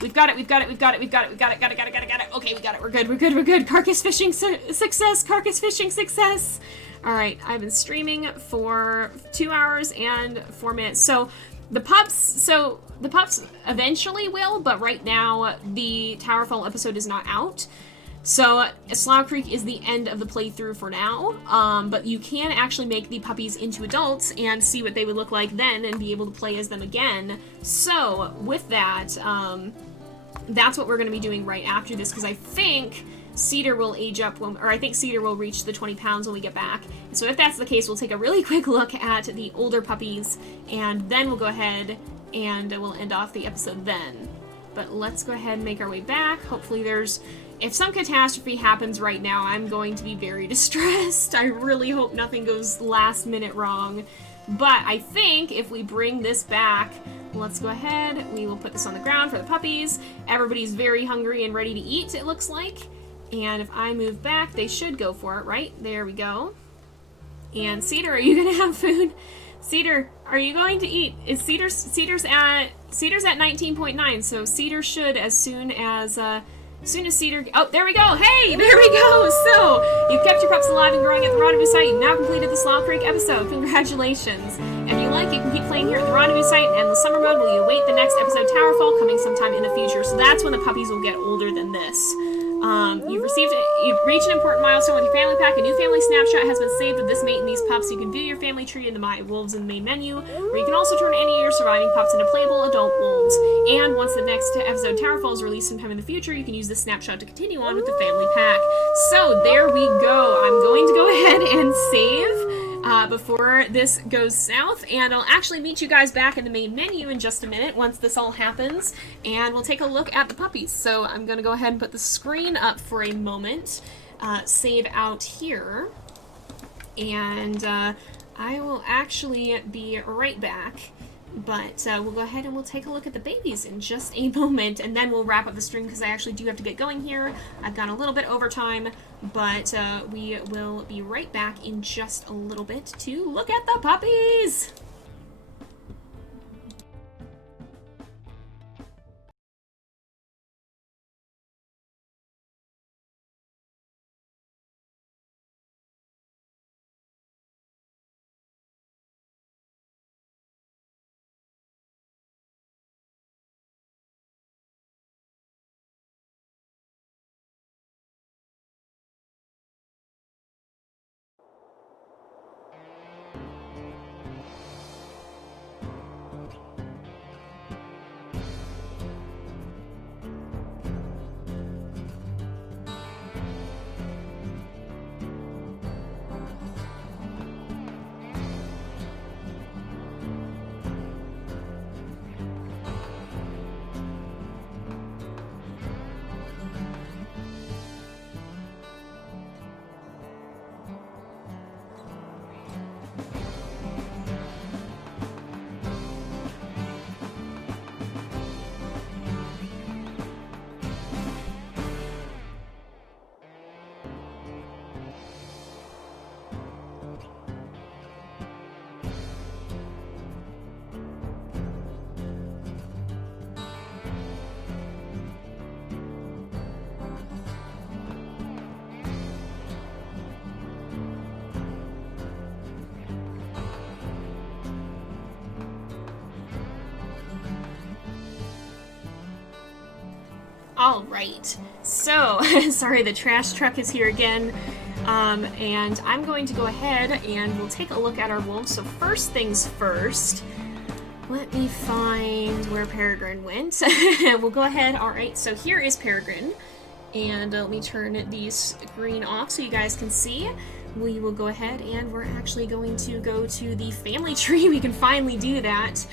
We've got it, we've got it, we've got it, we've got it, we've got it, got it. Okay, we got it, we're good, we're good, we're good. Carcass fishing success, carcass fishing success. All right, I've been streaming for 2 hours and 4 minutes. So the pups eventually will, but right now the Towerfall episode is not out. So Slough Creek is the end of the playthrough for now, but you can actually make the puppies into adults and see what they would look like then and be able to play as them again. So with that, that's what we're going to be doing right after this, because I think Cedar will age up, I think Cedar will reach the 20 pounds when we get back. So if that's the case, we'll take a really quick look at the older puppies, and then we'll go ahead and we'll end off the episode then. But let's go ahead and make our way back. Hopefully if some catastrophe happens right now, I'm going to be very distressed. I really hope nothing goes last minute wrong. But I think if we bring this back, let's go ahead. We will put this on the ground for the puppies. Everybody's very hungry and ready to eat, it looks like. And if I move back, they should go for it, right? There we go. And Cedar, are you gonna have food? Cedar, are you going to eat? Cedar's at 19.9, so Cedar should as soon as Cedar... Oh, there we go! Hey, there we go! So, you've kept your pups alive and growing at the Rendezvous site. You've now completed the Slough Creek episode. Congratulations! If you like, you can keep playing here at the Rendezvous site in Endless Summer Mode while you await the next episode, Towerfall, coming sometime in the future. So that's when the puppies will get older than this. You've reached an important milestone with your family pack. A new family snapshot has been saved with this mate and these pups. You can view your family tree in the My Wolves in the main menu, where you can also turn any of your surviving pups into playable adult wolves. And once the next episode Towerfall is released sometime in the future, you can use this snapshot to continue on with the family pack. So there we go. I'm going to go ahead and save before this goes south, and I'll actually meet you guys back in the main menu in just a minute once this all happens, and we'll take a look at the puppies. So I'm going to go ahead and put the screen up for a moment, save out here, and I will actually be right back. But we'll go ahead and we'll take a look at the babies in just a moment, and then we'll wrap up the stream because I actually do have to get going here. I've gone a little bit over time, but we will be right back in just a little bit to look at the puppies! Alright, so, sorry, the trash truck is here again, and I'm going to go ahead and we'll take a look at our wolves. So first things first, let me find where Peregrine went. We'll go ahead, alright, so here is Peregrine, and let me turn these green off so you guys can see. We will go ahead and we're actually going to go to the family tree. We can finally do that.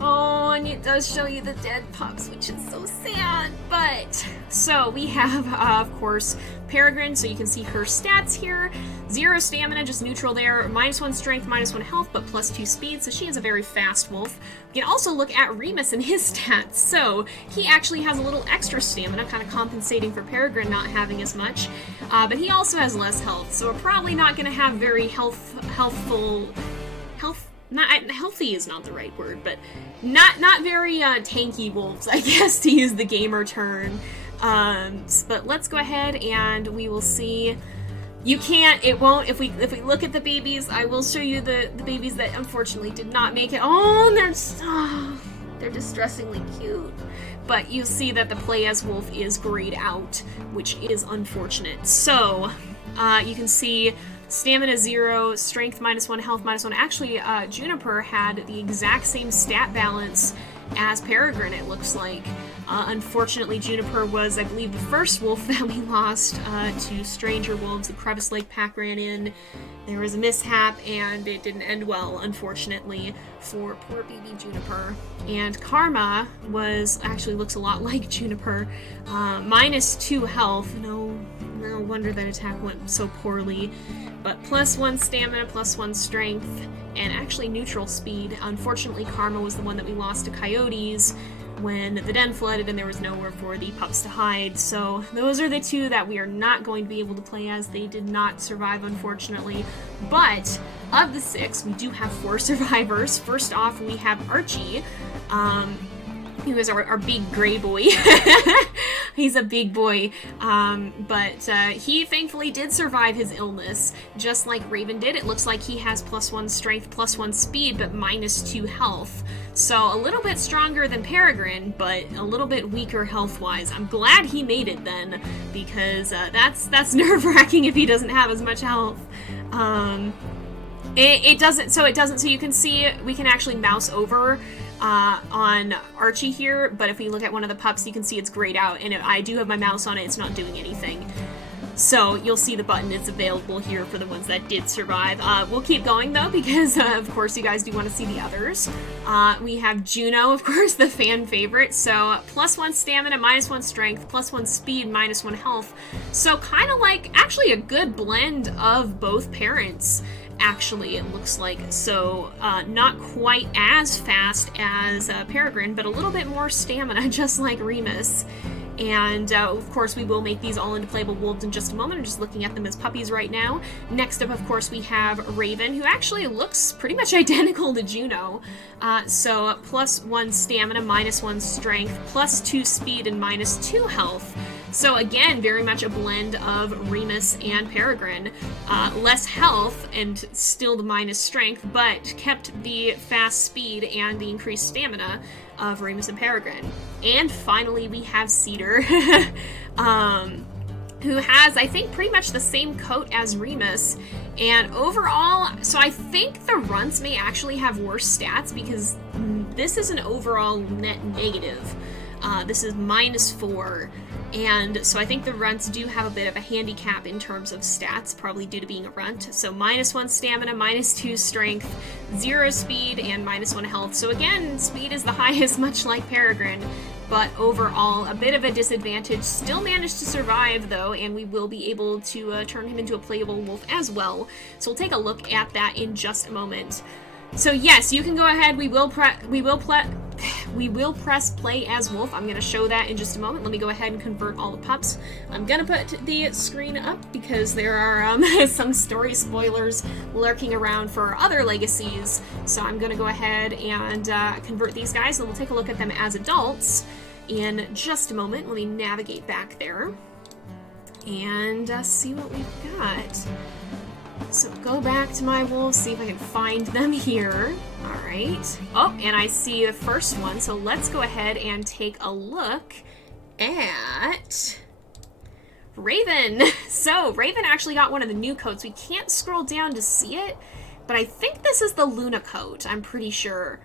Oh, and it does show you the dead pups, which is so sad. But, so we have, of course, Peregrine, so you can see her stats here. 0 stamina, just neutral there. -1 strength, -1 health, but +2 speed, so she is a very fast wolf. We can also look at Remus and his stats. So he actually has a little extra stamina, kind of compensating for Peregrine not having as much. But he also has less health, so we're probably not going to have very healthy is not the right word, but not very tanky wolves, I guess, to use the gamer term. But let's go ahead and we will see. It won't, if we look at the babies, I will show you the babies that unfortunately did not make it. Oh, they're distressingly cute. But you see that the play as wolf is grayed out, which is unfortunate. So, you can see stamina 0, strength -1, health -1. Actually, Juniper had the exact same stat balance as Peregrine, it looks like. Unfortunately, Juniper was, I believe, the first wolf that we lost to stranger wolves. The Crevice Lake pack ran in, there was a mishap, and it didn't end well, unfortunately, for poor baby Juniper. And Karma actually looks a lot like Juniper. -2 health. No wonder that attack went so poorly. But +1 stamina, +1 strength, and actually neutral speed. Unfortunately, Karma was the one that we lost to coyotes when the den flooded and there was nowhere for the pups to hide. So those are the two that we are not going to be able to play as. They did not survive, unfortunately. But of the 6, we do have 4 survivors. First off, we have Archie, who is our big gray boy. He's a big boy, but he thankfully did survive his illness, just like Raven did. It looks like he has +1 strength, +1 speed, but -2 health. So a little bit stronger than Peregrine, but a little bit weaker health-wise. I'm glad he made it then, because that's nerve-wracking if he doesn't have as much health. So you can see, we can actually mouse over on Archie here, but if we look at one of the pups, you can see it's grayed out, and I do have my mouse on it, it's not doing anything. So you'll see the button is available here for the ones that did survive. We'll keep going though, because of course you guys do want to see the others. We have Juno, of course, the fan favorite. So +1 stamina, -1 strength, +1 speed, -1 health. So kind of like actually a good blend of both parents. Actually, it looks like. So not quite as fast as Peregrine, but a little bit more stamina, just like Remus. And of course, we will make these all into playable wolves in just a moment. I'm just looking at them as puppies right now. Next up, of course, we have Raven, who actually looks pretty much identical to Juno. So +1 stamina, -1 strength, +2 speed, and -2 health. So again, very much a blend of Remus and Peregrine. Less health and still the -, strength, but kept the fast speed and the increased stamina of Remus and Peregrine. And finally, we have Cedar, who has, I think, pretty much the same coat as Remus. And overall, so I think the runts may actually have worse stats, because this is an overall net negative. This is -4. And so I think the runts do have a bit of a handicap in terms of stats, probably due to being a runt. So -1 stamina, -2 strength, 0 speed, and -1 health. So again, speed is the highest, much like Peregrine, but overall a bit of a disadvantage. Still managed to survive though, and we will be able to turn him into a playable wolf as well. So we'll take a look at that in just a moment. So yes, you can go ahead. We will press play as wolf. I'm going to show that in just a moment. Let me go ahead and convert all the pups. I'm going to put the screen up because there are some story spoilers lurking around for other legacies. So I'm going to go ahead and convert these guys, and we'll take a look at them as adults in just a moment. Let me navigate back there and see what we've got. So go back to my wolves, see if I can find them here. All right. Oh, and I see the first one. So let's go ahead and take a look at Raven. So Raven actually got one of the new coats. We can't scroll down to see it, but I think this is the Luna coat. I'm pretty sure.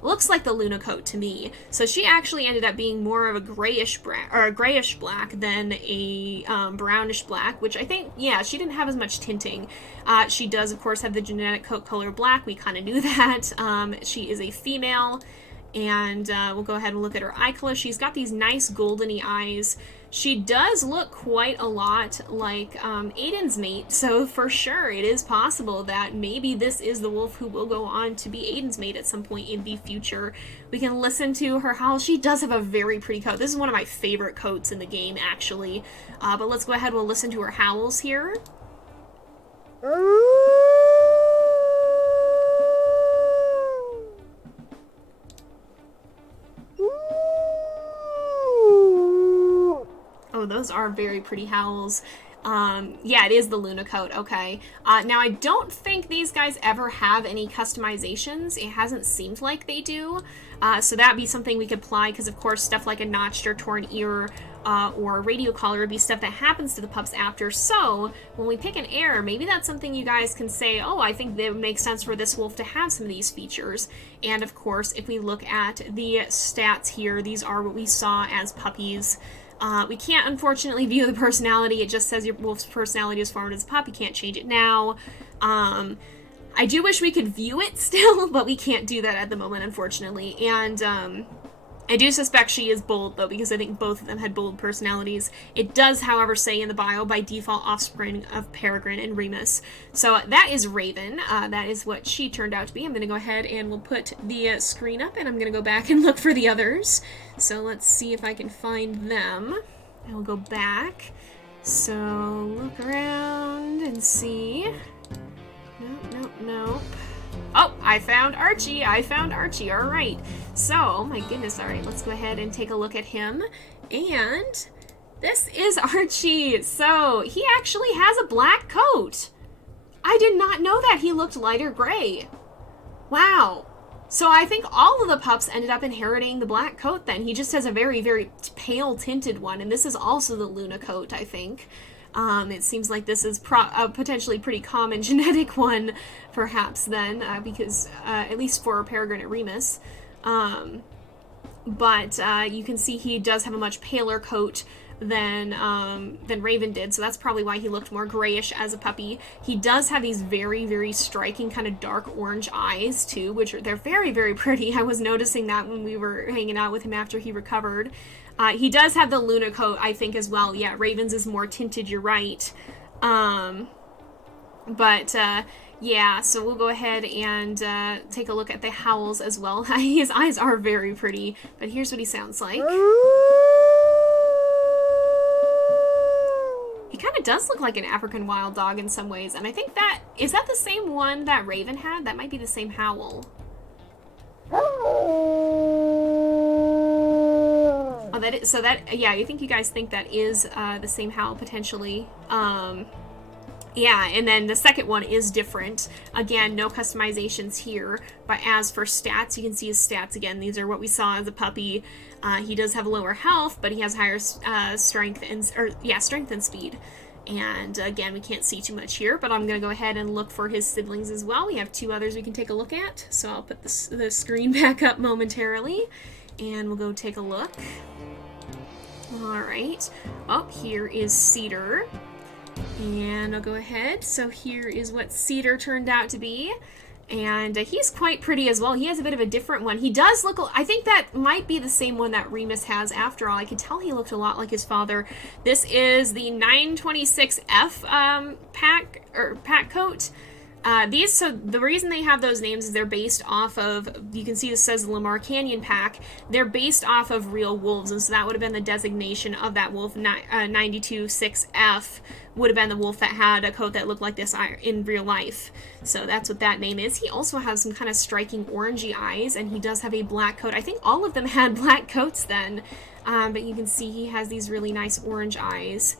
Looks like the Luna coat to me. So she actually ended up being more of a grayish black than a brownish black, which I think, yeah, she didn't have as much tinting. She does, of course, have the genetic coat color black. We kind of knew that. She is a female, And we'll go ahead and look at her eye color. She's got these nice goldeny eyes. She does look quite a lot like Aiden's mate, so for sure it is possible that maybe this is the wolf who will go on to be Aiden's mate at some point in the future. We can listen to her howl. She does have a very pretty coat. This is one of my favorite coats in the game, actually. But let's go ahead and we'll listen to her howls here. Oh, those are very pretty howls. Yeah, it is the Luna coat, okay. Now, I don't think these guys ever have any customizations. It hasn't seemed like they do. So that'd be something we could apply, because of course stuff like a notched or torn ear or a radio collar would be stuff that happens to the pups after. So when we pick an error, maybe that's something you guys can say, oh, I think that would make sense for this wolf to have some of these features. And of course, if we look at the stats here, these are what we saw as puppies. We can't, unfortunately, view the personality. It just says your wolf's personality is formed as a pup. You can't change it now. I do wish we could view it still, but we can't do that at the moment, unfortunately. And I do suspect she is bold, though, because I think both of them had bold personalities. It does, however, say in the bio, by default, offspring of Peregrine and Remus. So that is Raven. That is what she turned out to be. I'm going to go ahead and we'll put the screen up, and I'm going to go back and look for the others. So let's see if I can find them. And we'll go back. So look around and see. Nope. Oh, I found Archie. All right. So, oh my goodness. All right, let's go ahead and take a look at him. And this is Archie. So, he actually has a black coat. I did not know that. He looked lighter gray. Wow. So I think all of the pups ended up inheriting the black coat then. He just has a very, very pale tinted one. And this is also the Luna coat, I think. It seems like this is a potentially pretty common genetic one, perhaps, then, because, at least for Peregrine and Remus. But you can see he does have a much paler coat than Raven did, so that's probably why he looked more grayish as a puppy. He does have these very, very striking kind of dark orange eyes, too, which they're very, very pretty. I was noticing that when we were hanging out with him after he recovered. He does have the Luna coat, I think, as well. Yeah, Raven's is more tinted, you're right. Yeah, so we'll go ahead and take a look at the howls as well. His eyes are very pretty, but here's what he sounds like. He kind of does look like an African wild dog in some ways, and I think that... Is that the same one that Raven had? That might be the same howl. Oh, that is, so that, yeah, I think you guys think that is the same howl, potentially. Yeah, and then the second one is different. Again, no customizations here, but as for stats, you can see his stats again. These are what we saw as a puppy. He does have lower health, but he has higher strength and speed. And again, we can't see too much here, but I'm going to go ahead and look for his siblings as well. We have two others we can take a look at, so I'll put the screen back up momentarily, and we'll go take a look. Alright. Oh, here is Cedar. And I'll go ahead. So here is what Cedar turned out to be. And he's quite pretty as well. He has a bit of a different one. He does look... I think that might be the same one that Remus has after all. I could tell he looked a lot like his father. This is the 926F pack coat. So the reason they have those names is they're based off of, you can see this says Lamar Canyon pack, they're based off of real wolves, and so that would have been the designation of that wolf. 926F would have been the wolf that had a coat that looked like this in real life. So that's what that name is. He also has some kind of striking orangey eyes, and he does have a black coat. I think all of them had black coats then, but you can see he has these really nice orange eyes.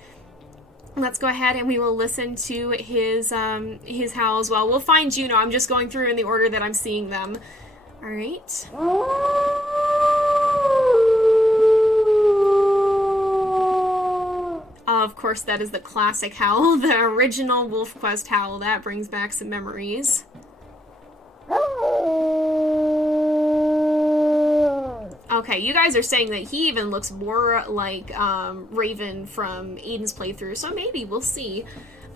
Let's go ahead and we will listen to his howls. Well, we'll find Juno. I'm just going through in the order that I'm seeing them. All right. Of course, that is the classic howl, the original WolfQuest howl. That brings back some memories. Okay, you guys are saying that he even looks more like Raven from Aiden's playthrough, so maybe we'll see,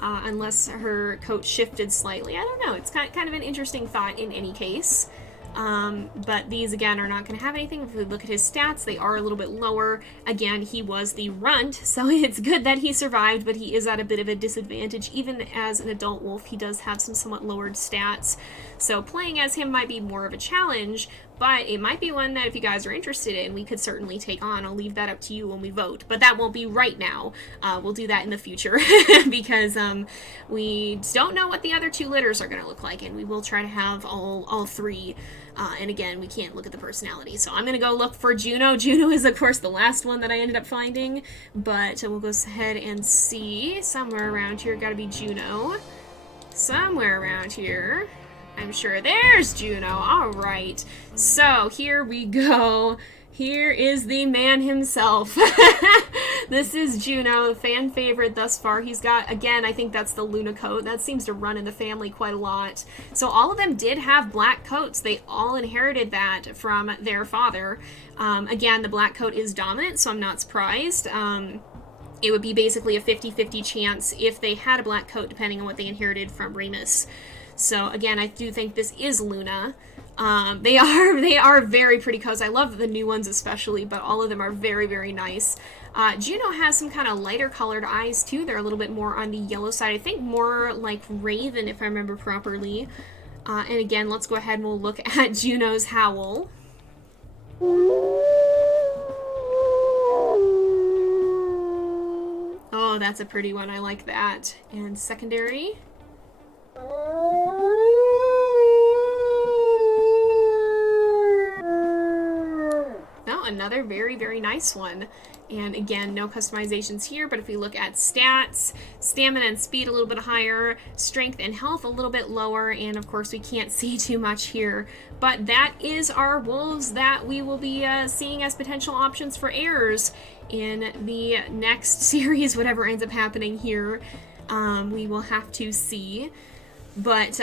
unless her coat shifted slightly. I don't know. It's kind of an interesting thought in any case. But these, again, are not going to have anything. If we look at his stats, they are a little bit lower. Again, he was the runt, so it's good that he survived, but he is at a bit of a disadvantage. Even as an adult wolf, he does have some somewhat lowered stats. So playing as him might be more of a challenge, but it might be one that if you guys are interested in, we could certainly take on. I'll leave that up to you when we vote, but that won't be right now. We'll do that in the future because we don't know what the other 2 litters are going to look like, and we will try to have all 3. And again, we can't look at the personality. So I'm going to go look for Juno. Juno is, of course, the last one that I ended up finding, but we'll go ahead and see. Somewhere around here, got to be Juno. Somewhere around here. I'm sure there's Juno. All right. So here we go. Here is the man himself. This is Juno, the fan favorite thus far. He's got, again, I think that's the Luna coat. That seems to run in the family quite a lot. So all of them did have black coats. They all inherited that from their father. Again, the black coat is dominant, so I'm not surprised. It would be basically a 50-50 chance if they had a black coat, depending on what they inherited from Remus. So again, I do think this is Luna. They are very pretty coats. I love the new ones especially, but all of them are very, very nice. Juno has some kind of lighter colored eyes too. They're a little bit more on the yellow side. I think more like raven, if I remember properly. And again, let's go ahead and we'll look at Juno's howl. Oh, that's a pretty one. I like that. And secondary. Oh, another very, very nice one. And again, no customizations here, but if we look at stats, stamina and speed a little bit higher, strength and health a little bit lower, and of course we can't see too much here. But that is our wolves that we will be seeing as potential options for heirs in the next series, whatever ends up happening here. We will have to see. But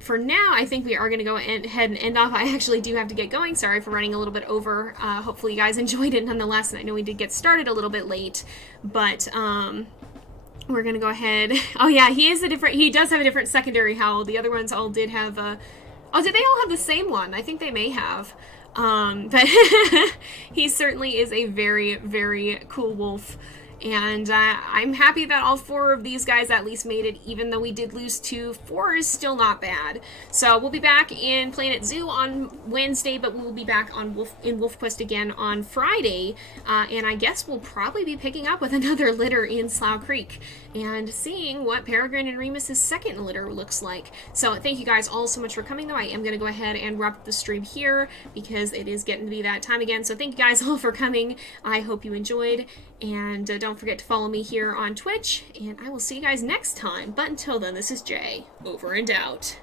for now, I think we are going to go ahead and end off. I actually do have to get going. Sorry for running a little bit over. Hopefully you guys enjoyed it nonetheless, and I know we did get started a little bit late. But we're going to go ahead. Oh yeah, he does have a different secondary howl. The other ones all did have oh, did they all have the same one? I think they may have. But he certainly is a very, very cool wolf. And I'm happy that all 4 of these guys at least made it, even though we did lose 2. 4 is still not bad. So we'll be back in Planet Zoo on Wednesday, but we will be back on WolfQuest again on Friday. And I guess we'll probably be picking up with another litter in Slough Creek and seeing what Peregrine and Remus's second litter looks like. So thank you guys all so much for coming, though. I am going to go ahead and wrap up the stream here because it is getting to be that time again. So thank you guys all for coming. I hope you enjoyed. And don't forget to follow me here on Twitch, and I will see you guys next time. But until then, this is Jay, over and out.